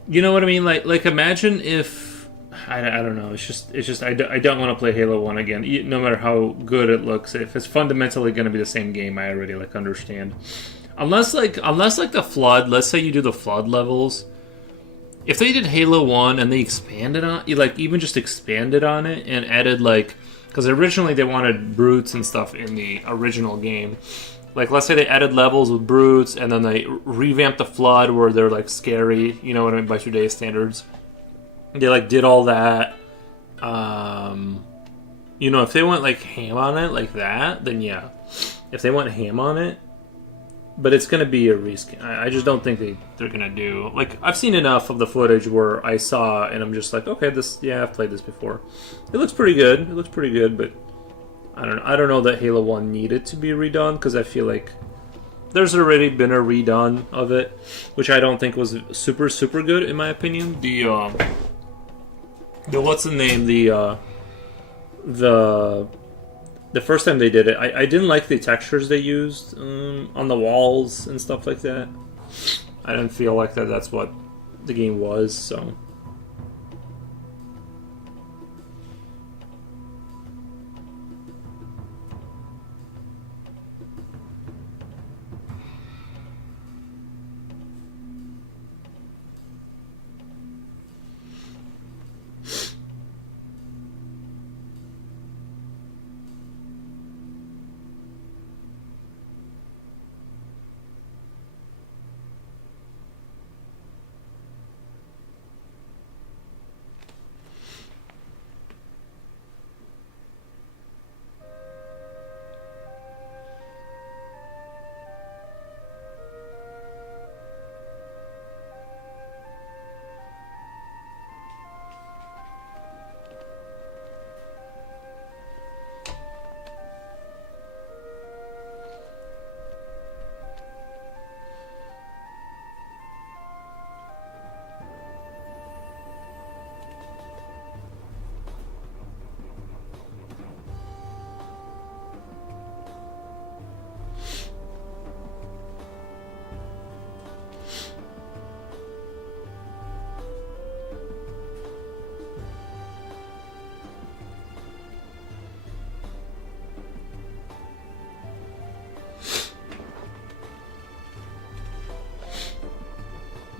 you know what I mean? Like imagine if I don't know. It's just I don't want to play Halo 1 again, no matter how good it looks. If it's fundamentally going to be the same game, I already like understand. Unless like the Flood. Let's say you do the Flood levels. If they did Halo 1 and they expanded on, like even just expanded on it and added like, because originally they wanted brutes and stuff in the original game. Like let's say they added levels with brutes and then they revamped the Flood where they're like scary. You know what I mean by today's standards. They like did all that. You know, if they went like ham on it like that, then yeah. If they went ham on it, but it's gonna be a reskin. I just don't think they're gonna do like I've seen enough of the footage where I saw and I'm just like, okay, I've played this before. It looks pretty good. But I don't know that Halo 1 needed to be redone because I feel like there's already been a redone of it, which I don't think was super good in my opinion. The what's the name? The first time they did it, I didn't like the textures they used on the walls and stuff like that. I didn't feel like that's what the game was, so.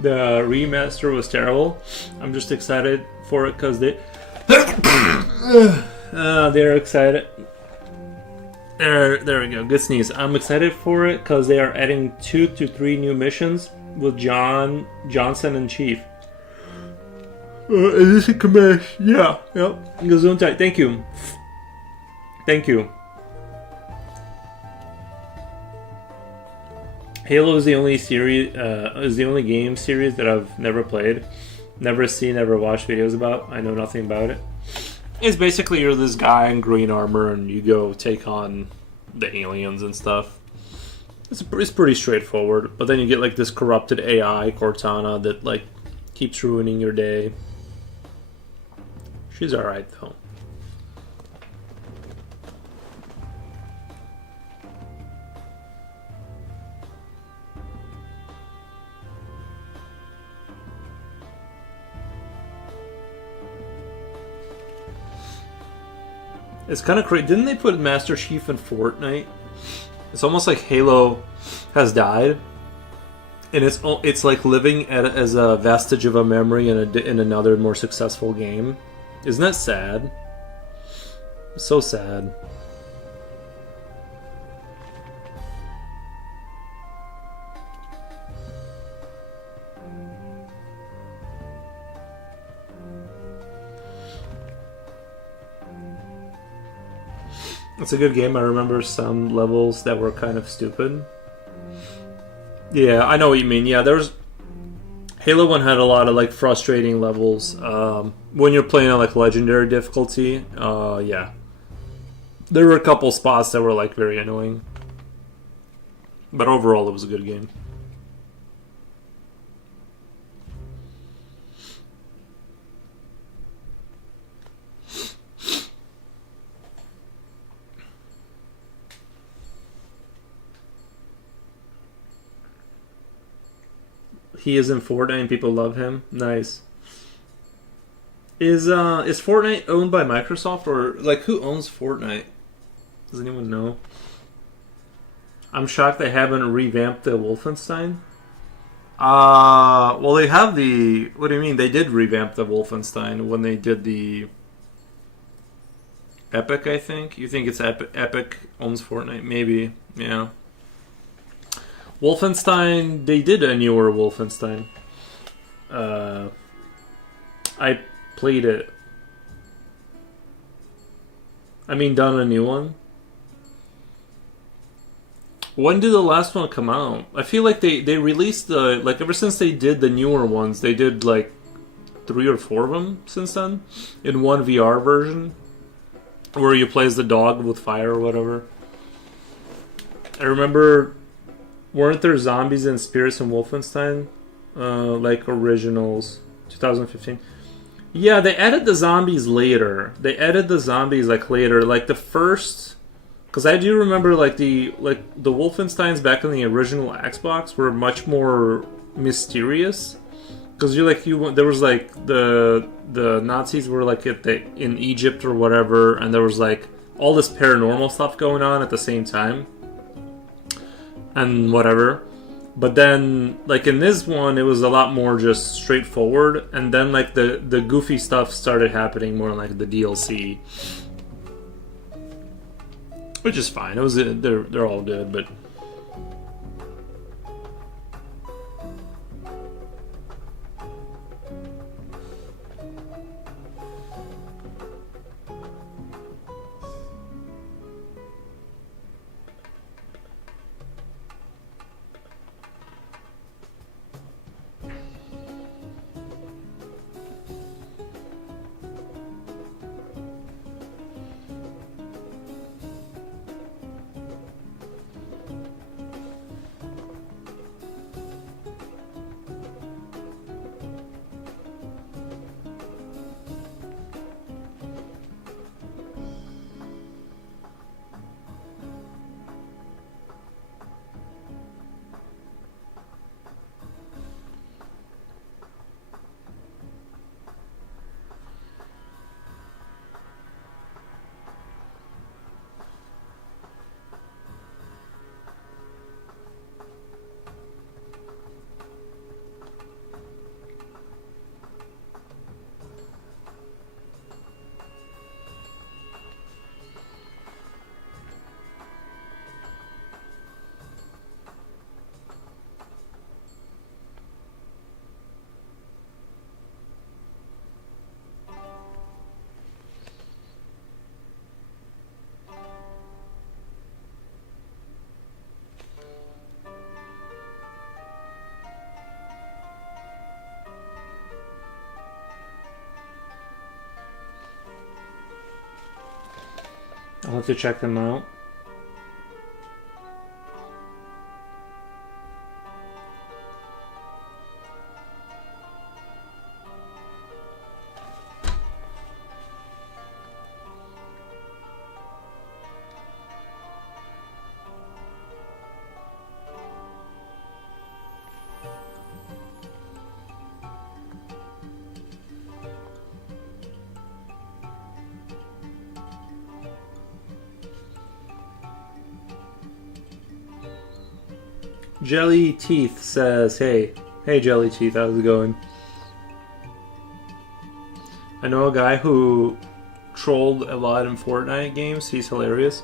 The remaster was terrible. I'm just excited for it because they're excited. There we go. Good sneeze. I'm excited for it because they are adding 2 to 3 new missions with Johnson and Chief. Is this a commercial? Yeah. Yep. Gesundheit. Thank you. Thank you. Halo is the only game series that I've never played, never seen, never watched videos about. I know nothing about it. It's basically you're this guy in green armor and you go take on the aliens and stuff. It's pretty straightforward, but then you get like this corrupted AI Cortana that like keeps ruining your day. She's alright though. It's kind of crazy. Didn't they put Master Chief in Fortnite? It's almost like Halo has died, and it's like living as a vestige of a memory in another more successful game. Isn't that sad? It's so sad. It's a good game. I remember some levels that were kind of stupid. Yeah, I know what you mean. Yeah, there's Halo 1 had a lot of like frustrating levels when you're playing on like legendary difficulty. Yeah, there were a couple spots that were like very annoying, but overall it was a good game. He is in Fortnite and people love him. Nice. Is Fortnite owned by Microsoft or like who owns Fortnite? Does anyone know? I'm shocked they haven't revamped the Wolfenstein. Well they have the what do you mean? They did revamp the Wolfenstein when they did the Epic, I think. You think it's Epic owns Fortnite? Maybe. Yeah. Wolfenstein, they did a newer Wolfenstein. I played it. I mean, done a new one. When did the last one come out? I feel like they released the... Like, ever since they did the newer ones, they did, like, 3 or 4 of them since then. In one VR version. Where you play as the dog with fire or whatever. I remember... Weren't there zombies and spirits in Wolfenstein? Like originals, 2015. Yeah, they added the zombies later. They added the zombies like later, like the first. Because I do remember like the Wolfensteins back in the original Xbox were much more mysterious. Because there was like the Nazis were like in Egypt or whatever, and there was like all this paranormal stuff going on at the same time. And whatever. But then, like in this one, it was a lot more just straightforward. And then, like, the goofy stuff started happening more like the DLC. Which is fine. They're all good, but... I'll have to check them out. Jelly Teeth says, hey Jelly Teeth, how's it going? I know a guy who trolled a lot in Fortnite games. He's hilarious.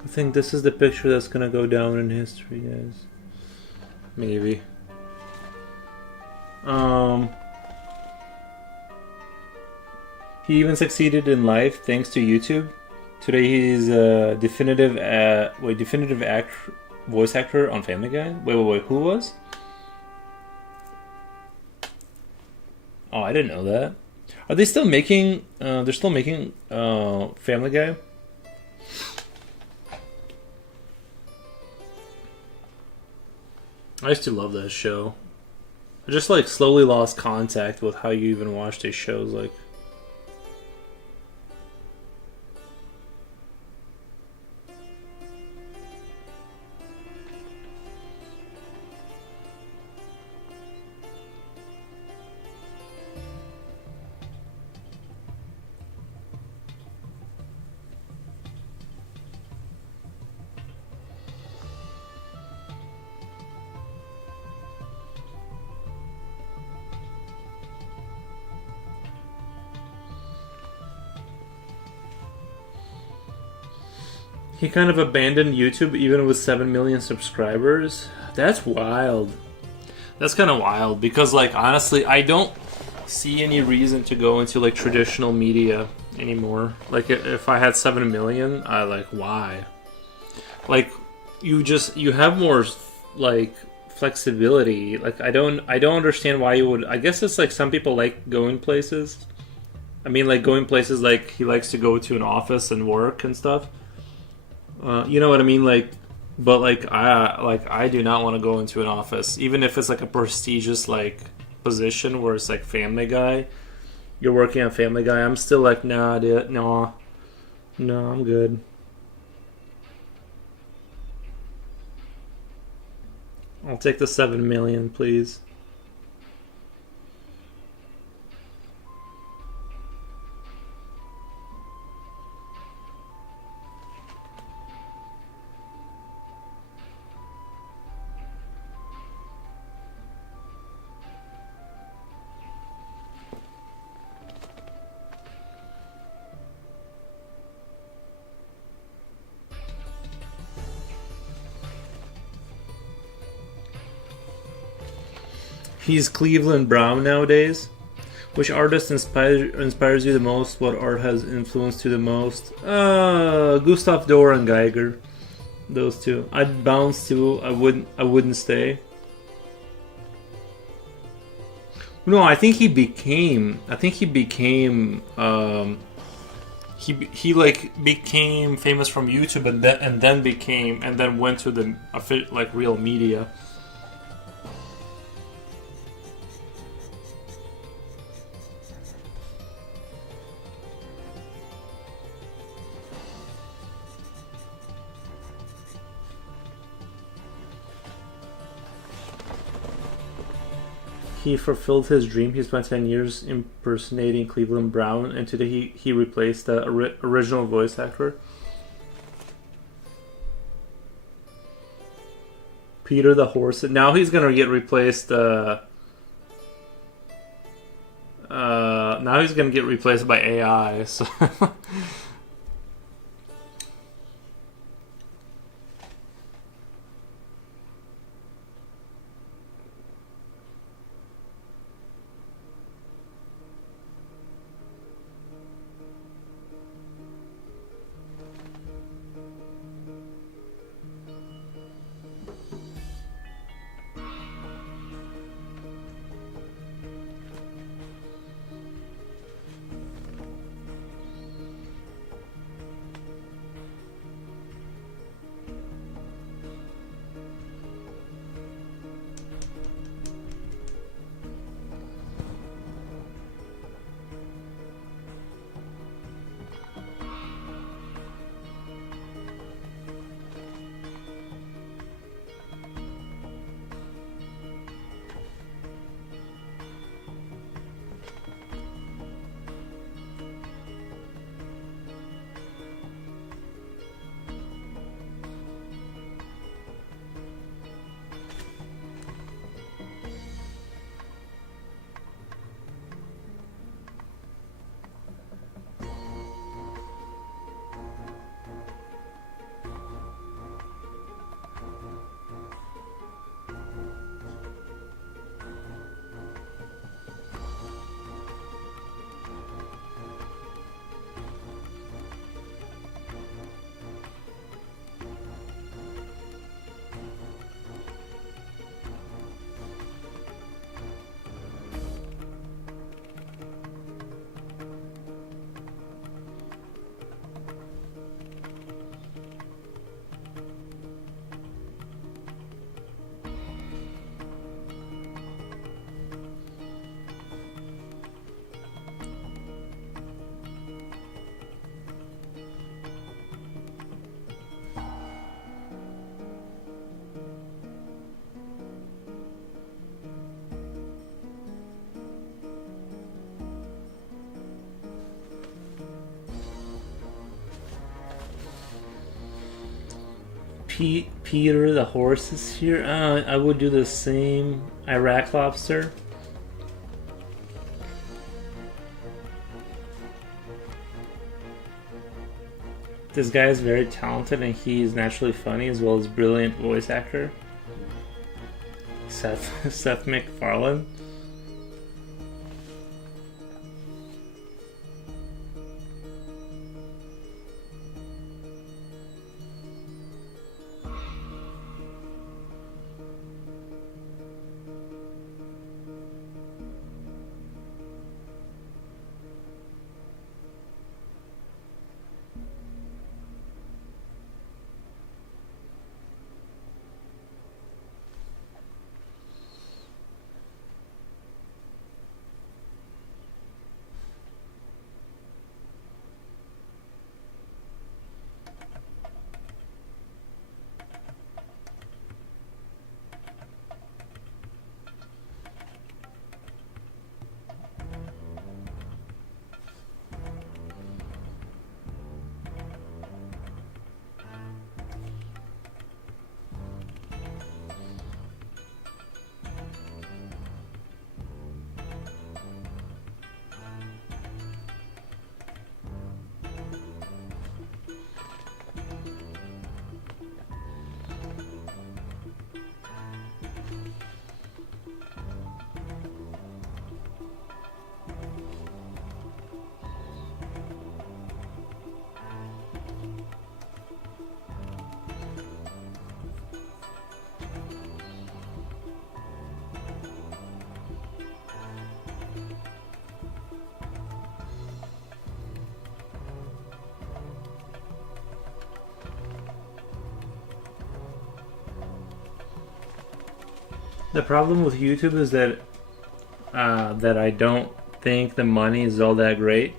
I think this is the picture that's gonna go down in history, guys. Maybe. He even succeeded in life thanks to YouTube. Today he's a definitive voice actor on Family Guy. Wait, who was? Oh, I didn't know that. Are they still making? They're still making Family Guy. I used to love that show. I just like slowly lost contact with how you even watch these shows. Like, he kind of abandoned YouTube even with 7 million subscribers. That's wild. That's kind of wild because, like, honestly, I don't see any reason to go into like traditional media anymore. Like, if I had 7 million, I like, why? Like, you have more like flexibility. Like, I don't understand why you would. I guess it's like some people like going places. I mean, like going places like he likes to go to an office and work and stuff. You know what I mean? Like, but I do not want to go into an office, even if it's like a prestigious like position where it's like Family Guy. You're working on Family Guy. I'm still like, nah, dude, no, I'm good. I'll take the 7 million, please. He's Cleveland Brown nowadays. Which artist inspires you the most? What art has influenced you the most? Gustav Doran Geiger. Those two. I'd bounce too. I wouldn't stay. No, I think he became. He like became famous from YouTube and then went to the like real media. He fulfilled his dream. He spent 10 years impersonating Cleveland Brown, and today he replaced the original voice actor. Peter the horse. Now he's gonna get replaced. Now he's gonna get replaced by AI. So Peter the horse is here. I would do the same. Iraq lobster. This guy is very talented and he's naturally funny as well as brilliant voice actor. Seth MacFarlane. The problem with YouTube is that I don't think the money is all that great,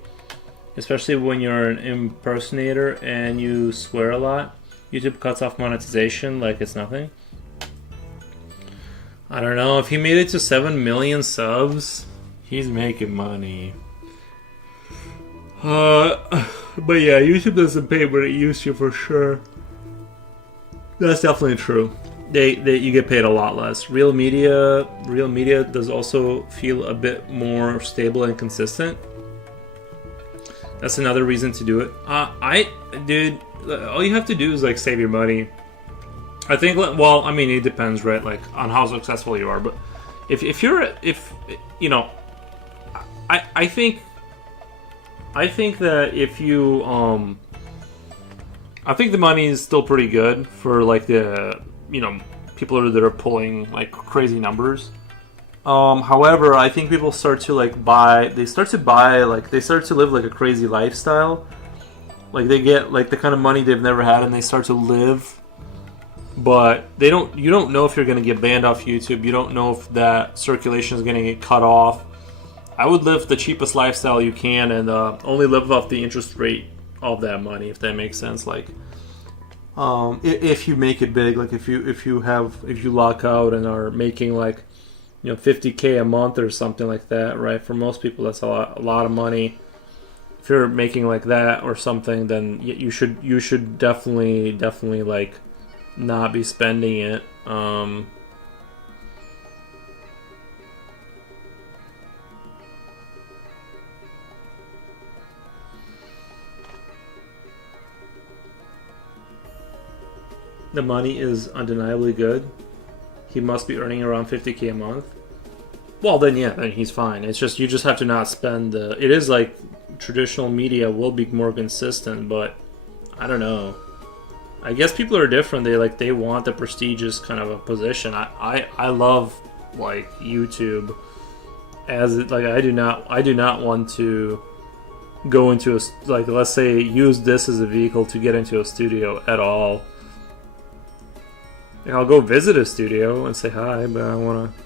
especially when you're an impersonator and you swear a lot. YouTube cuts off monetization like it's nothing. I don't know, if he made it to 7 million subs, he's making money. But yeah, YouTube doesn't pay what it used to for sure. That's definitely true. You get paid a lot less. Real media does also feel a bit more stable and consistent. That's another reason to do it. Dude, all you have to do is like save your money. I think, well, I mean, it depends, right? Like on how successful you are. But if you know, I think that if you I think the money is still pretty good for like the people that are pulling like crazy numbers. However, I think people start to live like a crazy lifestyle. Like they get like the kind of money they've never had, and they start to live. But you don't know if you're going to get banned off YouTube. You don't know if that circulation is going to get cut off. I would live the cheapest lifestyle you can, and only live off the interest rate of that money, if that makes sense. Like, if you make it big, like if you lock out and are making like, $50K a month or something like that, right? For most people, that's a lot of money. If you're making like that or something, then you should definitely like not be spending it. The money is undeniably good. He must be earning around 50K a month. Well, then he's fine. It's just you just have to not spend the. It is like traditional media will be more consistent, but I don't know. I guess people are different. They want the prestigious kind of a position. I love like YouTube as like I do not want to go into a, like, let's say, use this as a vehicle to get into a studio at all. Like, I'll go visit a studio and say hi, but I want to.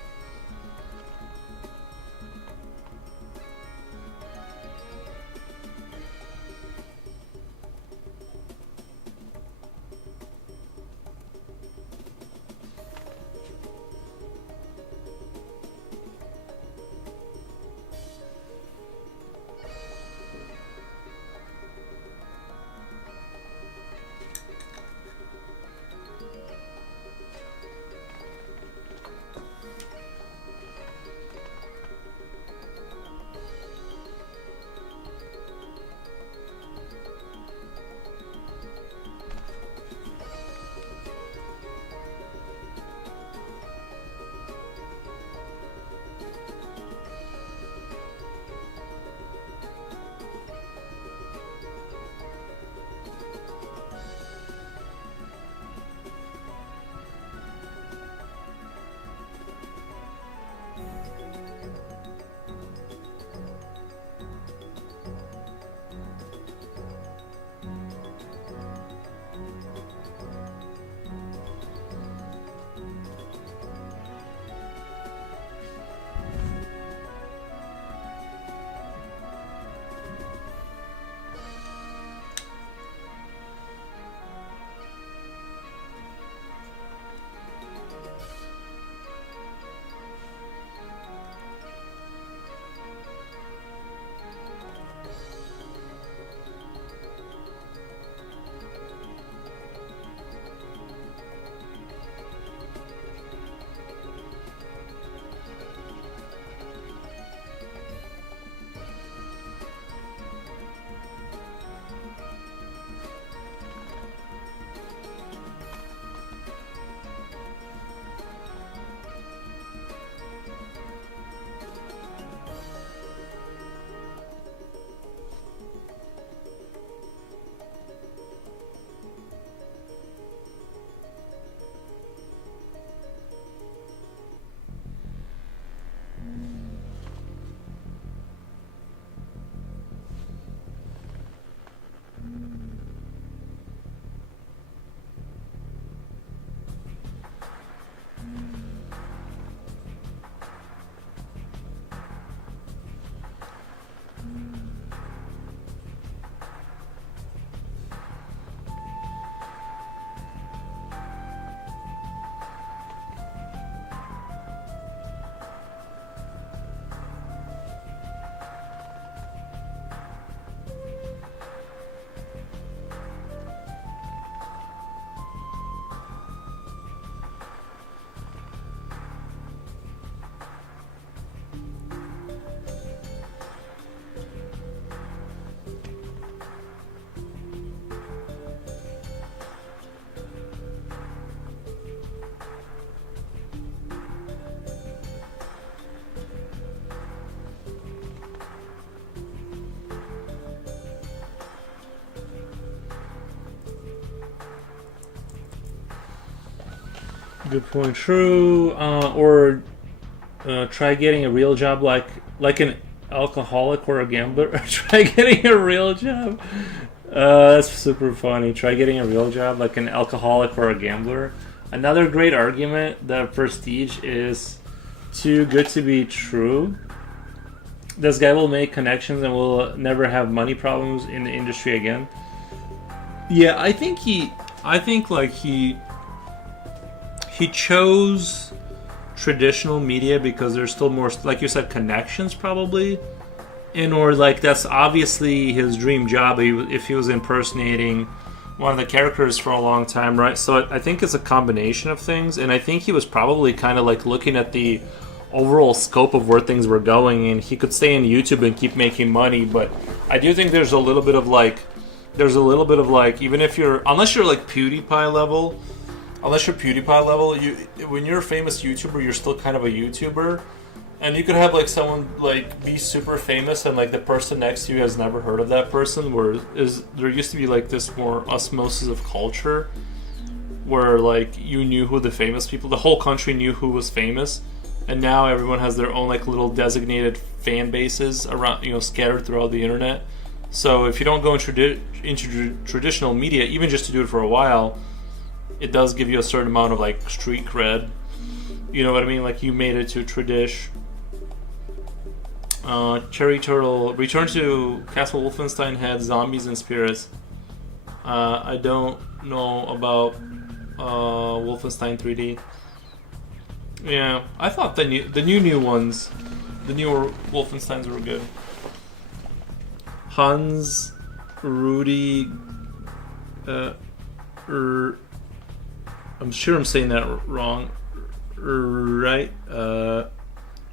good point. True. Or try getting a real job like an alcoholic or a gambler. Try getting a real job. That's super funny. Try getting a real job like an alcoholic or a gambler. Another great argument that prestige is too good to be true. This guy will make connections and will never have money problems in the industry again. Yeah, I think he chose traditional media because there's still more, like you said, connections probably, and or like that's obviously his dream job if he was impersonating one of the characters for a long time, right? So I think it's a combination of things, and I think he was probably kind of like looking at the overall scope of where things were going, and he could stay in YouTube and keep making money. But I do think there's a little bit of like, even if unless you're like PewDiePie level, you when you're a famous YouTuber, you're still kind of a YouTuber, and you could have like someone like be super famous and like the person next to you has never heard of that person. There used to be like this more osmosis of culture where like you knew who the famous people, the whole country knew who was famous. And now everyone has their own like little designated fan bases around, scattered throughout the internet. So if you don't go into traditional media, even just to do it for a while, it does give you a certain amount of like street cred. You know what I mean? Like you made it to Tradish. Cherry Turtle, Return to Castle Wolfenstein had zombies and spirits. I don't know about Wolfenstein 3D. Yeah, I thought the new ones, the newer Wolfensteins were good. Hans, Rudy, I'm sure I'm saying that wrong, right?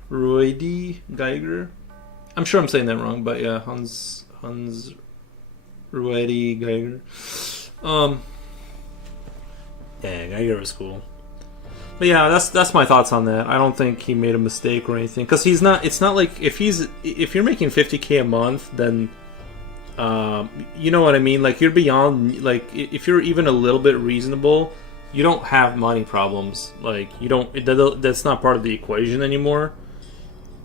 Rudy Geiger. I'm sure I'm saying that wrong, but yeah, Hans Rudy Geiger. Yeah, Geiger was cool. But yeah, that's my thoughts on that. I don't think he made a mistake or anything, because he's not. It's not like if you're making $50K a month, then you know what I mean. Like you're beyond. Like if you're even a little bit reasonable, you don't have money problems. Like you don't. That's not part of the equation anymore.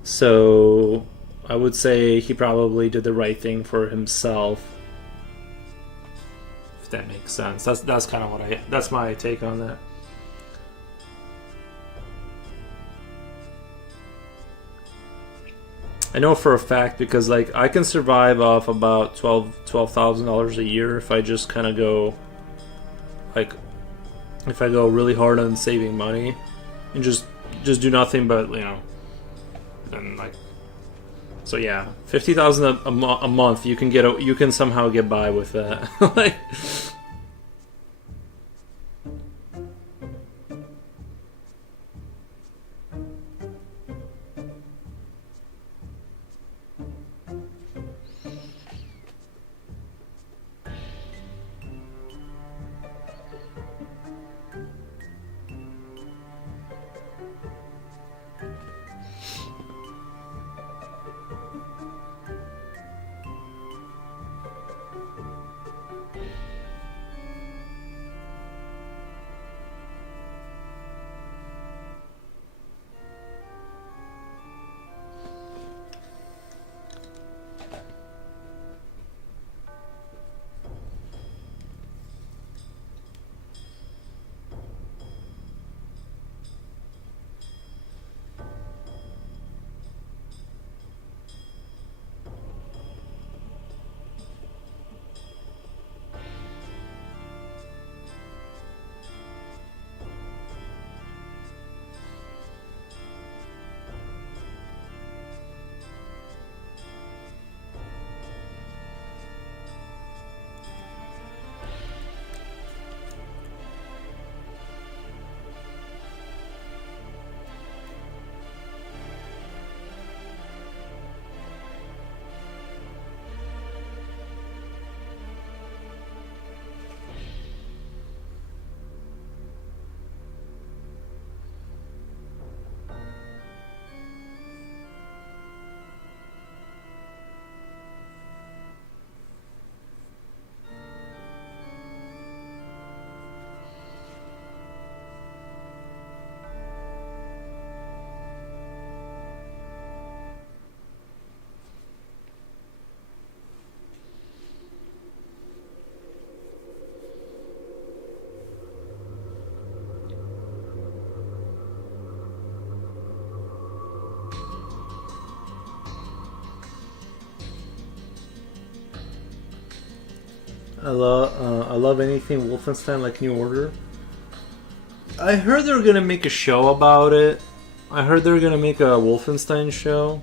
So I would say he probably did the right thing for himself. If that makes sense. That's kind of that's my take on that. I know for a fact because like I can survive off about $12,000 a year if I just kind of go like if I go really hard on saving money and just do nothing but and like so yeah, 50,000 a month you can somehow get by with that. Like I love anything Wolfenstein like New Order. I heard they were gonna make a show about it. I heard they were gonna make a Wolfenstein show.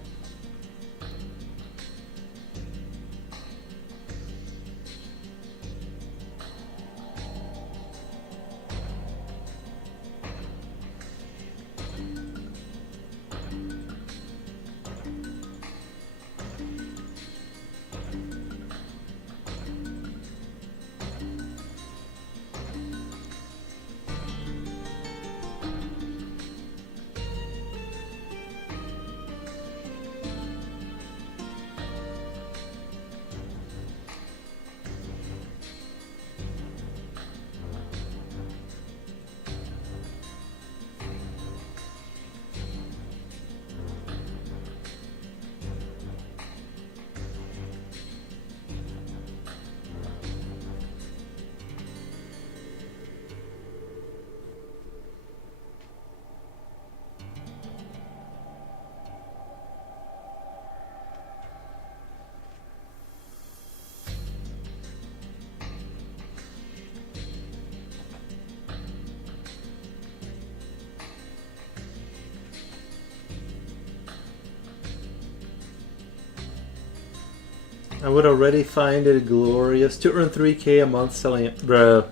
I would already find it glorious to earn 3K a month selling it. Bruh.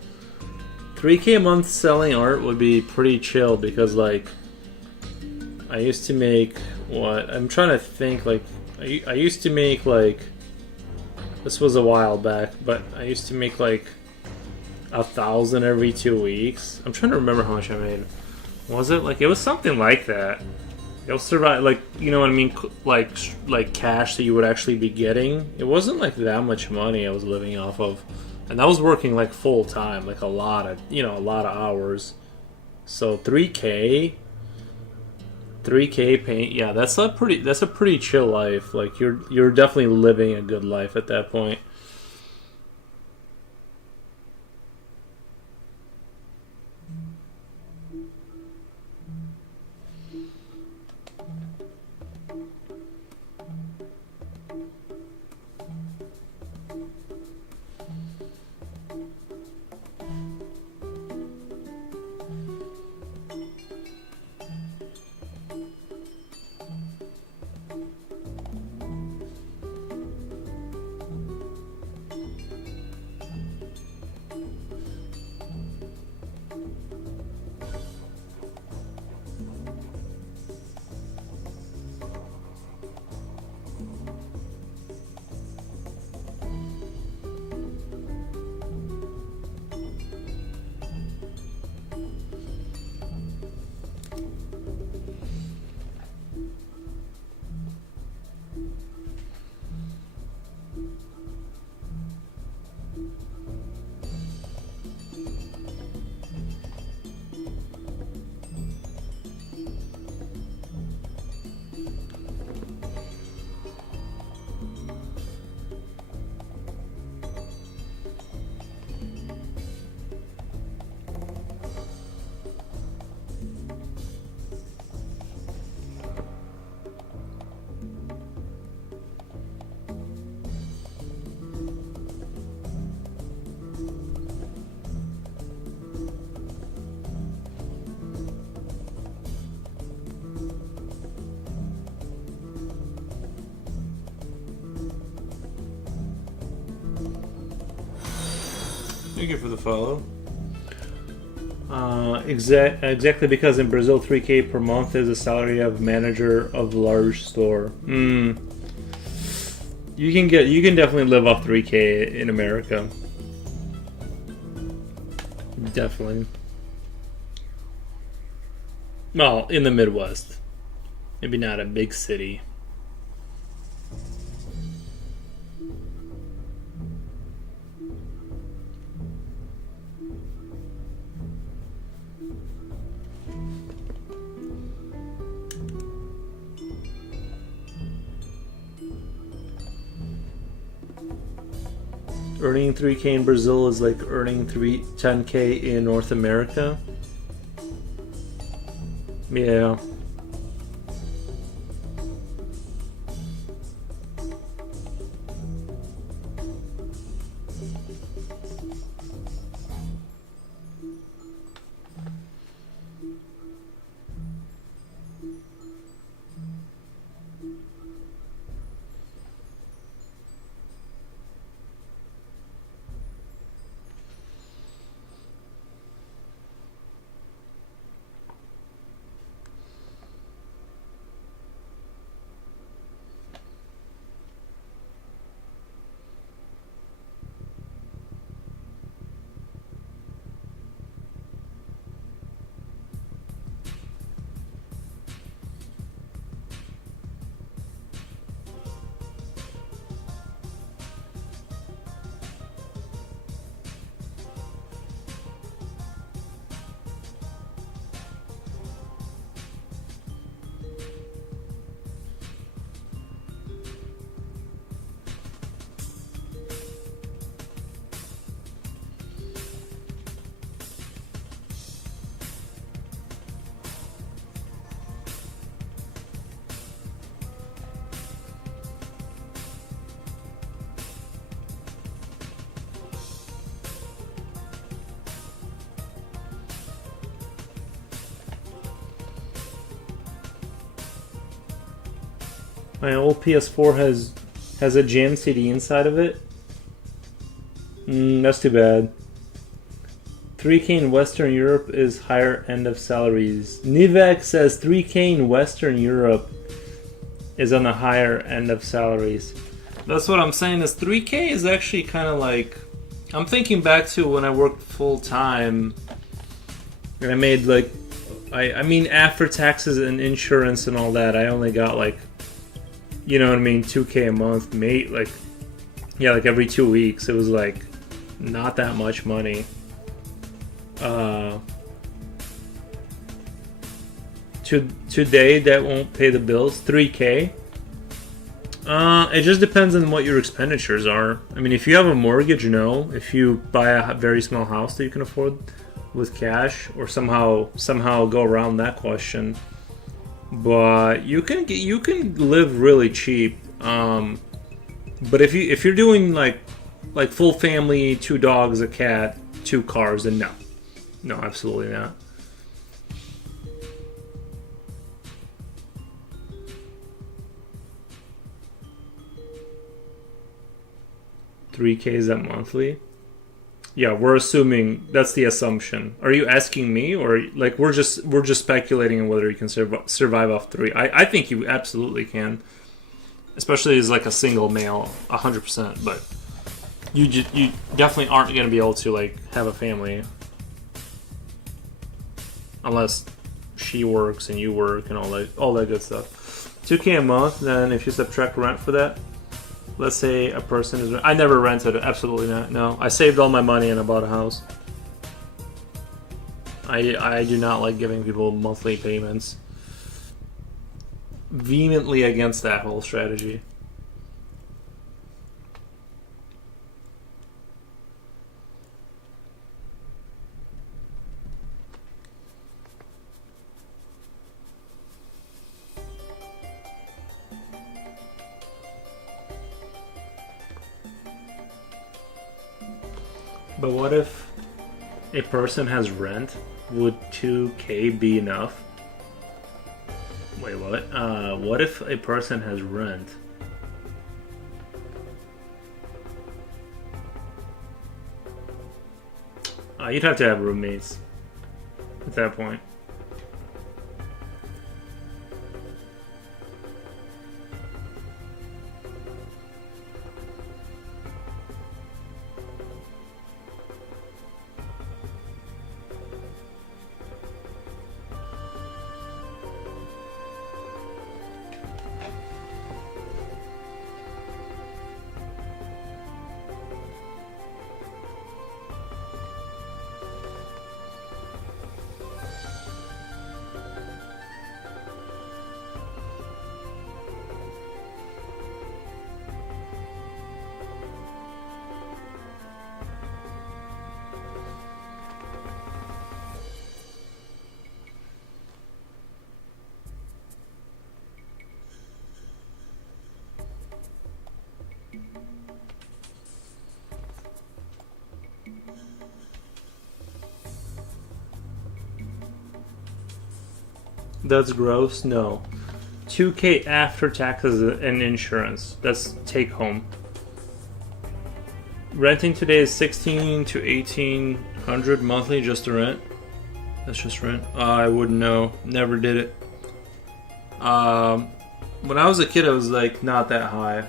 3K a month selling art would be pretty chill because, like, I used to make what? I'm trying to think, like, I used to make, like, this was a while back, but I used to make, like, 1,000 every 2 weeks. I'm trying to remember how much I made. Was it? Like, it was something like that. It'll survive, like, you know what I mean, like cash that you would actually be getting. It wasn't like that much money I was living off of, and I was working like full time, like a lot of hours. So 3K paint, yeah, that's a pretty chill life. Like you're definitely living a good life at that point. Thank you for the follow. Exactly because in Brazil 3K per month is the salary of manager of large store. You can definitely live off 3K in America. Definitely. Well, in the Midwest. Maybe not a big city. Earning 3K in Brazil is like earning 10K in North America. Yeah. My old PS4 has a jam CD inside of it. That's too bad. 3K in Western Europe is higher end of salaries. Nivek says 3K in Western Europe is on the higher end of salaries. That's what I'm saying, is 3K is actually kind of like... I'm thinking back to when I worked full time and I made like... I mean, after taxes and insurance and all that, I only got like... You know what I mean? 2K a month, mate. Like, yeah, like every 2 weeks. It was like not that much money. Today that won't pay the bills. 3K. It just depends on what your expenditures are. I mean, if you have a mortgage, no. If you buy a very small house that you can afford with cash, or somehow go around that question. But you can live really cheap. But if you're doing like full family, 2 dogs, a cat, 2 cars, then no, absolutely not. $3K is that monthly? Yeah, we're assuming that's the assumption. Are you asking me, or like we're just speculating on whether you can survive off 3? I think you absolutely can, especially as like a single male, 100%. But you definitely aren't going to be able to like have a family unless she works and you work and all that good stuff. 2K a month. Then if you subtract rent for that. Let's say a person is... I never rented it. Absolutely not. No. I saved all my money and I bought a house. I do not like giving people monthly payments. Vehemently against that whole strategy. But what if a person has rent? Would 2K be enough? Wait, what? What if a person has rent? You'd have to have roommates at that point. That's gross? No. 2K after taxes and insurance. That's take home. Renting today is 16 to 1800 monthly just to rent. That's just rent. I wouldn't know. Never did it. When I was a kid, it was like not that high. I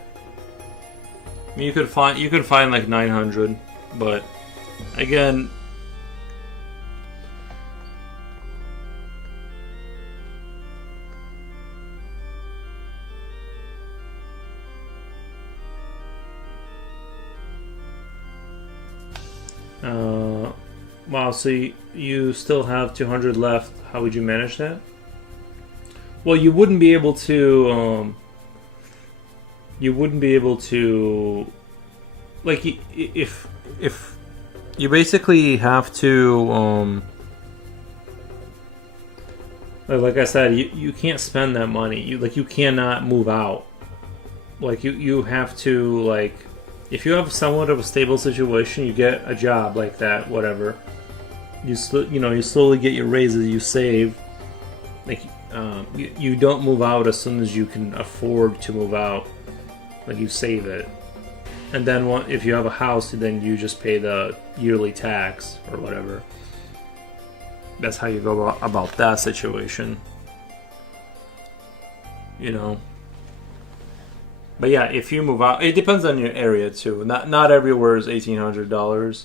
mean, you could find like 900, but again. Wow, so you still have 200 left. How would you manage that? Well, you wouldn't be able to. Like, if you basically have to. Like I said, you can't spend that money. You cannot move out. Like you have to like. If you have somewhat of a stable situation, you get a job like that, whatever. You slowly get your raises, you save. Like, you don't move out as soon as you can afford to move out. Like you save it, and then if you have a house, then you just pay the yearly tax or whatever. That's how you go about that situation. You know. But yeah, if you move out, it depends on your area too. Not everywhere is $1,800.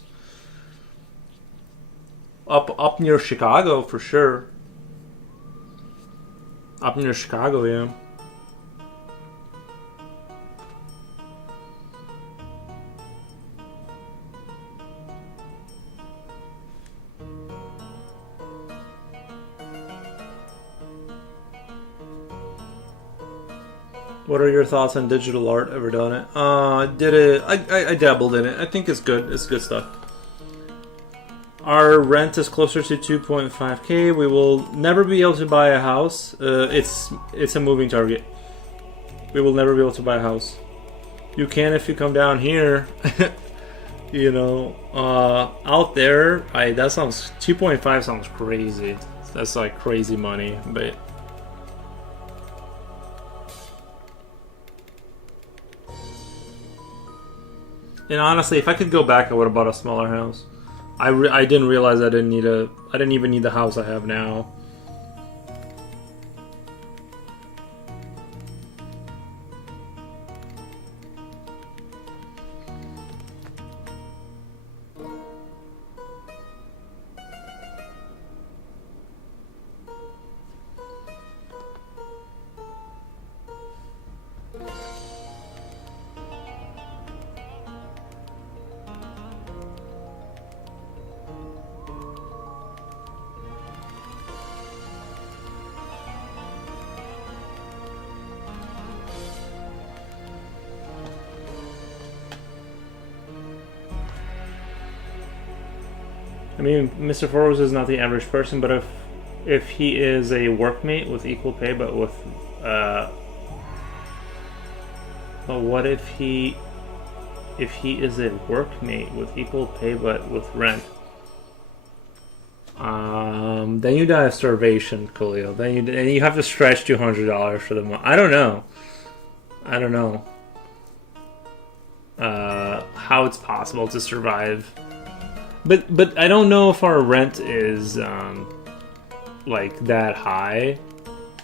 Up near Chicago for sure. Up near Chicago, yeah. What are your thoughts on digital art? Ever done it? I dabbled in it. I think it's good. It's good stuff. Our rent is closer to 2.5k. We will never be able to buy a house. It's a moving target. We will never be able to buy a house. You can if you come down here. You know, out there, that sounds 2.5 sounds crazy. That's like crazy money, but. And honestly, if I could go back, I would have bought a smaller house. I didn't realize I didn't even need the house I have now. I mean, Mr. Forbes is not the average person, but if he is a workmate with equal pay, but with but what if he is a workmate with equal pay but with rent? Then you die of starvation, Coolio. Then you have to stretch $200 for the month. I don't know how it's possible to survive. But I don't know if our rent is like that high,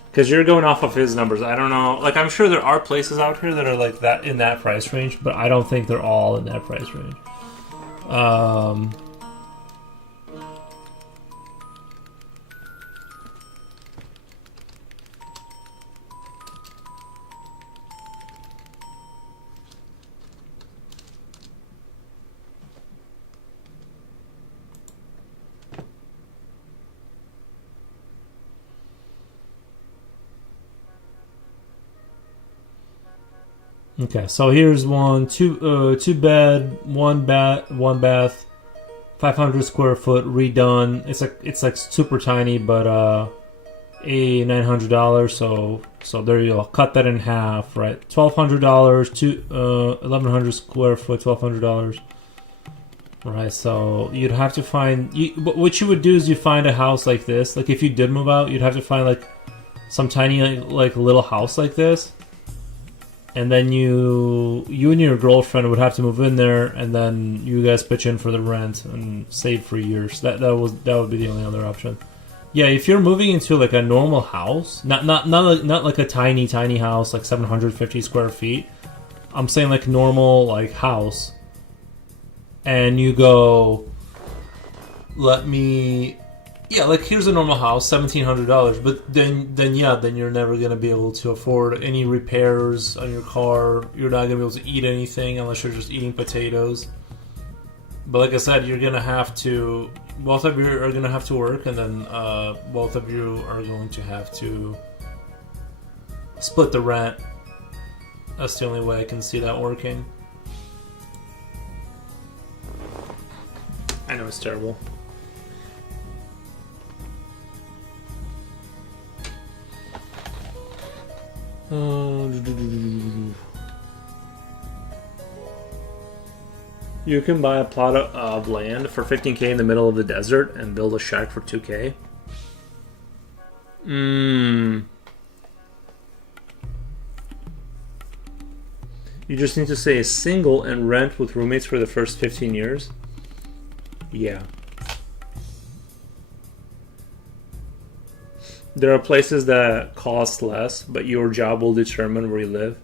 because you're going off of his numbers. I don't know. Like, I'm sure there are places out here that are like that in that price range, but I don't think they're all in that price range. Okay, so here's one, two bed, one bath, 500 square foot, redone. It's like super tiny, but $900. So there you go. Cut that in half, right? $1,200 to 1,100 square foot, $1,200. Right, so you'd have to find. What you would do is you find a house like this. Like if you did move out, you'd have to find like some tiny like little house like this. And then you and your girlfriend would have to move in there, and then you guys pitch in for the rent and save for years. That would be the only other option. Yeah, if you're moving into like a normal house, not like a tiny house like 750 square feet. I'm saying like normal like house, and you go, like here's a normal house, $1,700, but then you're never gonna be able to afford any repairs on your car. You're not gonna be able to eat anything unless you're just eating potatoes. But like I said, you're gonna have to. Both of you are gonna have to work, and then both of you are going to have to split the rent. That's the only way I can see that working. I know it's terrible. You can buy a plot of land for $15K in the middle of the desert and build a shack for $2K. Mm. You just need to say single and rent with roommates for the first 15 years? Yeah. There are places that cost less, but your job will determine where you live.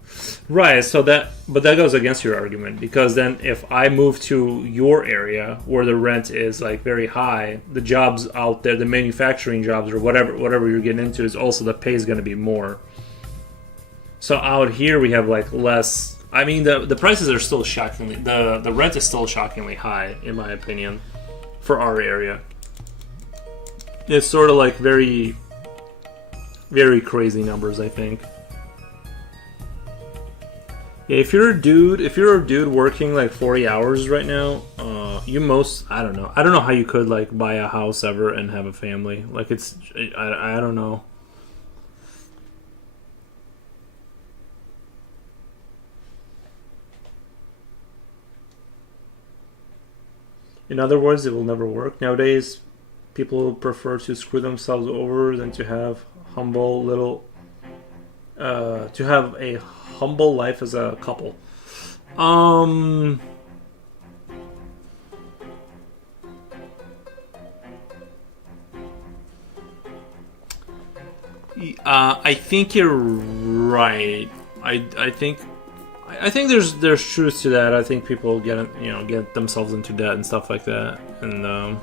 Right, but that goes against your argument, because then if I move to your area where the rent is like very high, the jobs out there, the manufacturing jobs or whatever you're getting into, is also the pay is going to be more. So out here we have like less. I mean, the prices are still shockingly, the rent is still shockingly high in my opinion for our area. It's sort of like very crazy numbers, I think. Yeah, if you're a dude working like 40 hours right now, I don't know how you could like buy a house ever and have a family. Like I don't know. In other words, it will never work. Nowadays, people prefer to screw themselves over than to have humble little to have a humble life as a couple. I think you're right. I think there's truth to that. I think people get themselves into debt and stuff like that, and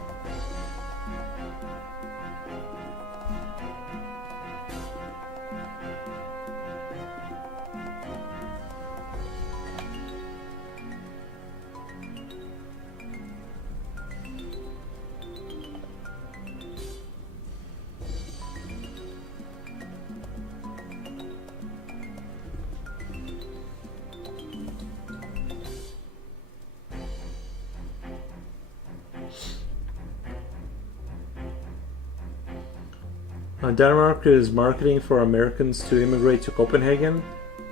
Denmark is marketing for Americans to immigrate to Copenhagen,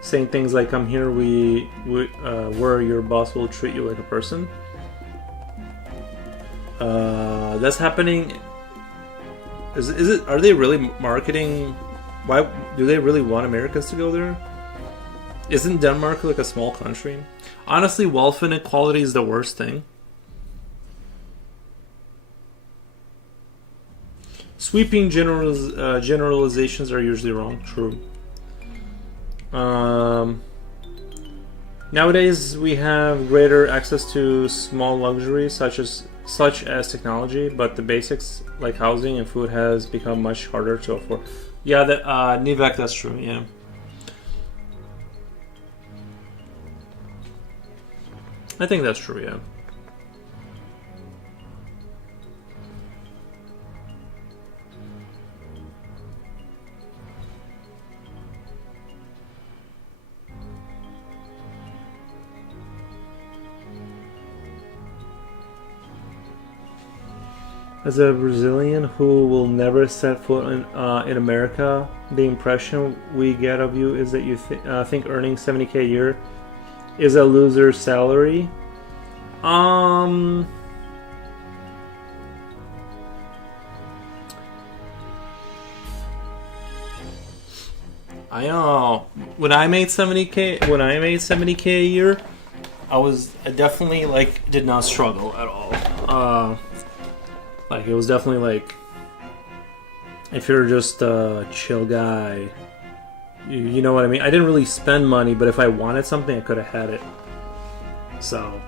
saying things like "Come here, where your boss will treat you like a person." That's happening. Is it? Are they really marketing? Why do they really want Americans to go there? Isn't Denmark like a small country? Honestly, wealth inequality is the worst thing. Sweeping generalizations are usually wrong. True. Nowadays, we have greater access to small luxuries such as technology, but the basics like housing and food has become much harder to afford. Yeah, Nivek, that's true. Yeah. I think that's true. Yeah. As a Brazilian who will never set foot in America, the impression we get of you is that you think earning 70K a year is a loser's salary. I know. When I made 70K a year, I definitely like did not struggle at all. Like it was definitely like if you're just a chill guy, you know what I mean. I didn't really spend money, but if I wanted something, I could have had it. So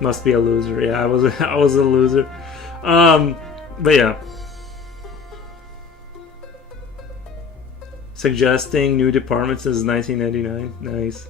must be a loser. Yeah, I was I was a loser. But yeah. Suggesting new departments since 1999. Nice.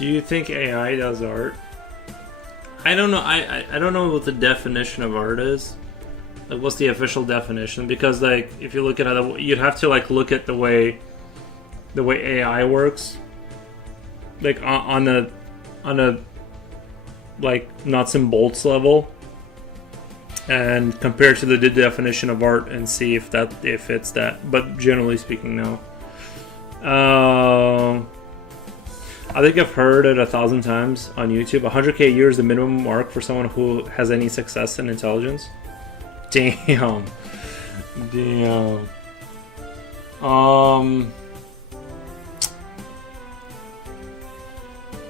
Do you think AI does art? I don't know. I don't know what the definition of art is. Like, what's the official definition? Because like, if you look at it, you'd have to like look at the way AI works. Like on a like nuts and bolts level, and compare to the definition of art and see if it's that. But generally speaking, no. I think I've heard it 1,000 times on YouTube. 100k a year is the minimum mark for someone who has any success in intelligence. Damn.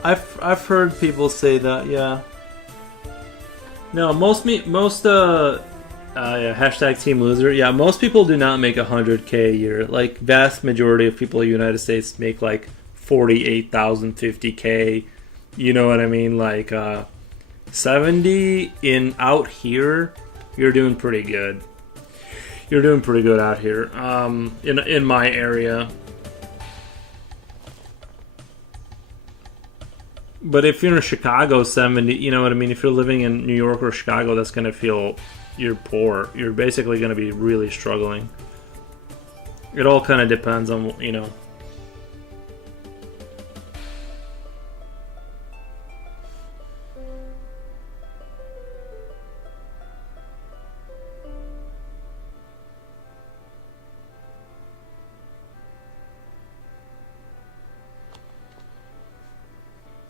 I've heard people say that, yeah. No, hashtag team loser. Yeah, most people do not make 100k a year. Like, vast majority of people in the United States make like 48,000, 50k. You know what I mean? Like 70 in out here, you're doing pretty good. You're doing pretty good out here. In my area. But if you're in Chicago, 70, you know what I mean? If you're living in New York or Chicago, that's going to feel you're poor. You're basically going to be really struggling. It all kind of depends on, you know.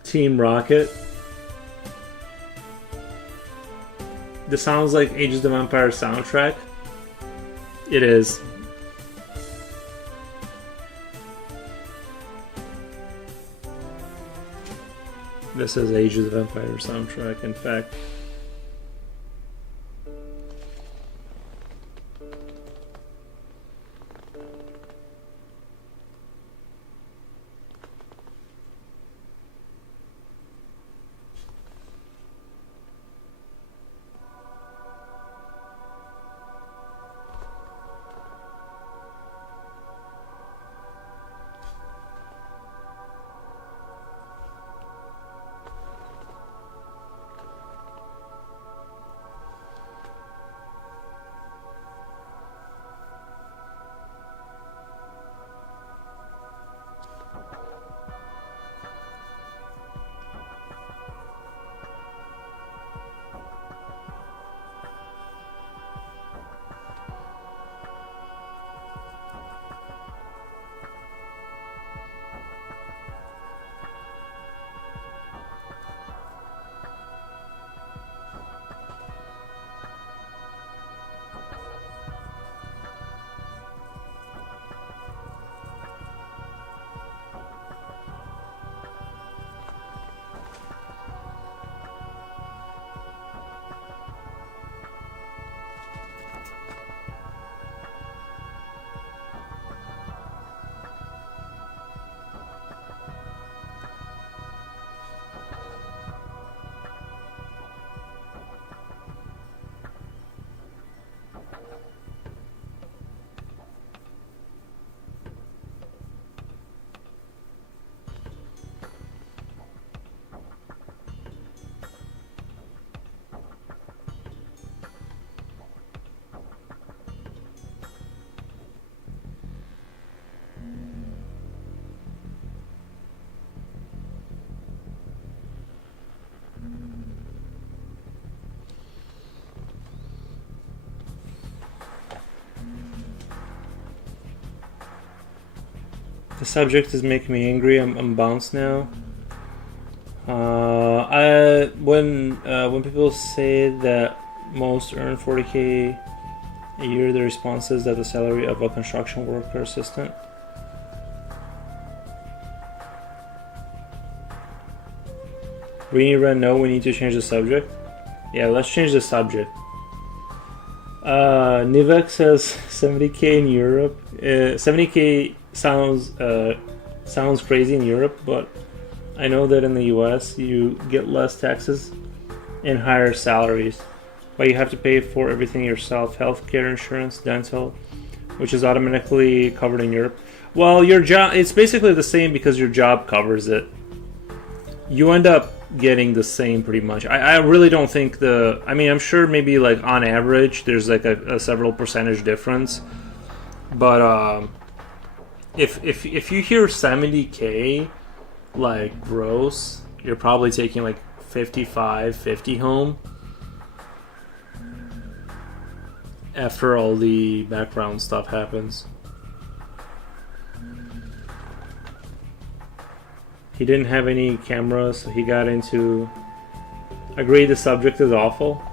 Team Rocket. This sounds like Ages of Empire soundtrack. It is. This is Ages of Empire soundtrack, in fact. The subject is making me angry. I'm bounced now. When people say that most earn 40k a year, the response is that the salary of a construction worker assistant. We need to know. We need to change the subject. Yeah, let's change the subject. Nivek says 70k in Europe. 70k sounds crazy in Europe, but I know that in the US you get less taxes and higher salaries, but you have to pay for everything yourself: healthcare, insurance, dental, which is automatically covered in Europe. Well, your job, it's basically the same because your job covers it. you end up getting the same pretty much. I really don't think the. I mean, I'm sure maybe like on average there's like a several percentage difference, but if you hear 70K like gross, you're probably taking like 55, 50 home after all the background stuff happens. He didn't have any cameras, so he got into... Agree, the subject is awful.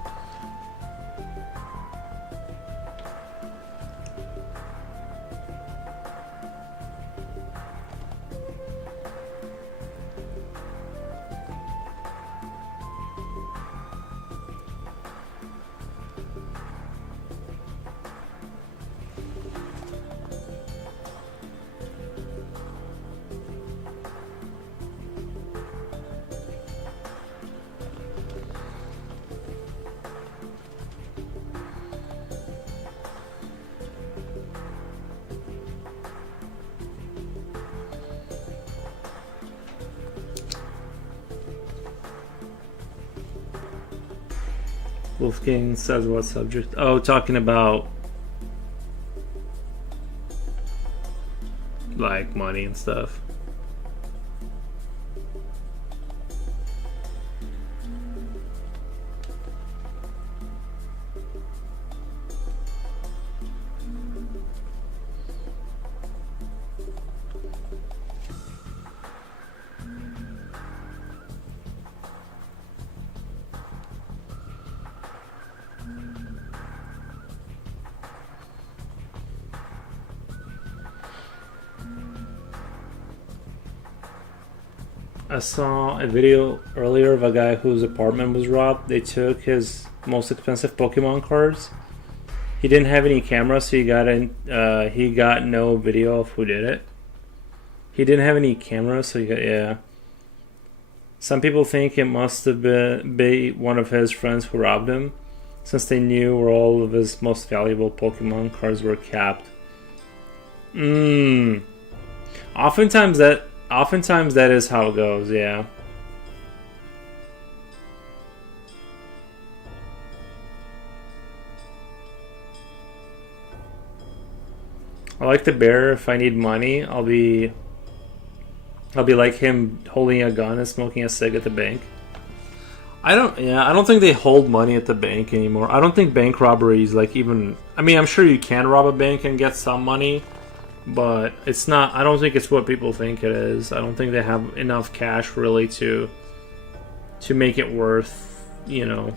Wolfgang says what subject? Oh, talking about like money and stuff. I saw a video earlier of a guy whose apartment was robbed. They took his most expensive Pokemon cards. He didn't have any cameras, so he got no video of who did it. He didn't have any cameras, so yeah. Some people think it must have been one of his friends who robbed him, since they knew where all of his most valuable Pokemon cards were kept. Oftentimes that is how it goes, yeah. I like the bear. If I need money, I'll be like him holding a gun and smoking a cig at the bank. I don't think they hold money at the bank anymore. I don't think bank robberies like even. I mean, I'm sure you can rob a bank and get some money, but it's not. I don't think it's what people think it is. I don't think they have enough cash really to make it worth, you know.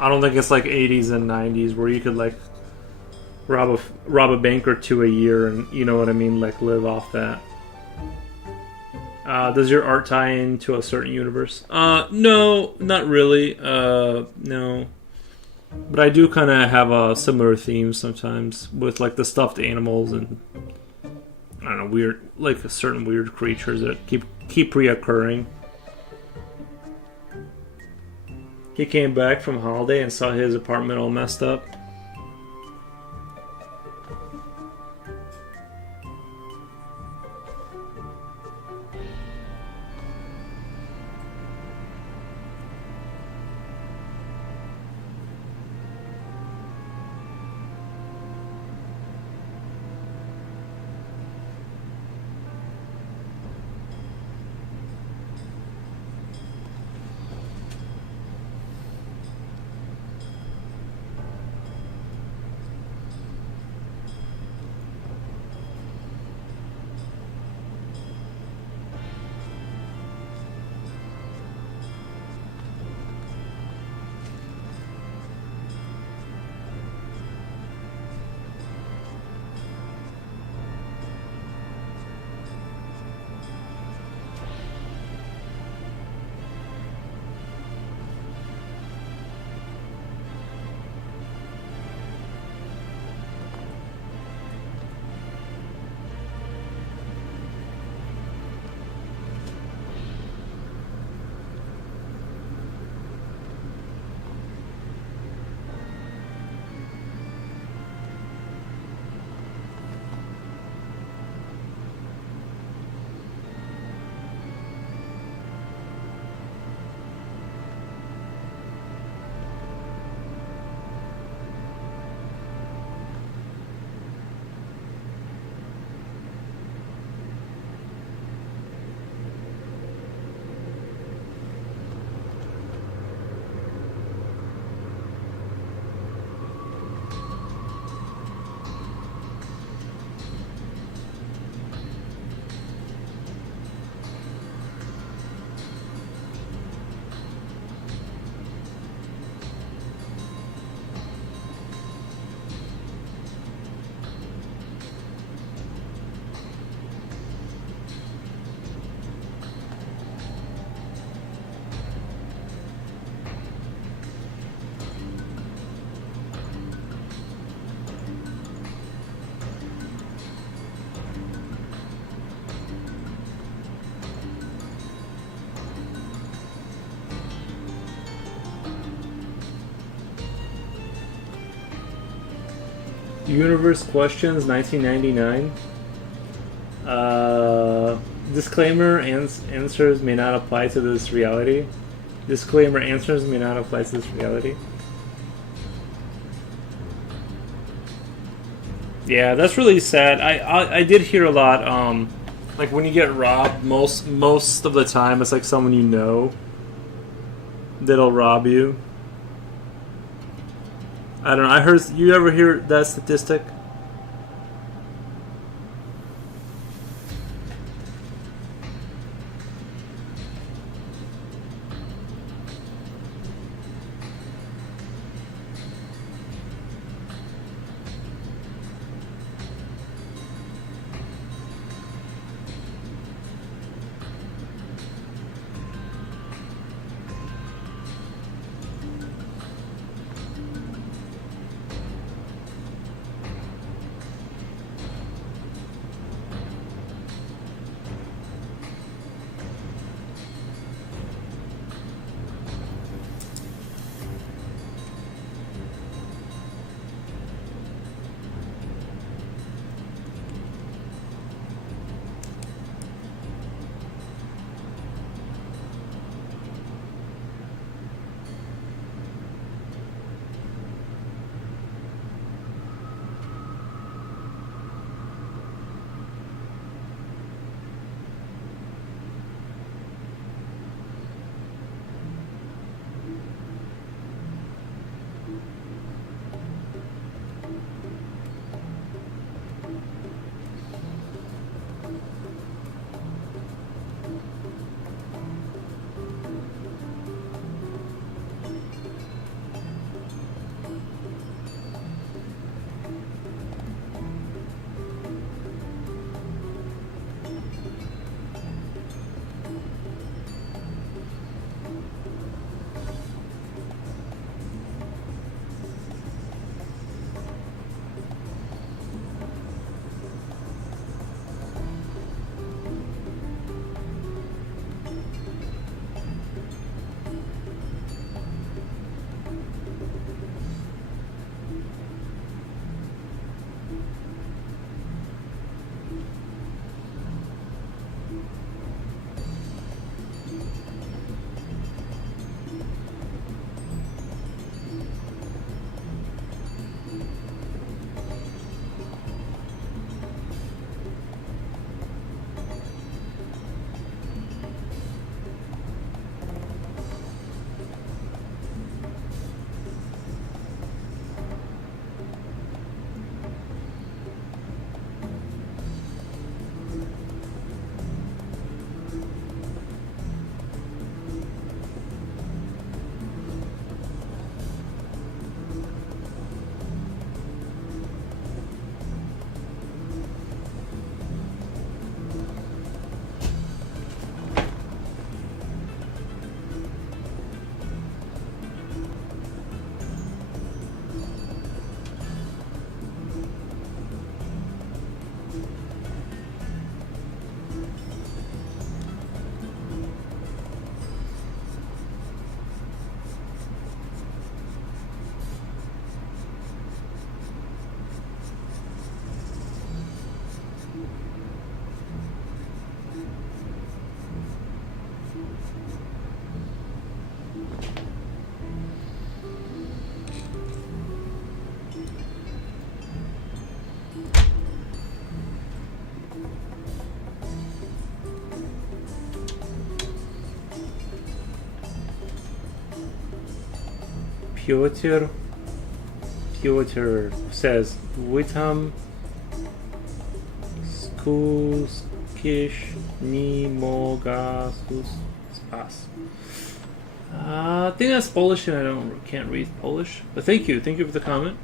I don't think it's like 80s and 90s where you could like rob a bank or two a year and, you know what I mean, like live off that. Does your art tie into a certain universe? No, not really. No. But I do kind of have a similar theme sometimes with like the stuffed animals and I don't know, weird, like certain weird creatures that keep reoccurring. He came back from holiday and saw his apartment all messed up. Universe Questions 1999. Disclaimer, answers may not apply to this reality. Disclaimer, answers may not apply to this reality. Yeah, that's really sad. I did hear a lot, like when you get robbed, most of the time it's like someone you know that'll rob you. I don't know, I heard, you ever hear that statistic? Piotr says, Witam Skuskish ni moga spas. I think that's Polish, and I can't read Polish. But thank you for the comment.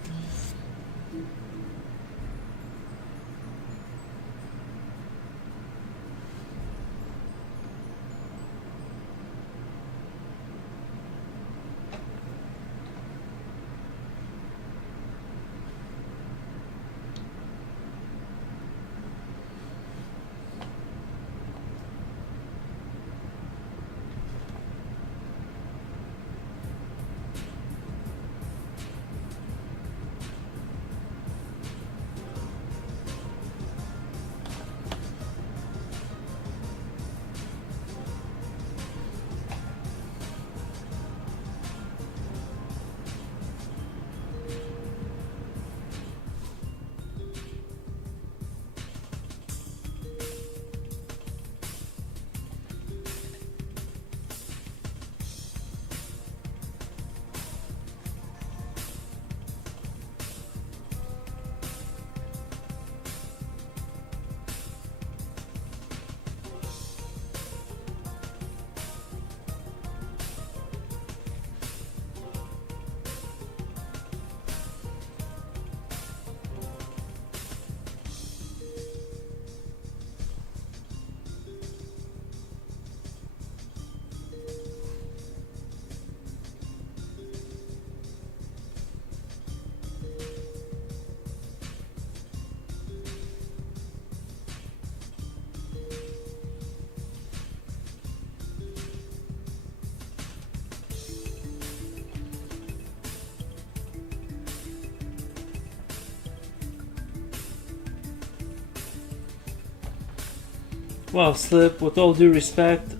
Well, Slip, with all due respect,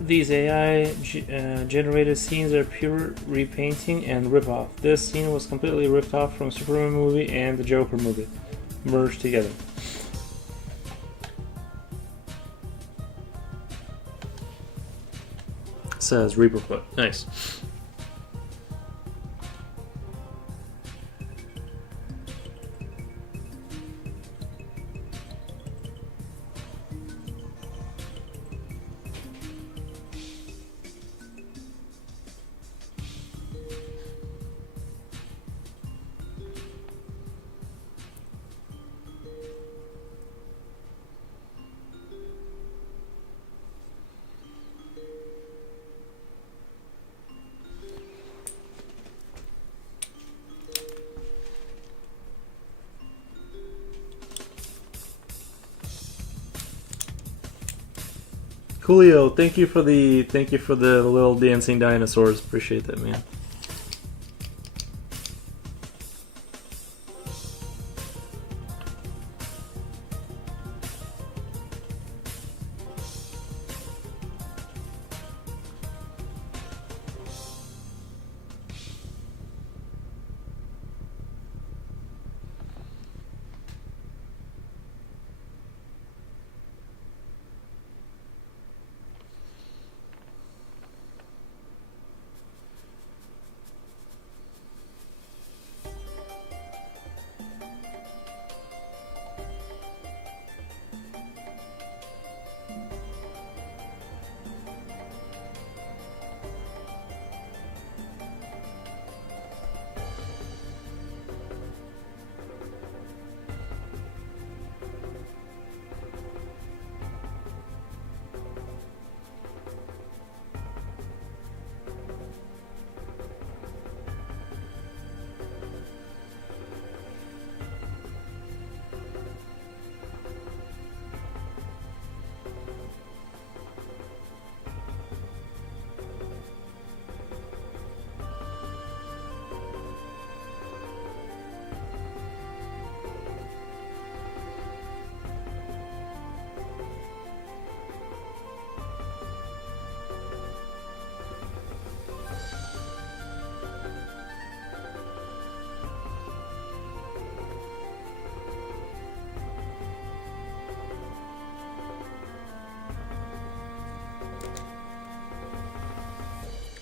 these AI generated scenes are pure repainting and ripoff. This scene was completely ripped off from Superman movie and the Joker movie, merged together. Says Reaper Foot. Nice. Coolio, thank you for the little dancing dinosaurs. Appreciate that, man.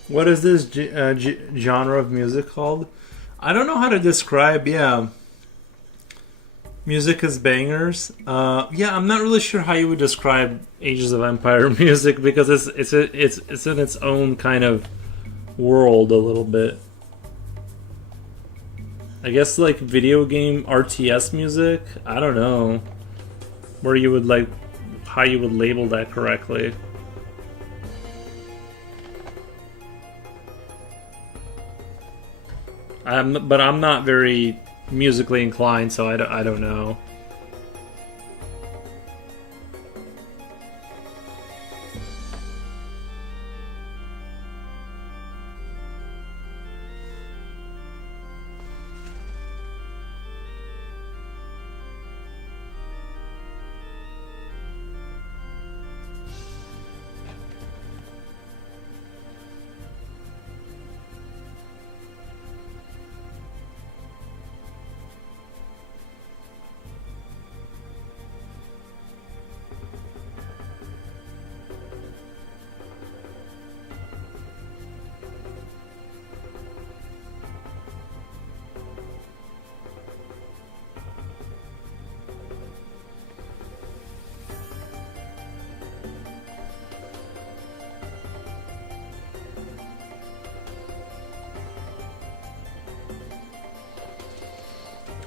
What is this genre of music called? I don't know how to describe. Yeah, music is bangers. Yeah, I'm not really sure how you would describe Ages of Empire music because it's in its own kind of world a little bit. I guess like video game RTS music. I don't know where you would like how you would label that correctly. But I'm not very musically inclined, so I don't know.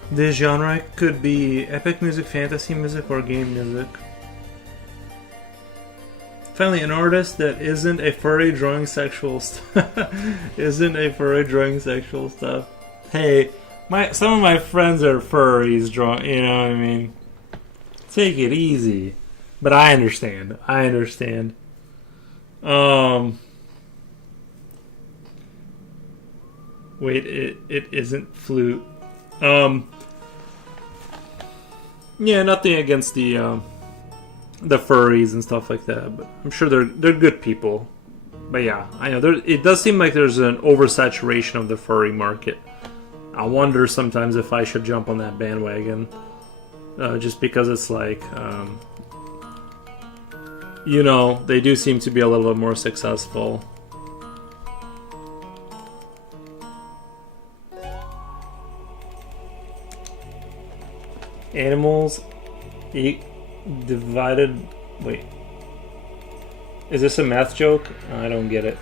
This genre could be epic music, fantasy music, or game music. Finally, an artist that isn't a furry drawing sexual isn't a furry drawing sexual stuff. Hey, some of my friends are furries drawing. You know what I mean? Take it easy. But I understand. Wait, it isn't flute. Yeah, nothing against the the furries and stuff like that. But I'm sure they're good people. But yeah, I know it does seem like there's an oversaturation of the furry market. I wonder sometimes if I should jump on that bandwagon, just because it's like, you know, they do seem to be a little bit more successful. Animals divided. Wait. Is this a math joke? I don't get it.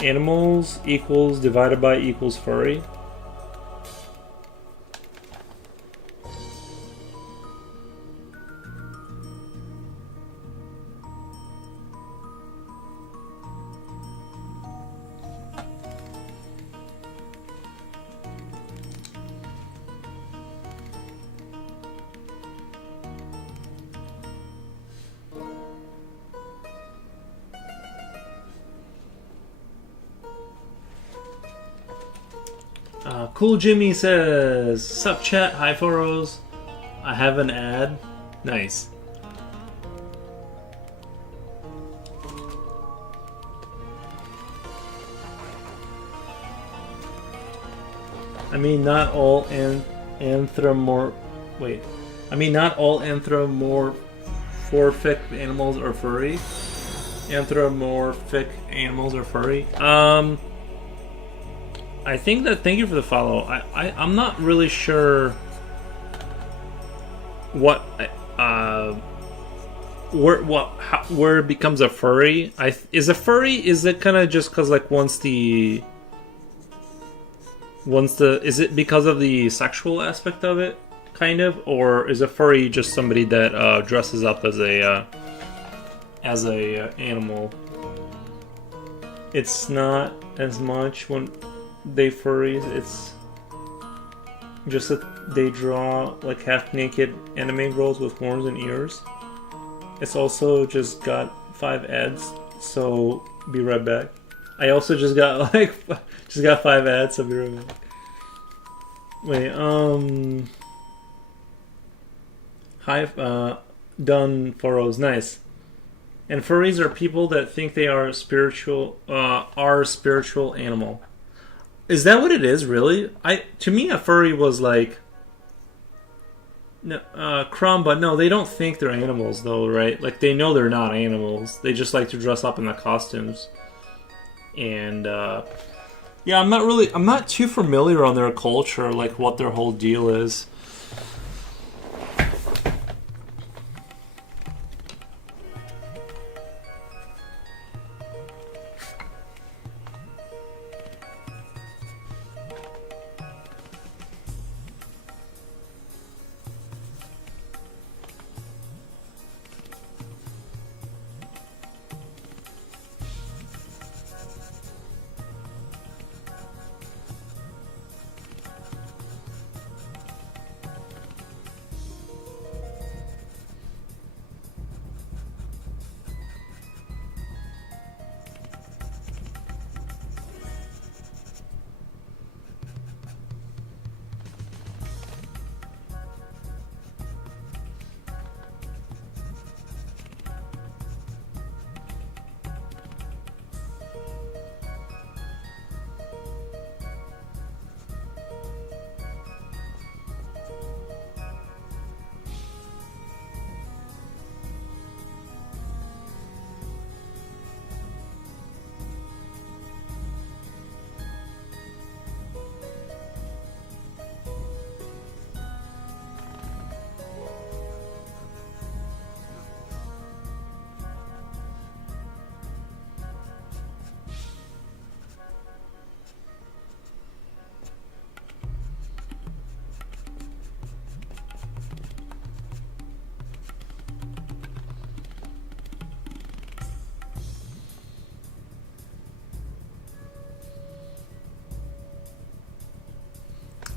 Animals equals divided by equals furry. Cool Jimmy says, "Sup chat, hi Foros. I have an ad." Nice. I mean, not all anthropomorphic animals are furry. Anthropomorphic animals are furry. I think that. Thank you for the follow. I'm not really sure what where it becomes a furry. Is it kind of just because like once is it because of the sexual aspect of it, kind of, or is a furry just somebody that dresses up as a animal? It's not as much when they furries. It's just that they draw like half-naked anime girls with horns and ears. It's also just got 5 ads, so be right back. I also just got 5 ads, so be right back. Wait, hi, done Foros, nice. And furries are people that think they are spiritual animal. Is that what it is, really? To me, a furry was like crumb, but no, they don't think they're animals, though, right? Like they know they're not animals. They just like to dress up in the costumes. And yeah, I'm not too familiar on their culture, like what their whole deal is.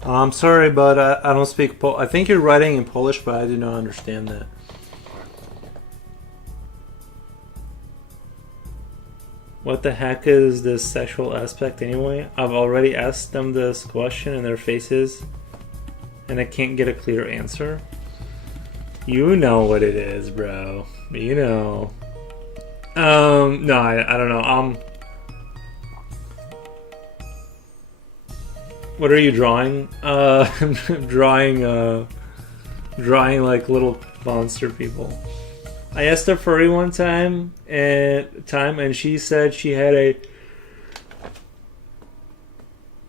I'm sorry, but I don't speak Polish. I think you're writing in Polish, but I do not understand that. What the heck is this sexual aspect anyway? I've already asked them this question in their faces, and I can't get a clear answer. You know what it is, bro. You know. No, I don't know. What are you drawing? I'm drawing like little monster people. I asked a furry one time, and she said she had a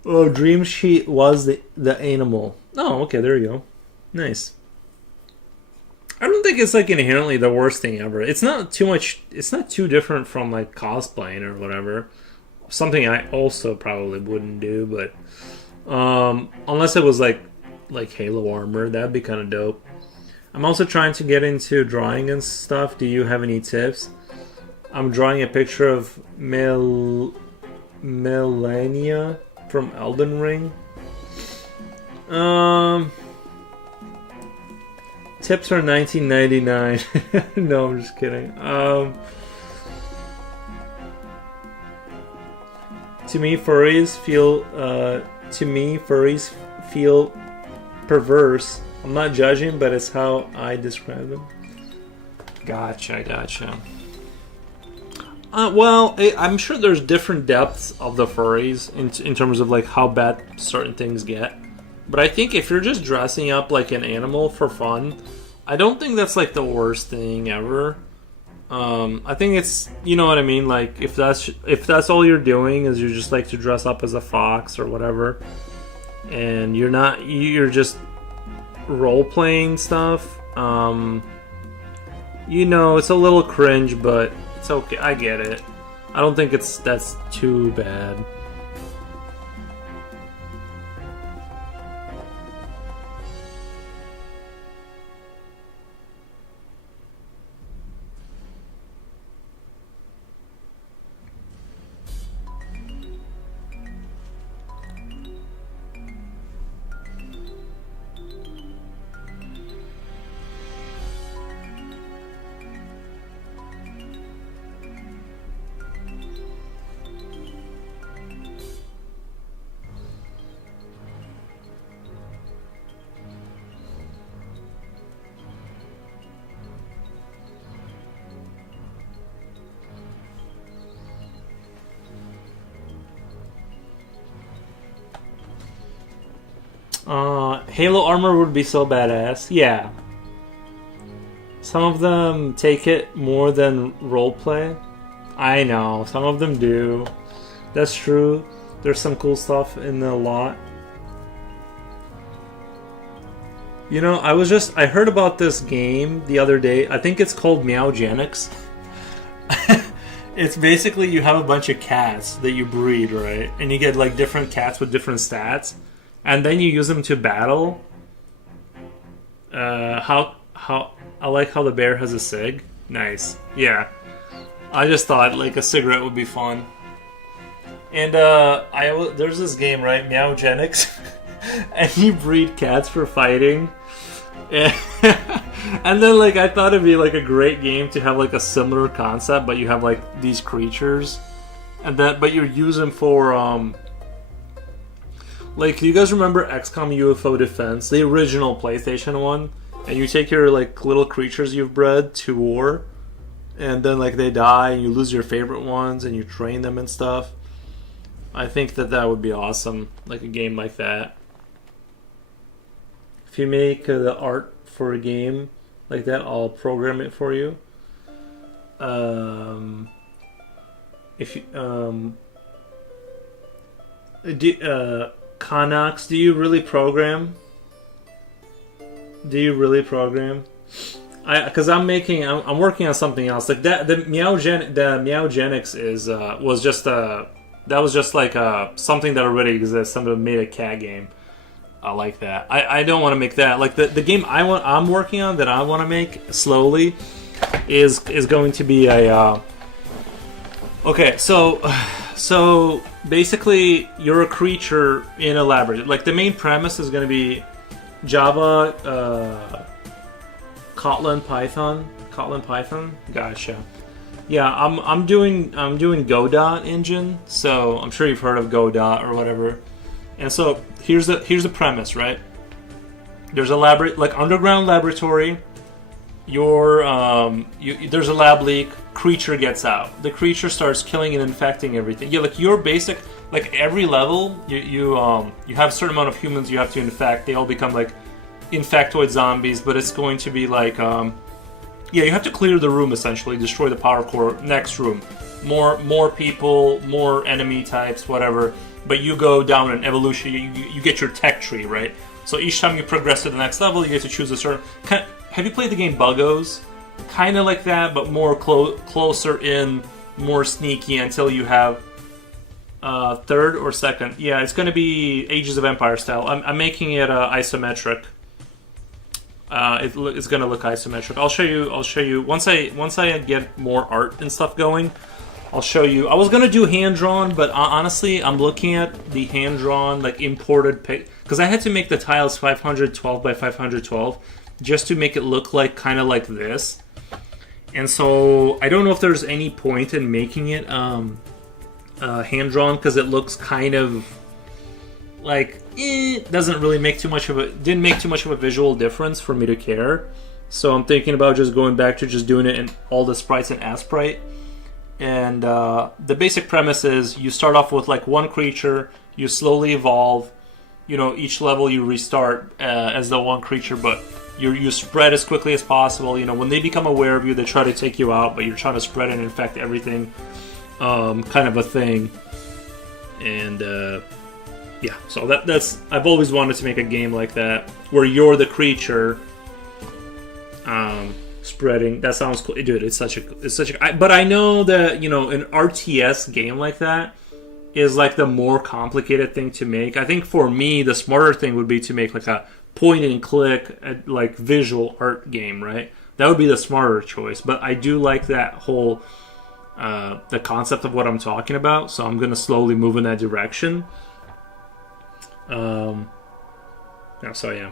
dream she was the animal. Oh, okay, there you go. Nice. I don't think it's like inherently the worst thing ever. It's not too much. It's not too different from like cosplaying or whatever. Something I also probably wouldn't do, but unless it was like Halo armor, that'd be kind of dope. I'm also trying to get into drawing and stuff. Do you have any tips? I'm drawing a picture of Melania from Elden Ring. Tips are $19.99. No, I'm just kidding. To me, furries feel perverse. I'm not judging, but it's how I describe them. Gotcha. Well, I'm sure there's different depths of the furries in terms of like how bad certain things get. But I think if you're just dressing up like an animal for fun, I don't think that's like the worst thing ever. I think it's, you know what I mean. Like if that's all you're doing is you just like to dress up as a fox or whatever, and you're just role playing stuff. You know, it's a little cringe, but it's okay. I get it. I don't think that's too bad. Halo armor would be so badass. Yeah. Some of them take it more than roleplay. I know, some of them do. That's true. There's some cool stuff in the lot. You know, I heard about this game the other day. I think it's called Meowgenics. It's basically you have a bunch of cats that you breed, right? And you get like different cats with different stats. And then you use them to battle. How I like how the bear has a cig. Nice. Yeah. I just thought like a cigarette would be fun. And there's this game, right? Meowgenics. And you breed cats for fighting. And then like I thought it'd be like a great game to have like a similar concept, but you have like these creatures. But you use them for like, do you guys remember XCOM UFO Defense, the original PlayStation one? And you take your like little creatures you've bred to war, and then like they die, and you lose your favorite ones, and you train them and stuff. I think that would be awesome, like a game like that. If you make the art for a game like that, I'll program it for you. If you Connox, do you really program? Because I'm working on something else. Like that, the Meowgenics was just like something that already exists. Somebody made a cat game. I like that. I don't want to make that. Like the game I'm working on that I want to make slowly is going to be a. Okay, so basically, you're a creature in a laboratory. Like the main premise is going to be Java, Kotlin Python. Gotcha. Yeah, I'm doing Godot engine. So I'm sure you've heard of Godot or whatever. And so here's the premise, right? There's a underground laboratory, there's a lab leak. Creature gets out. The creature starts killing and infecting everything. Yeah, like your basic, like every level, you have a certain amount of humans you have to infect. They all become like infectoid zombies, but it's going to be like yeah, you have to clear the room essentially, destroy the power core. Next room, more people, more enemy types, whatever. But you go down an evolution. You get your tech tree, right? So each time you progress to the next level, you get to choose a certain. Have you played the game Buggos? Kind of like that, but more closer in, more sneaky until you have third or second. Yeah, it's going to be Ages of Empire style. I'm making it isometric. It's going to look isometric. I'll show you once I get more art and stuff going. I'll show you. I was going to do hand drawn, but honestly, I'm looking at the hand drawn like imported because I had to make the tiles 512 by 512 just to make it look like kind of like this. And so I don't know if there's any point in making it hand drawn because it looks kind of like doesn't really make too much of didn't make too much of a visual difference for me to care. So I'm thinking about just going back to just doing it in all the sprites in Asprite. And the basic premise is you start off with like one creature, you slowly evolve. You know, each level you restart as the one creature, but you spread as quickly as possible. You know, when they become aware of you, they try to take you out, but you're trying to spread and infect everything, kind of a thing. And yeah, so that's I've always wanted to make a game like that where you're the creature, spreading. That sounds cool, dude. It's such a. But I know that an RTS game like that is like the more complicated thing to make. I think for me, the smarter thing would be to make like a point and click like visual art game, right? That would be the smarter choice. But I do like that whole the concept of what I'm talking about, so I'm gonna slowly move in that direction. So yeah,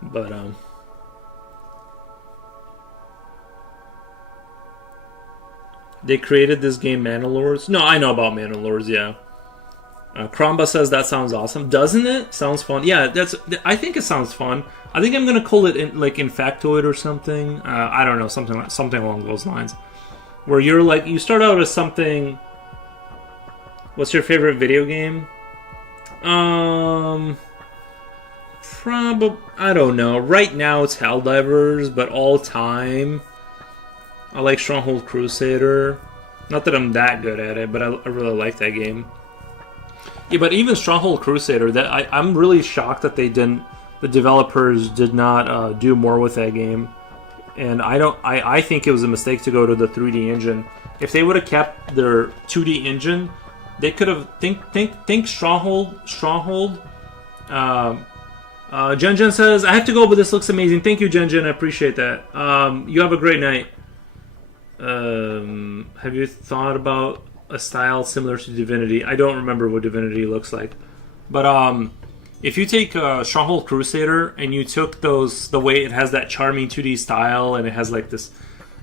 but they created this game Manalores. No, I know about Manalores. Yeah. Kromba says that sounds awesome, doesn't it? Sounds fun. Yeah, I think it sounds fun. I think I'm gonna call it like Infactoid or something. I don't know, something along those lines, where you're like you start out as something. What's your favorite video game? Probably I don't know. Right now it's Helldivers, but all time I like Stronghold Crusader. Not that I'm that good at it, but I really like that game. Yeah, but even Stronghold Crusader, I'm really shocked that the developers did not do more with that game. And I think it was a mistake to go to the 3D engine. If they would have kept their 2D engine, they could have think Stronghold. Jen says, I have to go, but this looks amazing. Thank you, Jen. I appreciate that. You have a great night. Have you thought about a style similar to Divinity? I don't remember what Divinity looks like, but if you take Stronghold Crusader and you took the way it has that charming 2D style and it has like this,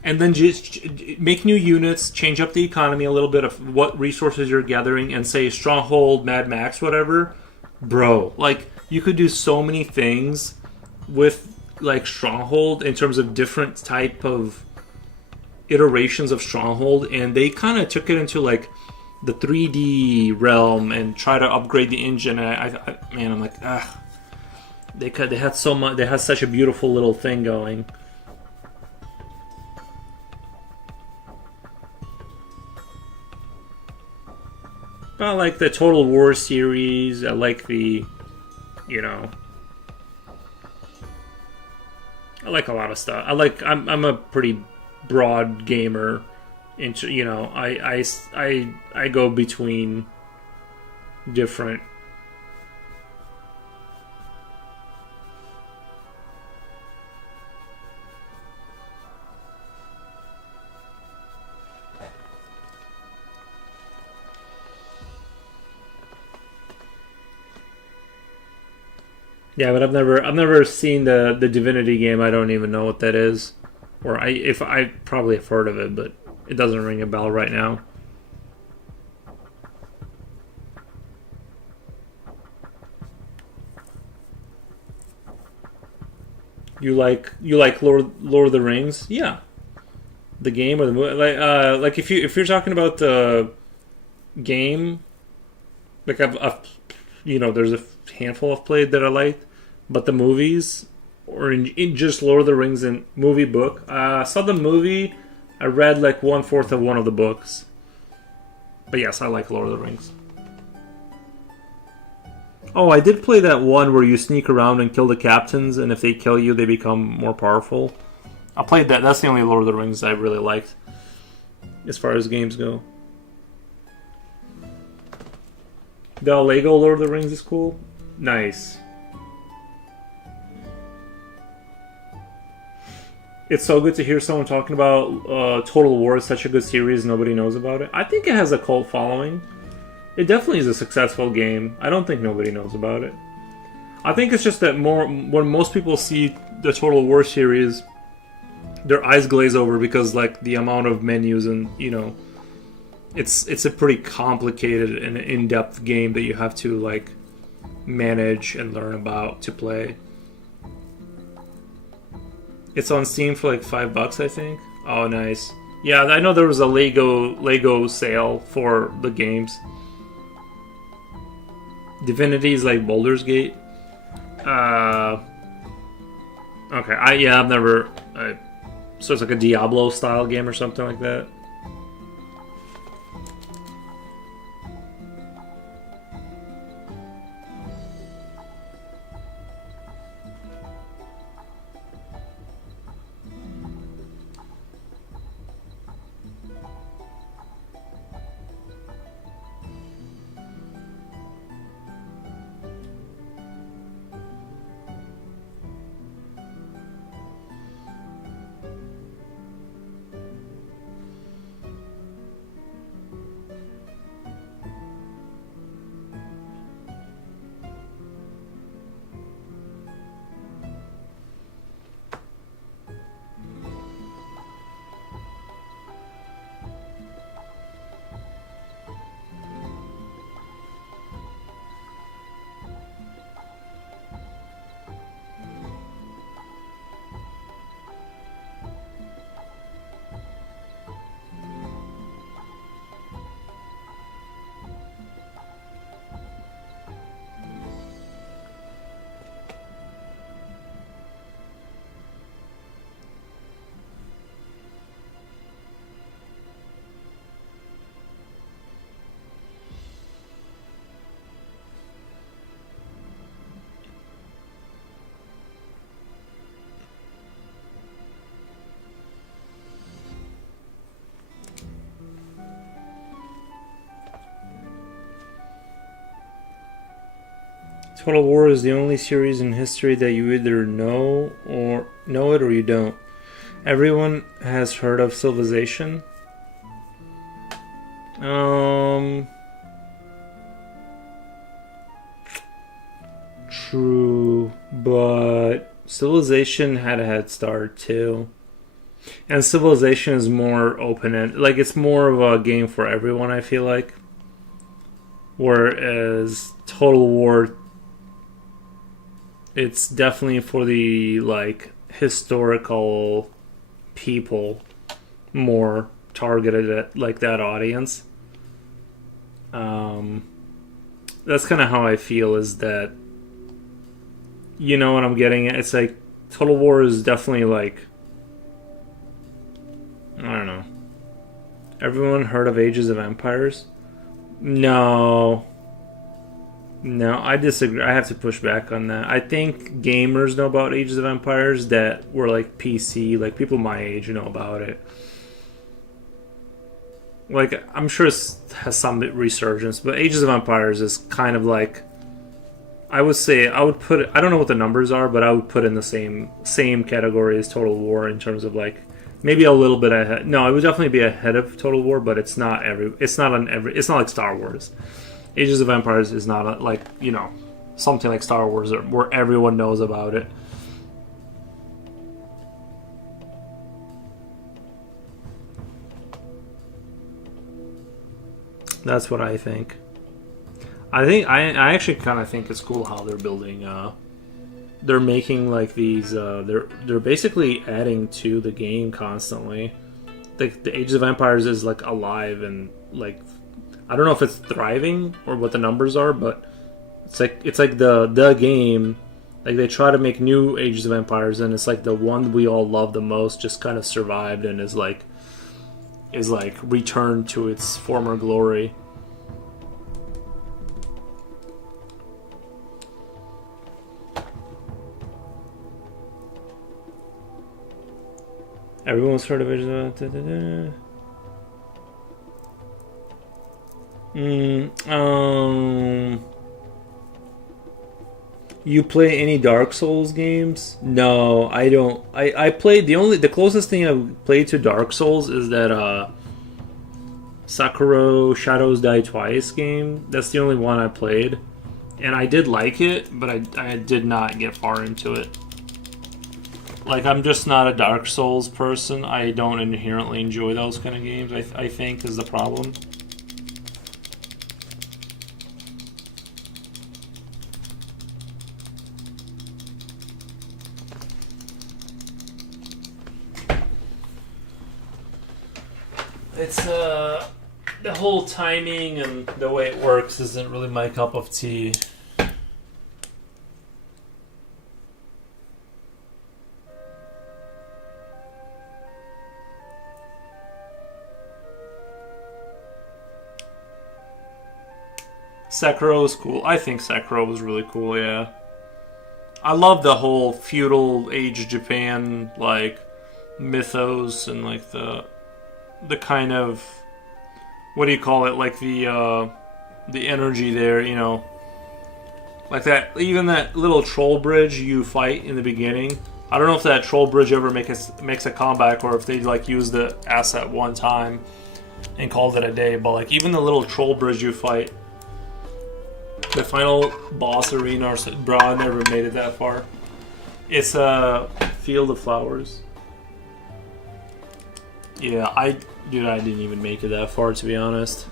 and then just make new units, change up the economy a little bit of what resources you're gathering, and say Stronghold, Mad Max, whatever, bro, like you could do so many things with like Stronghold in terms of different type of iterations of Stronghold, and they kind of took it into like the 3D realm and try to upgrade the engine. And I'm like, they had so much. They had such a beautiful little thing going. I like the Total War series. I like I like a lot of stuff. I'm a pretty broad gamer. Into I go between different. Yeah, but I've never seen the Divinity game. I don't even know what that is, or if I probably have heard of it, but it doesn't ring a bell right now. You like Lord of the Rings? Yeah, the game or the movie. Like if you're talking about the game, like I've there's a handful I've played that I liked, but the movies or in just Lord of the Rings and movie book. I saw the movie. I read like 1/4 of one of the books. But yes, I like Lord of the Rings. Oh, I did play that one where you sneak around and kill the captains, and if they kill you, they become more powerful. I played that. That's the only Lord of the Rings I really liked, as far as games go. The Lego Lord of the Rings is cool. Nice. It's so good to hear someone talking about Total War. Is such a good series. Nobody knows about it. I think it has a cult following. It definitely is a successful game. I don't think nobody knows about it. I think it's just that when most people see the Total War series, their eyes glaze over because like the amount of menus and it's a pretty complicated and in-depth game that you have to like manage and learn about to play. It's on Steam for like $5, I think. Oh, nice. Yeah, I know there was a Lego sale for the games. Divinity is like Baldur's Gate. Okay, I've never. So it's like a Diablo style game or something like that. Total War is the only series in history that you either know it or you don't. Everyone has heard of Civilization. True, but Civilization had a head start too. And Civilization is more open-ended. Like, it's more of a game for everyone, I feel like. Whereas Total War, it's definitely for the like historical people, more targeted at like that audience. That's kind of how I feel, is that, you know what I'm getting at? It's like Total War is definitely like, I don't know. Everyone heard of Ages of Empires? No, I disagree. I have to push back on that. I think gamers know about Ages of Empires that were like PC, like people my age know about it. Like, I'm sure it has some resurgence, but Ages of Empires is kind of like, I would say, I would put it, I don't know what the numbers are, but I would put in the same category as Total War in terms of like, maybe a little bit ahead. No, it would definitely be ahead of Total War, but it's not like Star Wars. Ages of Empires is not like, something like Star Wars where everyone knows about it. That's what I think. I actually kind of think it's cool how they're building they're making like these. They're basically adding to the game constantly. The Age of Empires is like alive and like I don't know if it's thriving or what the numbers are, but it's like the game. Like they try to make new Ages of Empires, and it's like the one we all love the most just kind of survived and is like returned to its former glory. Everyone's heard of Age of You play any Dark Souls games? No, I don't. I played the closest thing I've played to Dark Souls is that Sekiro Shadows Die Twice game. That's the only one I played, and I did like it, but I did not get far into it. Like, I'm just not a Dark Souls person. I don't inherently enjoy those kind of games, I think, is the problem. It's, the whole timing and the way it works isn't really my cup of tea. Sekiro was cool. I think Sekiro was really cool, yeah. I love the whole feudal age Japan, like, mythos and, like, the kind of, what do you call it, like, the energy there, you know. Like that, even that little troll bridge you fight in the beginning. I don't know if that troll bridge ever makes a comeback or if they, like, use the asset one time and called it a day, but, like, even the little troll bridge you fight, the final boss arena, bro, I never made it that far. It's a Field of Flowers. Yeah, I didn't even make it that far, to be honest.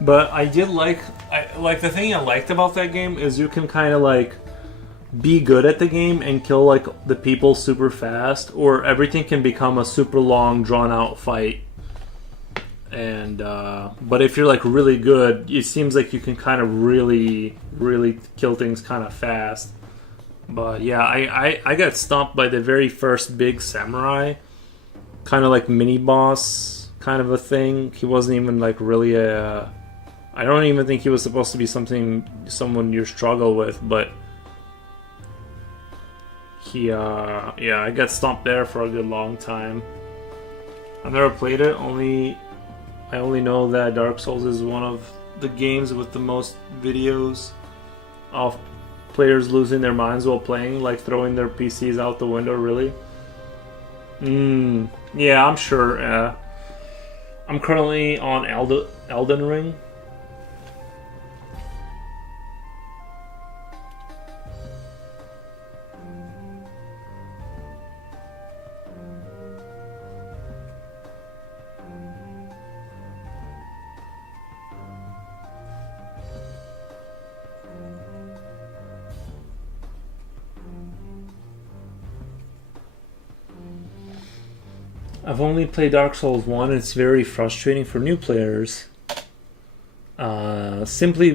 But I did like the thing I liked about that game is you can kind of like be good at the game and kill like the people super fast, or everything can become a super long drawn out fight. And but if you're like really good, it seems like you can kind of really kill things kind of fast. But yeah, I got stomped by the very first big samurai, kind of like mini boss kind of a thing. He wasn't even like really a. I don't even think he was supposed to be someone you struggle with, but he, yeah, I got stomped there for a good long time. I've never played it. I only know that Dark Souls is one of the games with the most videos of players losing their minds while playing, like throwing their PCs out the window. Really? Yeah, I'm sure. I'm currently on Elden Ring. I've only played Dark Souls 1. It's very frustrating for new players. Simply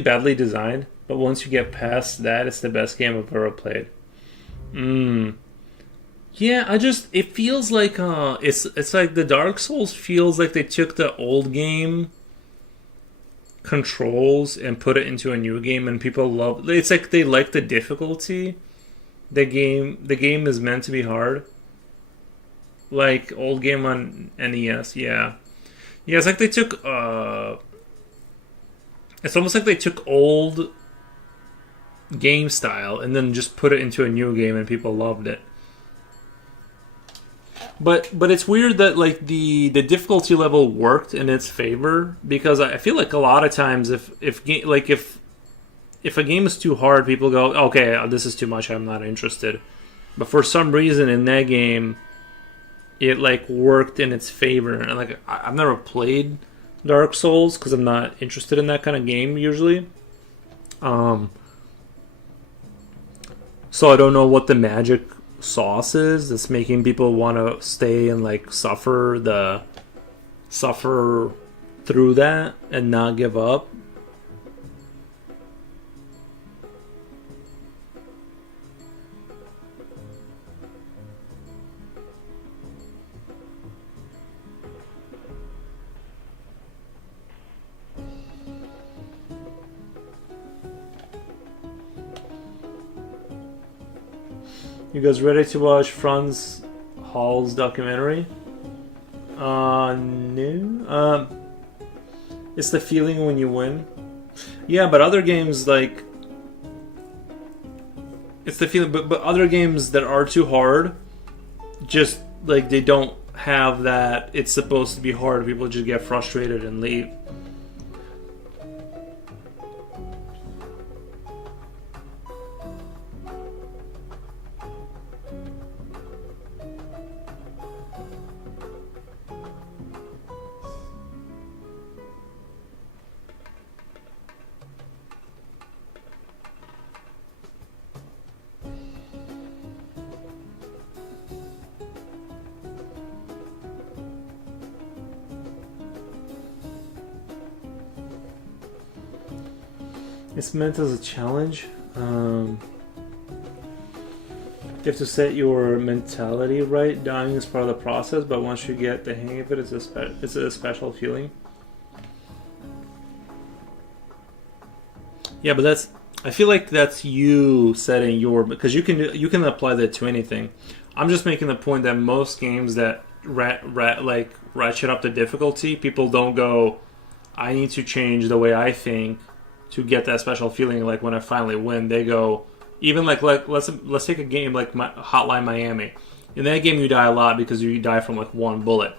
badly designed, but once you get past that, it's the best game I've ever played. Yeah, it feels like it's like the Dark Souls feels like they took the old game controls and put it into a new game, and people love. It's like they like the difficulty. The game is meant to be hard. Like old game on NES, yeah. Yeah, it's like they took it's almost like they took old game style and then just put it into a new game and people loved it. But it's weird that like the difficulty level worked in its favor, because I feel like a lot of times if a game is too hard, people go, okay, this is too much, I'm not interested. But for some reason in that game, it like worked in its favor. And like I've never played Dark Souls because I'm not interested in that kind of game usually. So I don't know what the magic sauce is that's making people want to stay and like suffer through that and not give up. You guys ready to watch Franz Hall's documentary? No. It's the feeling when you win. Yeah, but other games like it's the feeling, but other games that are too hard, just like they don't have that. It's supposed to be hard. People just get frustrated and leave. It's meant as a challenge. You have to set your mentality right. Dying is part of the process, but once you get the hang of it, it's a special feeling. Yeah, but that's. I feel like that's you setting your, because you can apply that to anything. I'm just making the point that most games that ratchet up the difficulty, people don't go, I need to change the way I think to get that special feeling. Like when I finally win, they go, even like let's take a game like Hotline Miami. In that game, you die a lot because you die from like one bullet,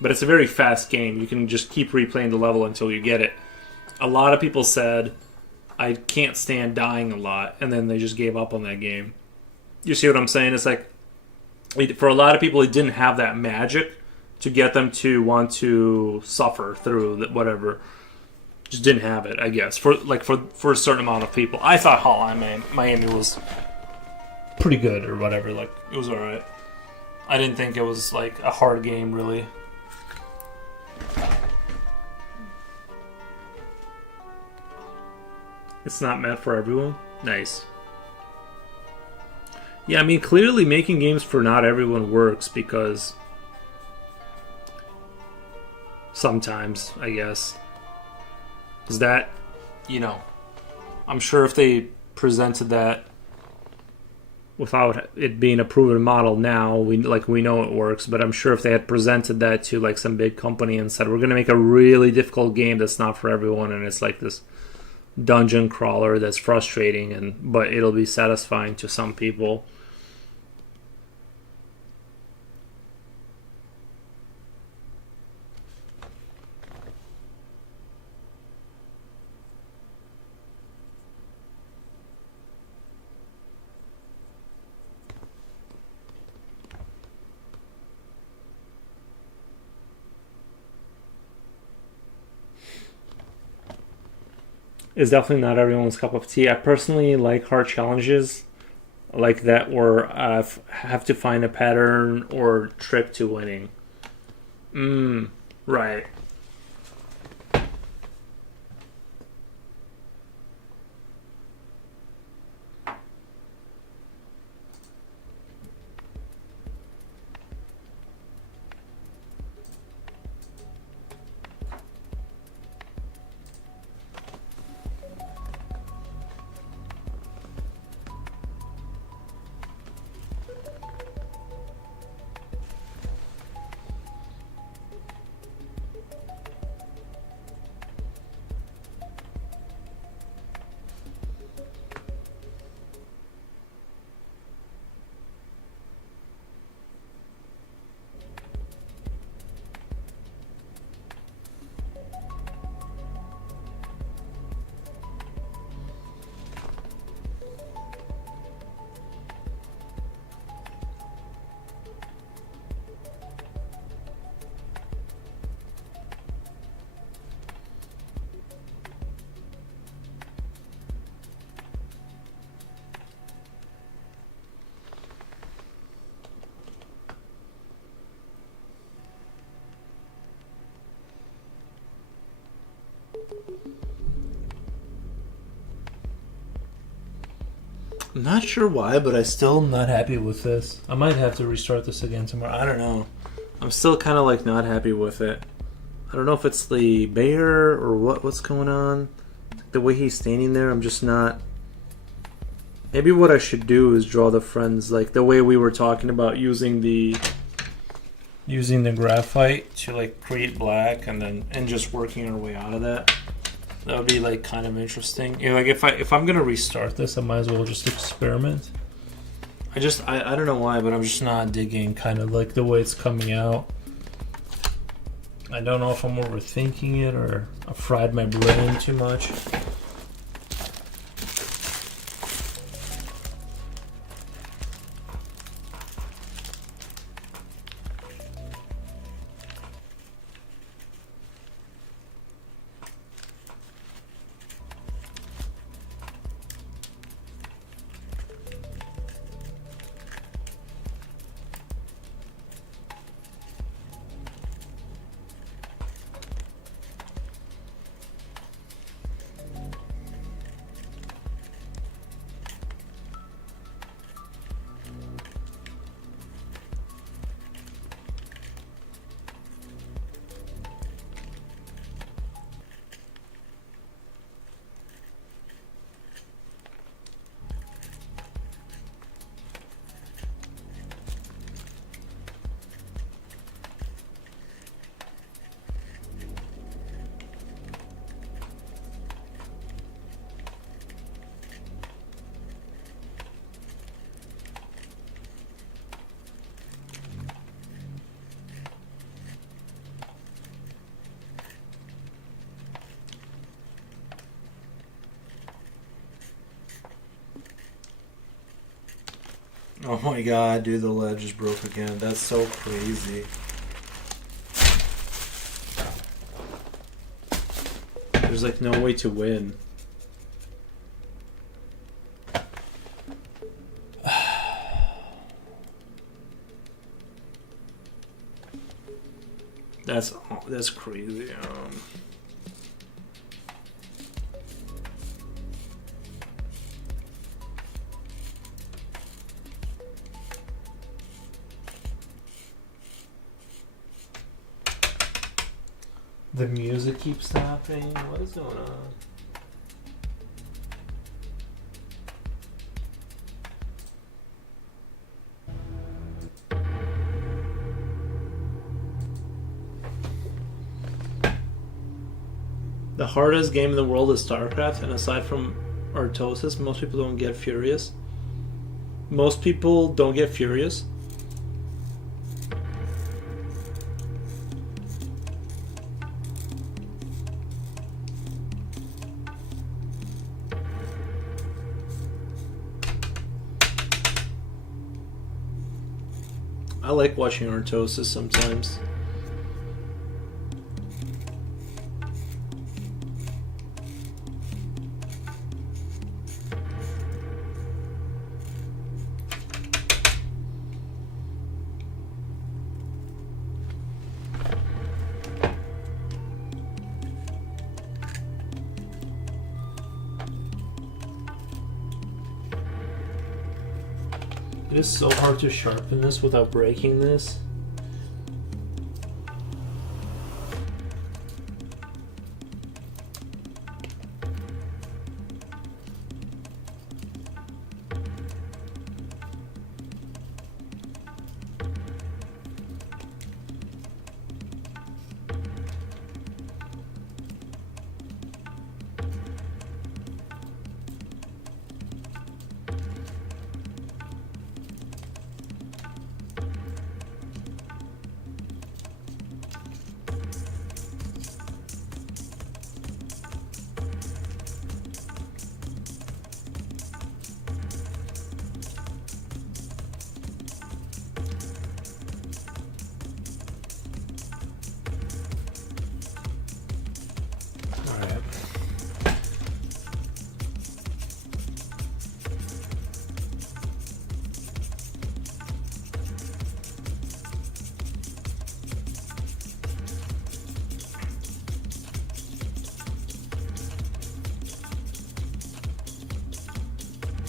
but it's a very fast game. You can just keep replaying the level until you get it. A lot of people said, I can't stand dying a lot, and then they just gave up on that game. You see what I'm saying? It's like, for a lot of people, it didn't have that magic to get them to want to suffer through whatever. Just didn't have it, I guess, for a certain amount of people. I thought Hotline Miami was pretty good or whatever. Like, it was alright. I didn't think it was like a hard game, really. It's not meant for everyone. Nice. Yeah, I mean, clearly making games for not everyone works, because sometimes, I guess. Is that, I'm sure if they presented that without it being a proven model now, we know it works, but I'm sure if they had presented that to like some big company and said, we're going to make a really difficult game that's not for everyone, and it's like this dungeon crawler that's frustrating, but it'll be satisfying to some people. Is definitely not everyone's cup of tea. I personally like hard challenges like that, where I have to find a pattern or trick to winning. Right. I'm not sure why, but I still am not happy with this. I might have to restart this again tomorrow. I don't know. I'm still kind of like not happy with it. I don't know if it's the bear or what's going on. The way he's standing there, I'm just not... Maybe what I should do is draw the friends like the way we were talking about using the graphite to like create black and just working our way out of that. That would be like kind of interesting. You know, like if I'm gonna restart this, I might as well just experiment. I don't know why, but I'm just not digging kind of like the way it's coming out. I don't know if I'm overthinking it or I fried my brain too much. Oh my god, dude, the ledge is broke again. That's so crazy. There's like no way to win. That's crazy. The music keeps stopping. What is going on? The hardest game in the world is StarCraft, and aside from Artosis, most people don't get furious. Most people don't get furious. I like watching Artosis sometimes. It is so hard to sharpen this without breaking this.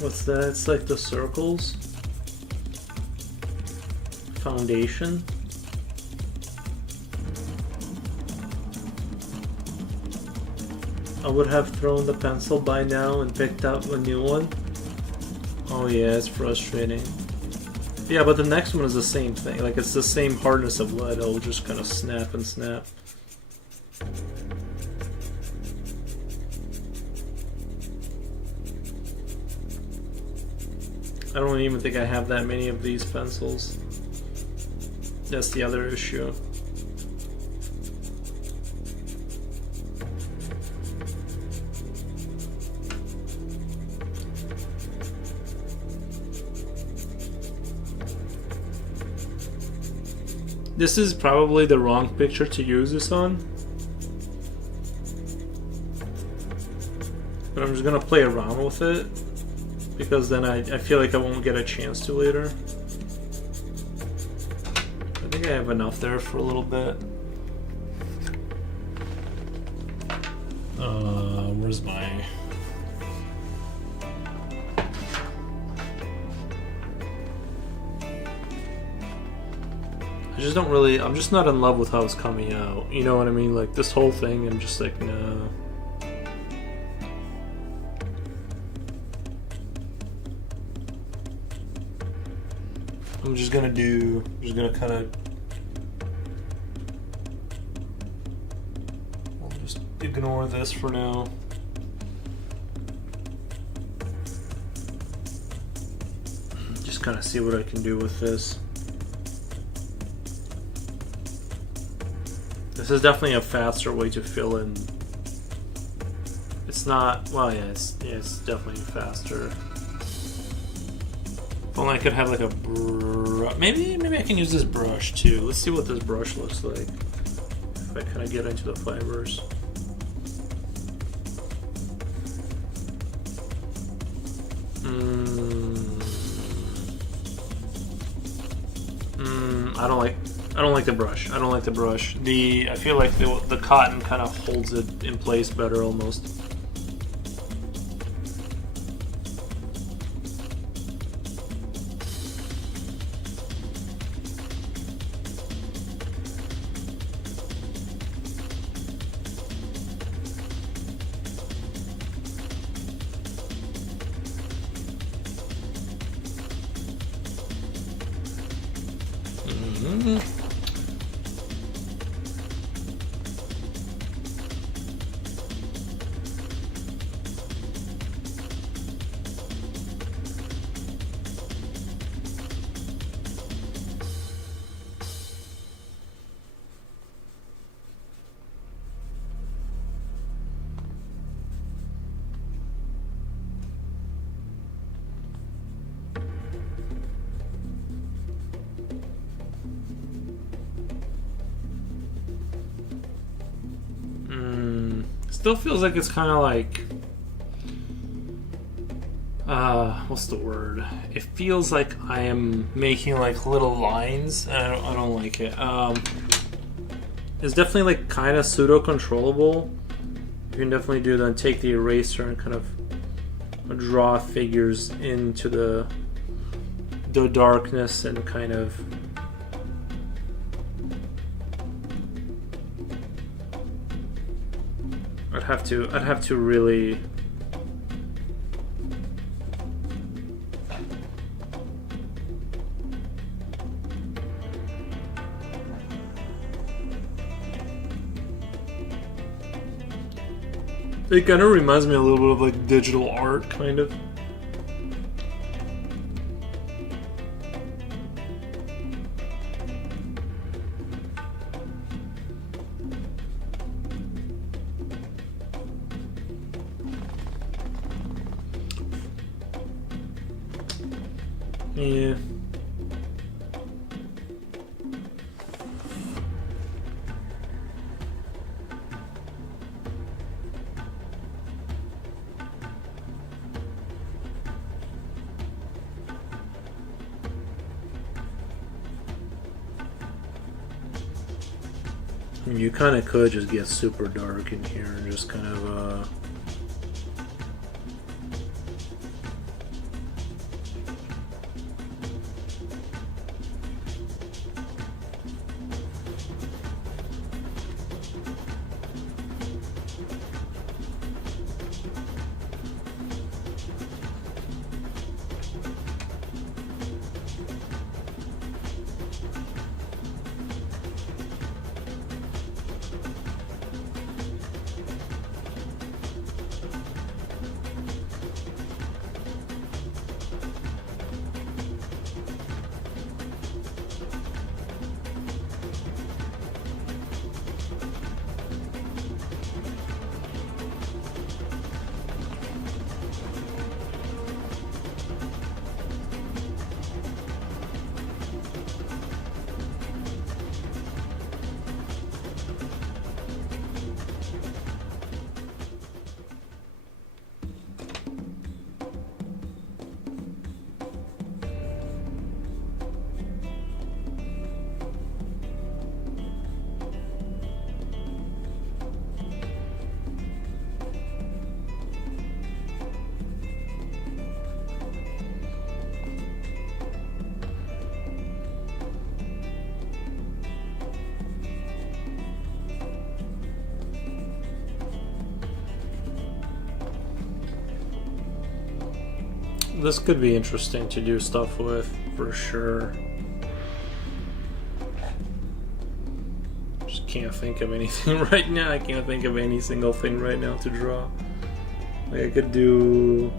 What's that? It's like the circles. Foundation. I would have thrown the pencil by now and picked up a new one. Oh yeah, it's frustrating. Yeah, but the next one is the same thing. Like, it's the same hardness of lead. It'll just kind of snap and snap. I don't even think I have that many of these pencils. That's the other issue. This is probably the wrong picture to use this on. But I'm just gonna play around with it, because then I feel like I won't get a chance to later. I think I have enough there for a little bit. Where's my... I just don't really... I'm just not in love with how it's coming out. You know what I mean? Like, this whole thing, I'm just like, no. I'm just gonna kind of... I'll just ignore this for now. Just kind of see what I can do with this. This is definitely a faster way to fill in. It's not... Well, yeah, it's definitely faster. If only I could have like a brush. Maybe I can use this brush too. Let's see what this brush looks like. If I kind of get into the fibers. I don't like the brush. I don't like the brush. I feel like the cotton kind of holds it in place better almost. Still feels like it's kind of like, what's the word? It feels like I am making like little lines, and I don't like it. It's definitely like kind of pseudo controllable. You can definitely do that. Take the eraser and kind of draw figures into the darkness and kind of. I'd have to really. It kind of reminds me a little bit of like digital art, kind of. Yeah. You kind of could just get super dark in here and just kind of this could be interesting to do stuff with, for sure. Just can't think of anything right now. I can't think of any single thing right now to draw. Like I could do...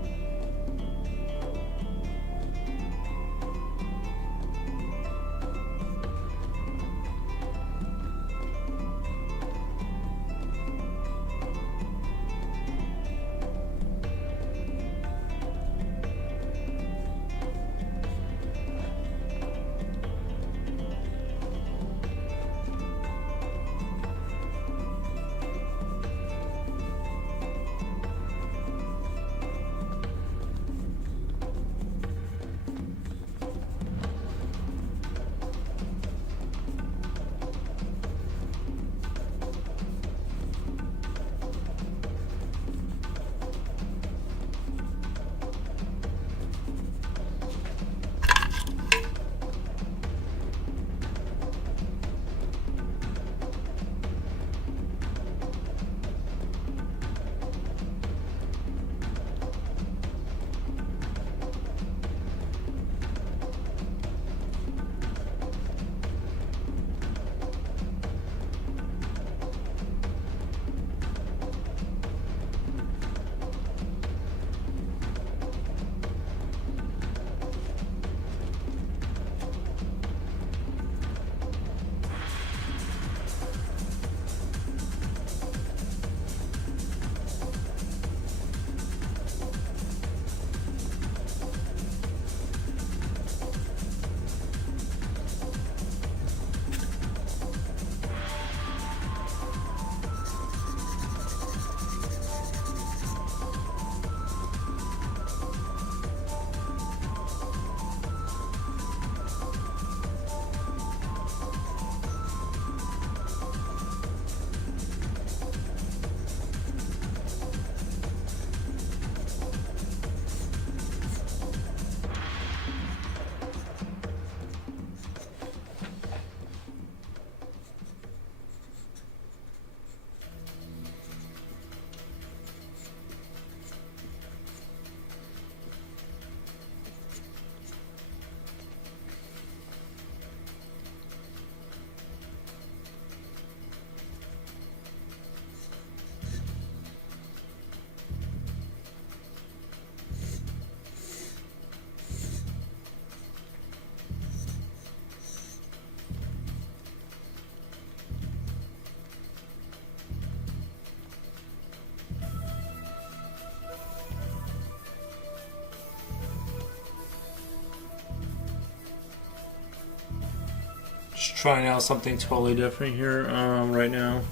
Just trying out something totally different here right now.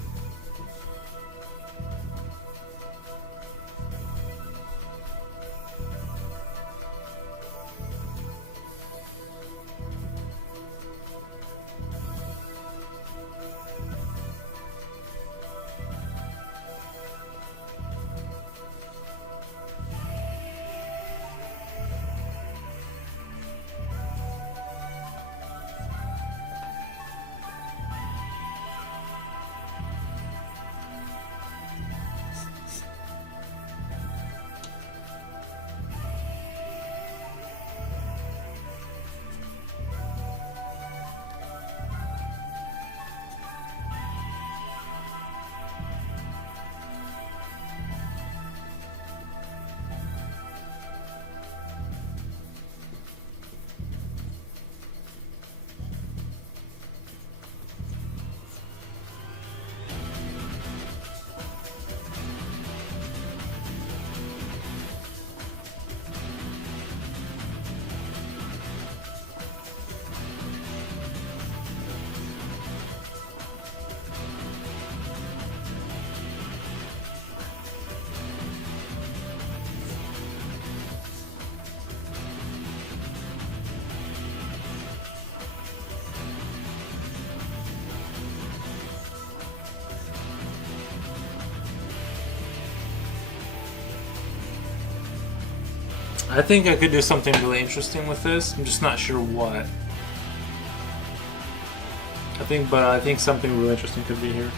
I think I could do something really interesting with this. I'm just not sure what. I think something really interesting could be here.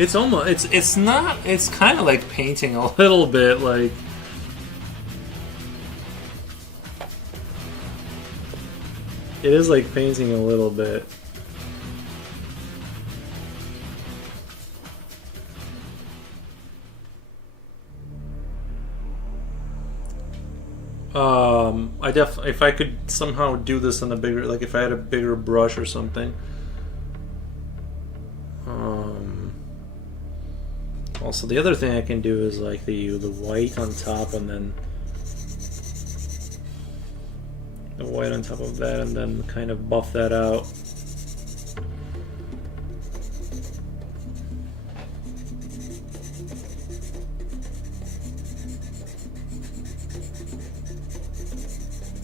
It's almost it's not it's kind of like painting a little bit like it is like painting a little bit. If I could somehow do this on a bigger, like if I had a bigger brush or something. Also, the other thing I can do is like the white on top, and then the white on top of that, and then kind of buff that out.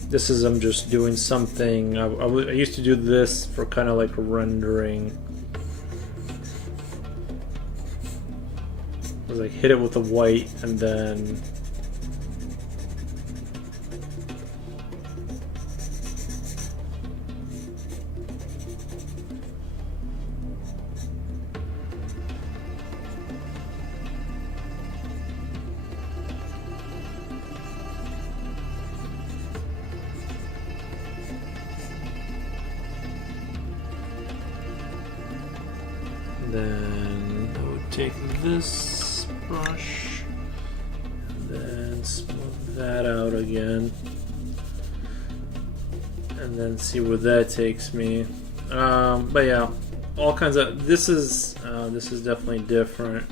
This is, I'm just doing something. I used to do this for kind of like rendering. I was like hit it with the white and then I would take this brush and then smooth that out again and then see where that takes me. But yeah, all kinds of this is definitely different,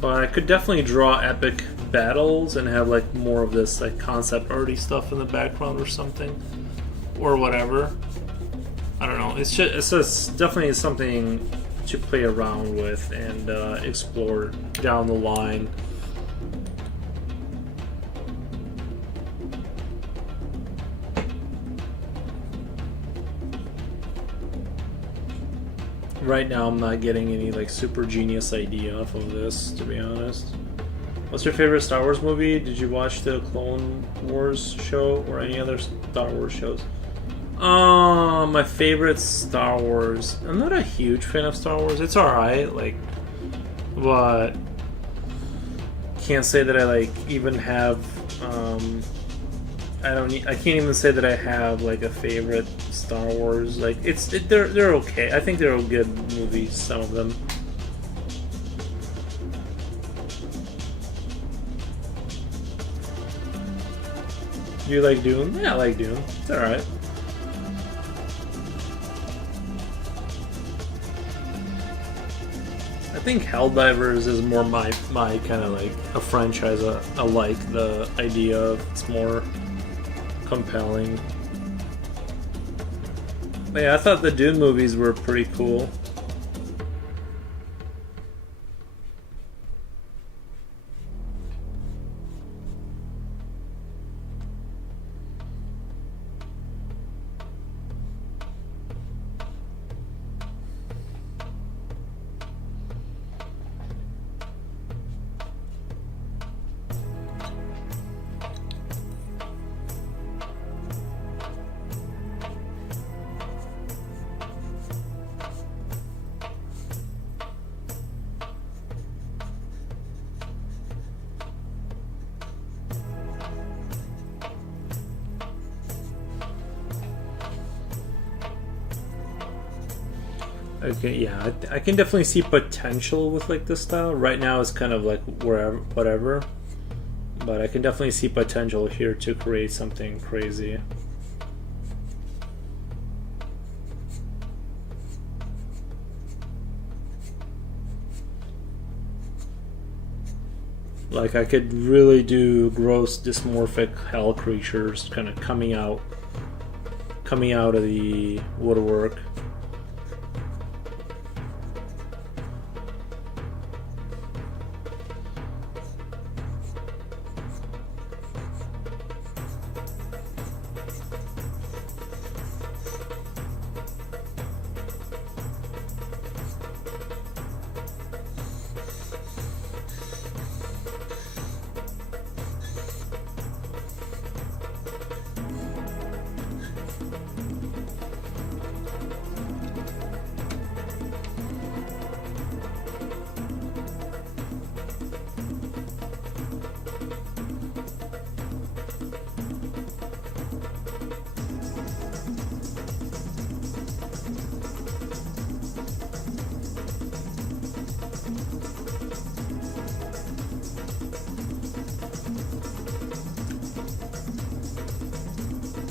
but I could definitely draw epic battles and have like more of this like concept arty stuff in the background or something or whatever. I don't know. It's just definitely something to play around with and explore down the line. Right now, I'm not getting any like super genius idea off of this, to be honest. What's your favorite Star Wars movie? Did you watch the Clone Wars show or any other Star Wars shows? My favorite Star Wars. I'm not a huge fan of Star Wars. It's alright, like, but can't say that I like even have. I can't even say that I have like a favorite Star Wars. Like, they're okay. I think they're good movies. Some of them. Do you like Dune? Yeah, I like Dune. It's alright. I think Helldivers is more my kind of like a franchise. I like the idea of it's more compelling. But yeah, I thought the Dune movies were pretty cool. Okay, yeah, I can definitely see potential with like this style. Right now it's kind of like wherever, whatever, but I can definitely see potential here to create something crazy. Like I could really do gross dysmorphic hell creatures kind of coming out of the woodwork.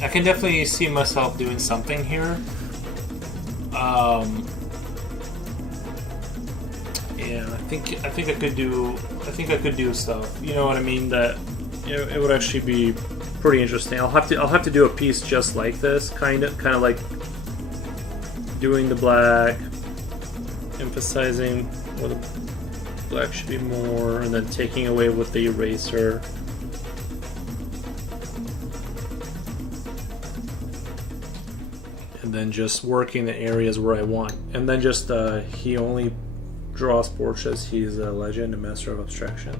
I can definitely see myself doing something here. Yeah, I think I could do stuff. You know what I mean? That it would actually be pretty interesting. I'll have to do a piece just like this, kind of like doing the black, emphasizing where the black should be more, and then taking away with the eraser. And then just working the areas where I want. And then just, he only draws portraits. He's a legend, a master of abstraction.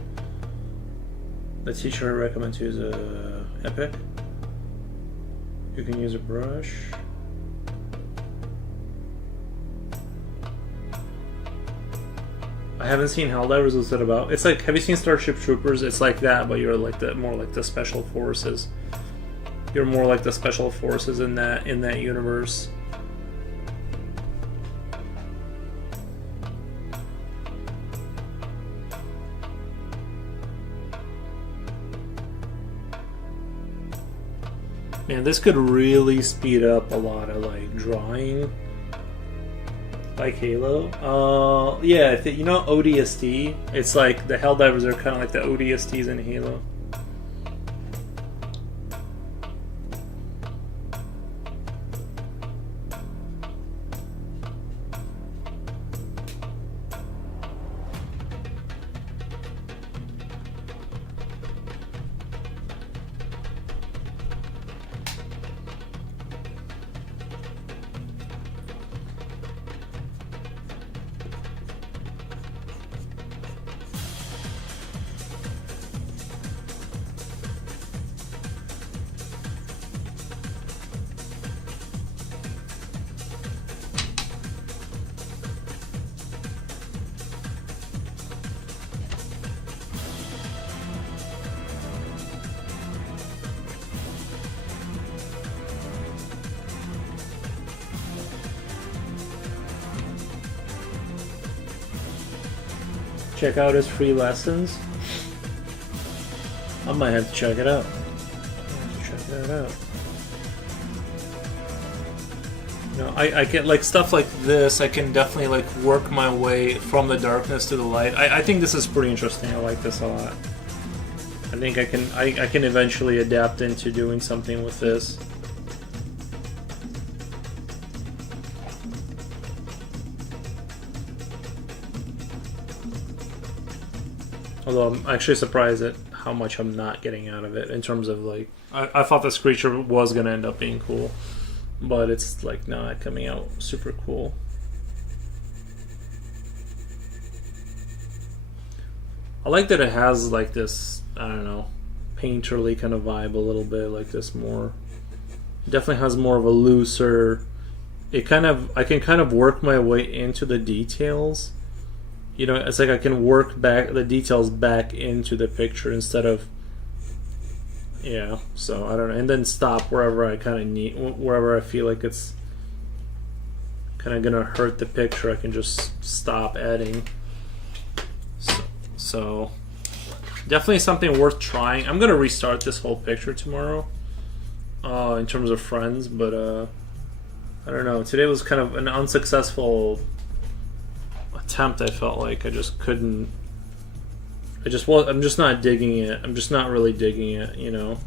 The teacher I recommend to use a Epic. You can use a brush. I haven't seen Helldivers. What's it about? It's like, have you seen Starship Troopers? It's like that, but you're like more like the special forces. You're more like the special forces in that universe. Man, this could really speed up a lot of like drawing. Like Halo? Yeah, you know ODST? It's like the Helldivers are kind of like the ODSTs in Halo. Check out his free lessons. I might have to check it out. Check that out. No, I get like stuff like this. I can definitely like work my way from the darkness to the light. I think this is pretty interesting. I like this a lot. I think I can eventually adapt into doing something with this. Although I'm actually surprised at how much I'm not getting out of it in terms of like I thought this creature was gonna end up being cool, but it's like not coming out super cool. I like that it has like this, I don't know, painterly kind of vibe a little bit, like this more. It definitely has more of a looser. I can kind of work my way into the details. You know, it's like I can work back the details back into the picture instead of, yeah. So I don't know, and then stop wherever I kind of need, wherever I feel like it's kind of gonna hurt the picture. I can just stop adding. So definitely something worth trying. I'm gonna restart this whole picture tomorrow, in terms of friends, but I don't know. Today was kind of an unsuccessful attempt. I felt like I just couldn't. I'm just not digging it. I'm just not really digging it, you know.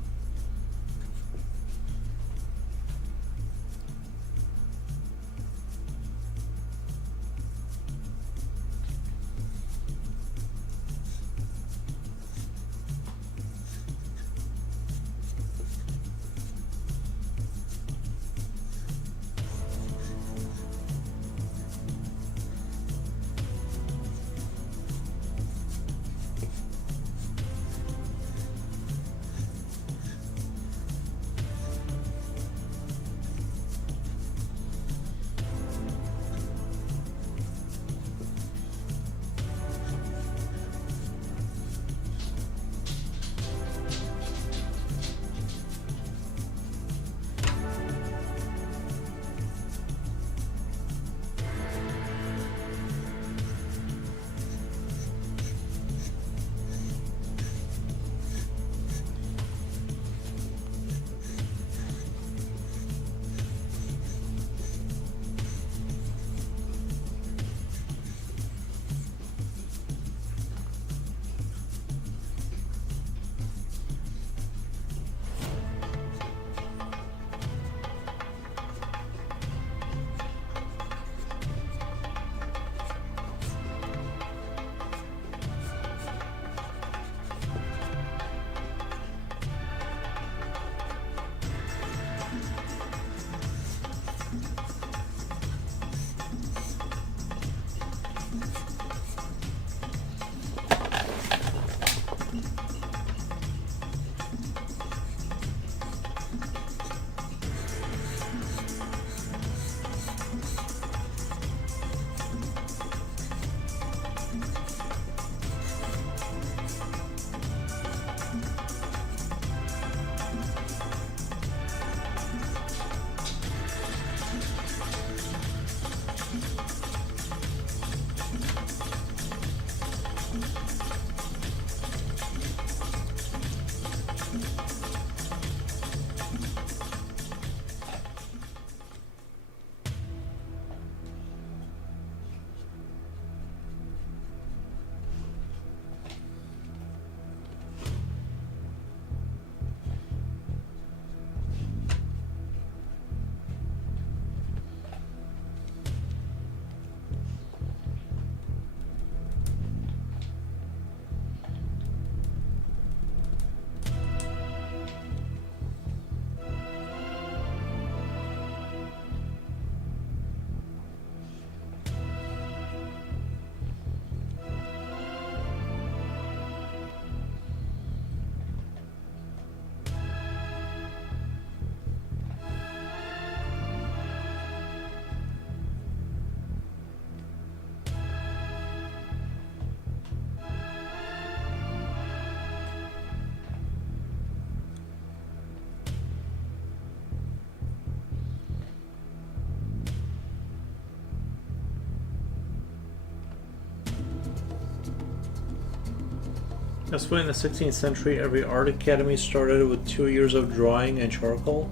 That's why in the 16th century every art academy started with 2 years of drawing and charcoal.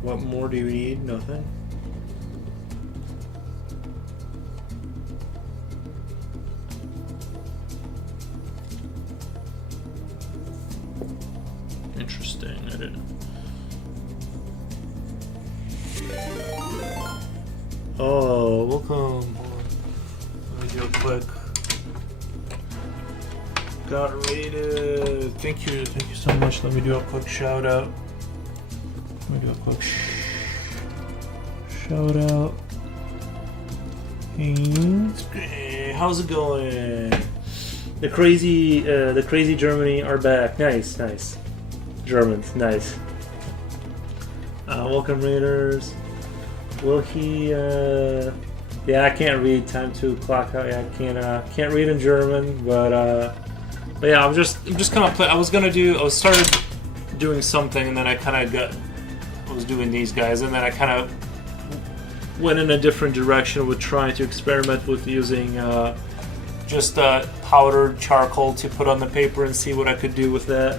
What more do you need? Nothing. Interesting. I didn't. Oh, welcome. Hold on. Let me do a quick. Got rated. Thank you so much. Let me do a quick shout out. Let me do a quick shout out. Hey, how's it going? The crazy Germany are back. Nice. Germans, nice. Welcome, Raiders. Will he? Yeah, I can't read. Time to clock out. Yeah, I can't read in German, but yeah, I'm just kind of play. I was started doing something, and then I was doing these guys, and then I kind of went in a different direction with trying to experiment with using just powdered charcoal to put on the paper and see what I could do with that.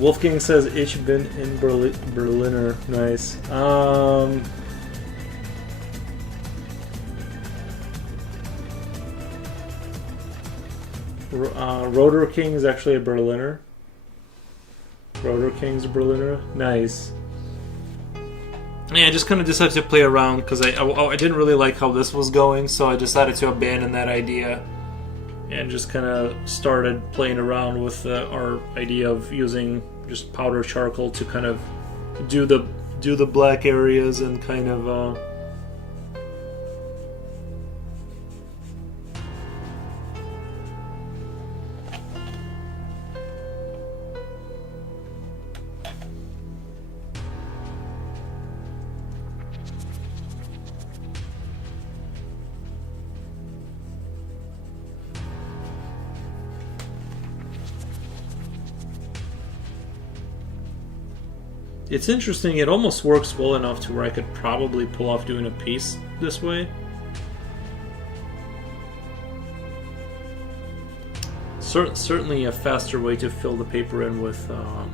Wolfgang says, "Ich bin in Berliner." Nice. Rotor King is actually a Berliner. Rotor King's a Berliner. Nice. Yeah, I just kind of decided to play around because I didn't really like how this was going, so I decided to abandon that idea and just kind of started playing around with our idea of using just powder charcoal to kind of do the black areas and kind of It's interesting, it almost works well enough to where I could probably pull off doing a piece this way. Certainly a faster way to fill the paper in with I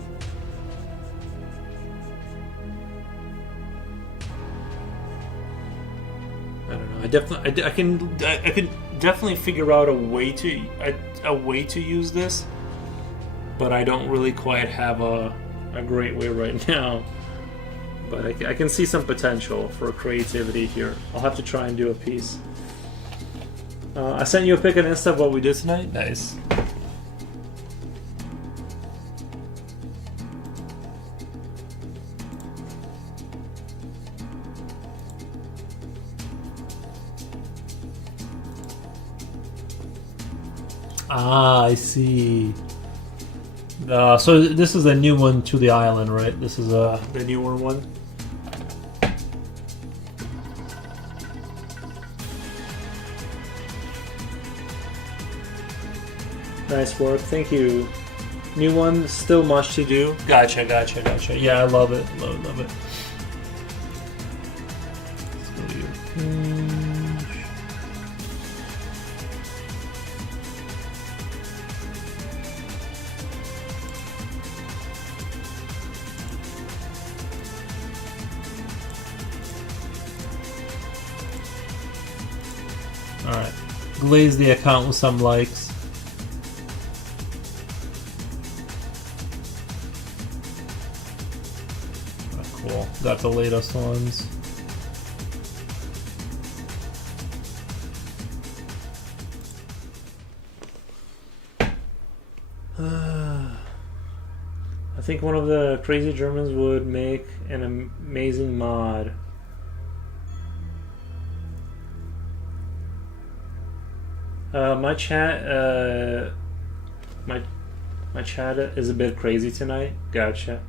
don't know. I can definitely figure out a way to use this, but I don't really quite have a great way right now, but I can see some potential for creativity here. I'll have to try and do a piece. I sent you a pic on Insta of what we did tonight. Nice. Ah, I see. So this is a new one to the island, right? This is the newer one. Nice work, thank you. New one, still much to do. Gotcha. Yeah, I love it. Love it. Alright, glaze the account with some likes. Cool, got the latest ones. I think one of the crazy Germans would make an amazing mod. My chat, my chat is a bit crazy tonight. Gotcha.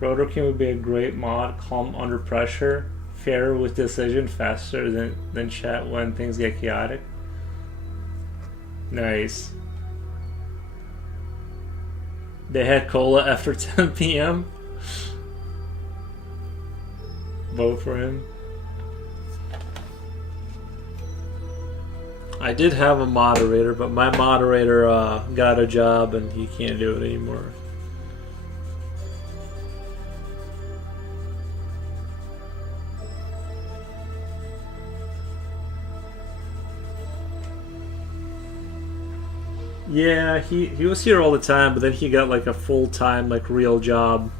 Rotor King would be a great mod. Calm under pressure, fair with decision, faster than chat when things get chaotic. Nice. They had cola after 10 p.m. Vote for him. I did have a moderator, but my moderator got a job and he can't do it anymore. Yeah, he was here all the time, but then he got like a full-time, like, real job.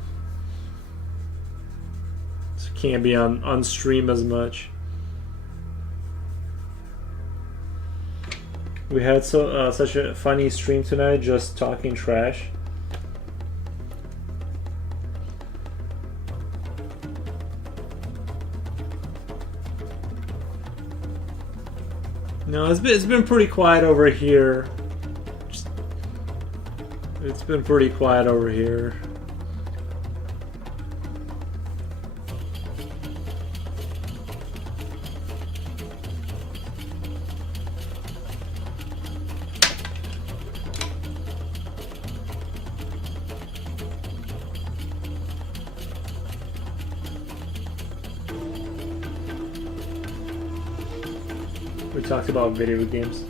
So can't be on stream as much. We had such a funny stream tonight, just talking trash. No, it's been pretty quiet over here. It's been pretty quiet over here. We talked about video games.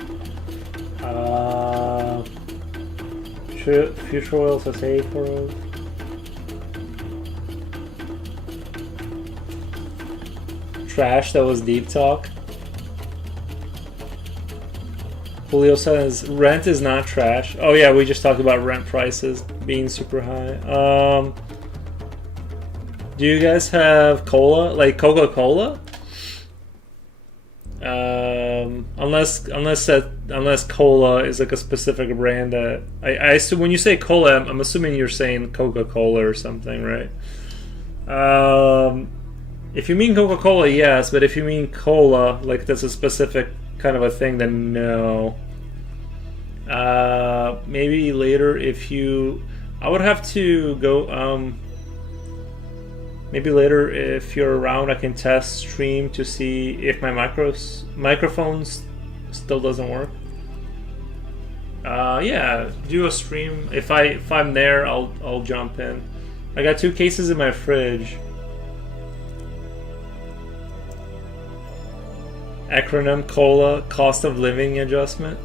Future Oils SA for us. Trash, that was deep talk. Julio says rent is not trash. Oh yeah, we just talked about rent prices being super high. Do you guys have cola, like Coca-Cola? Unless cola is like a specific brand that I assume when you say cola, I'm assuming you're saying Coca-Cola or something, right? If you mean Coca-Cola, yes, but if you mean cola, like that's a specific kind of a thing, then no. Maybe later if you, I would have to go. Maybe later if you're around, I can test stream to see if my microphone still doesn't work. Yeah, do a stream. If I'm there, I'll jump in. I got 2 cases in my fridge. Acronym COLA, cost of living adjustment.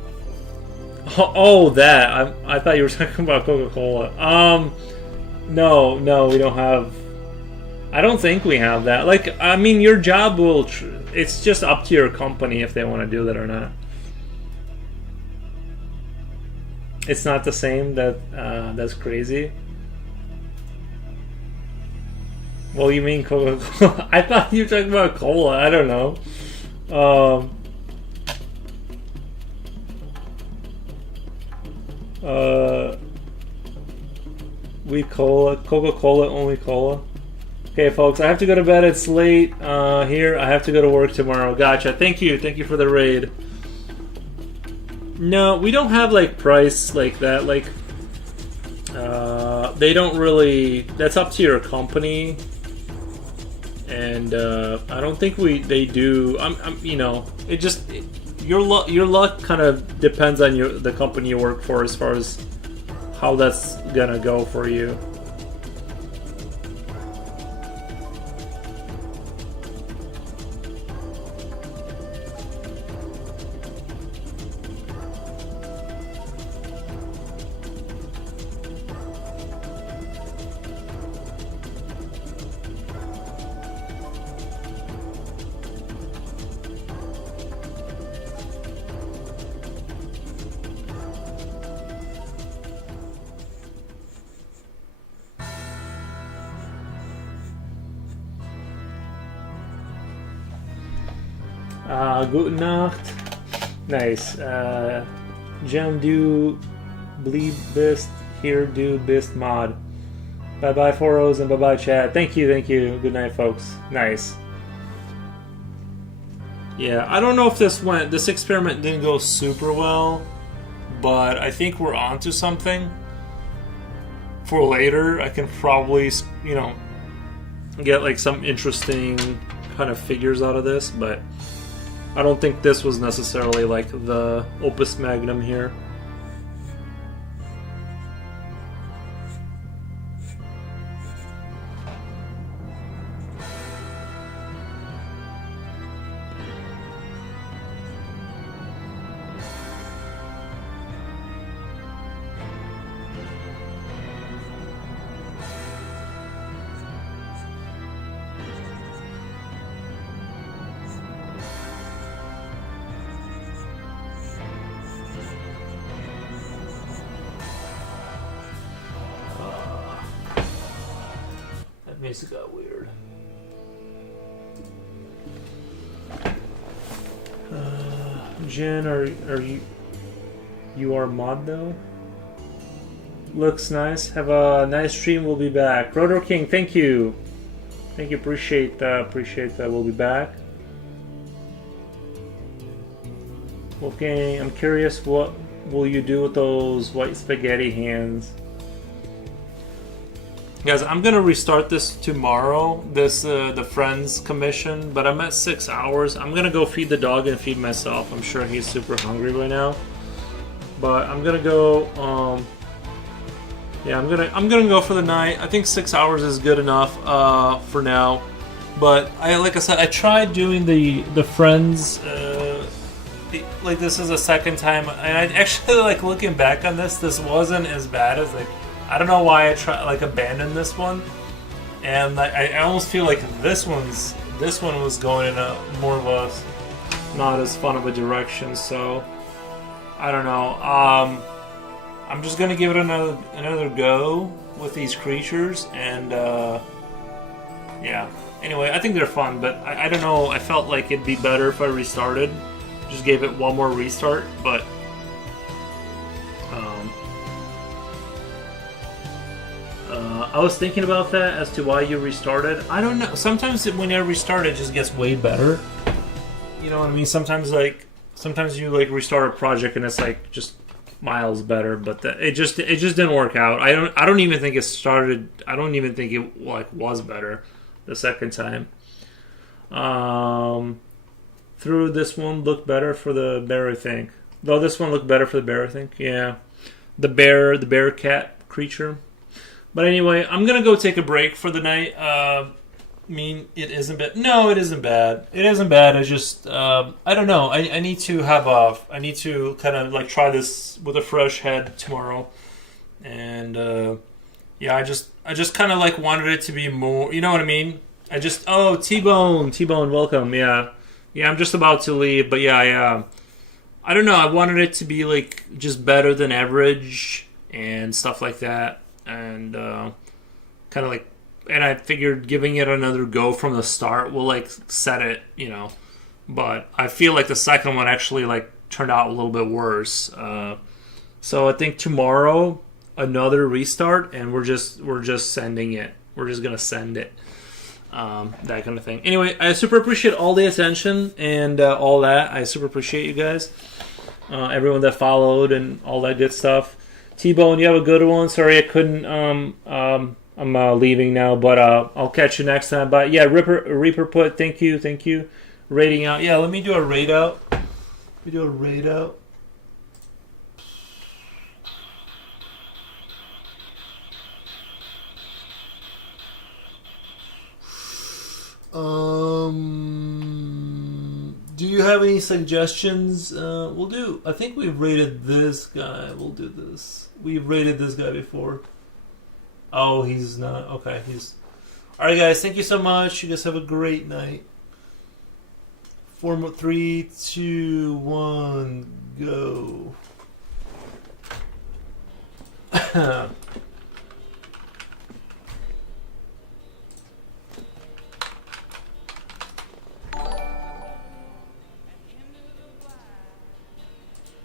Oh, that. I thought you were talking about Coca-Cola. No, we don't have. I don't think we have that. Like, I mean, your job will. It's just up to your company if they want to do that or not. It's not the same. That's crazy. Well, you mean Coca-Cola? I thought you were talking about cola. I don't know. We Coca-Cola, only cola. Okay, folks, I have to go to bed. It's late here. I have to go to work tomorrow. Gotcha. Thank you for the raid. No, we don't have like price like that. Like, they don't really. That's up to your company, and I don't think they do. It just your luck kind of depends on the company you work for as far as how that's gonna go for you. Guten Nacht. Nice. Gem du bleib bist here du bist mod. Bye bye Foros and bye bye chat. Thank you. Good night, folks. Nice. Yeah, I don't know if this experiment didn't go super well, but I think we're onto something. For later, I can probably, get like some interesting kind of figures out of this, but I don't think this was necessarily like the opus magnum here. That music got weird. Jen, are you are mod though? Looks nice. Have a nice stream. We'll be back. Rotor King, thank you. Thank you. Appreciate that. We'll be back. Wolfgang, I'm curious, what will you do with those white spaghetti hands? Guys, I'm gonna restart this tomorrow. This the Friends commission, but I'm at 6 hours. I'm gonna go feed the dog and feed myself. I'm sure he's super hungry right now. But I'm gonna go. Yeah, I'm gonna go for the night. I think 6 hours is good enough for now. But like I said, I tried doing the Friends. Like this is the second time, and I actually like looking back on this. This wasn't as bad as like. I don't know why I abandoned this one, and I almost feel like this one was going in a more of a not as fun of a direction. So I don't know. I'm just gonna give it another go with these creatures, and yeah. Anyway, I think they're fun, but I don't know. I felt like it'd be better if I restarted. Just gave it one more restart, but. I was thinking about that as to why you restarted. I don't know. Sometimes when I restart, it just gets way better. You know what I mean? Sometimes you like restart a project and it's like just miles better. But it just didn't work out. I don't even think it started. I don't even think it like was better the second time. Through this one looked better for the bear, I think. Though this one looked better for the bear, I think. Yeah, the bear cat creature. But anyway, I'm gonna go take a break for the night. I mean, it isn't bad. No, it isn't bad. It isn't bad. I just, I don't know. I need to I need to kind of like try this with a fresh head tomorrow. And yeah, I just kind of like wanted it to be more. You know what I mean? T-Bone, welcome. Yeah, I'm just about to leave, but yeah, I don't know. I wanted it to be like just better than average and stuff like that. And kind of like, and I figured giving it another go from the start will like set it, you know. But I feel like the second one actually like turned out a little bit worse. So I think tomorrow another restart, and we're just sending it. We're just gonna send it, that kind of thing. Anyway, I super appreciate all the attention and all that. I super appreciate you guys, everyone that followed and all that good stuff. T-Bone, you have a good one. Sorry I couldn't. I'm leaving now, but I'll catch you next time. But yeah, Reaper put, thank you. Rating out. Yeah, let me do a rate out. Do you have any suggestions? We'll do. I think we've rated this guy. We'll do this. We've rated this guy before. Oh, he's not. Okay, he's. Alright, guys. Thank you so much. You guys have a great night. 4 more. 3, 2, 1, go.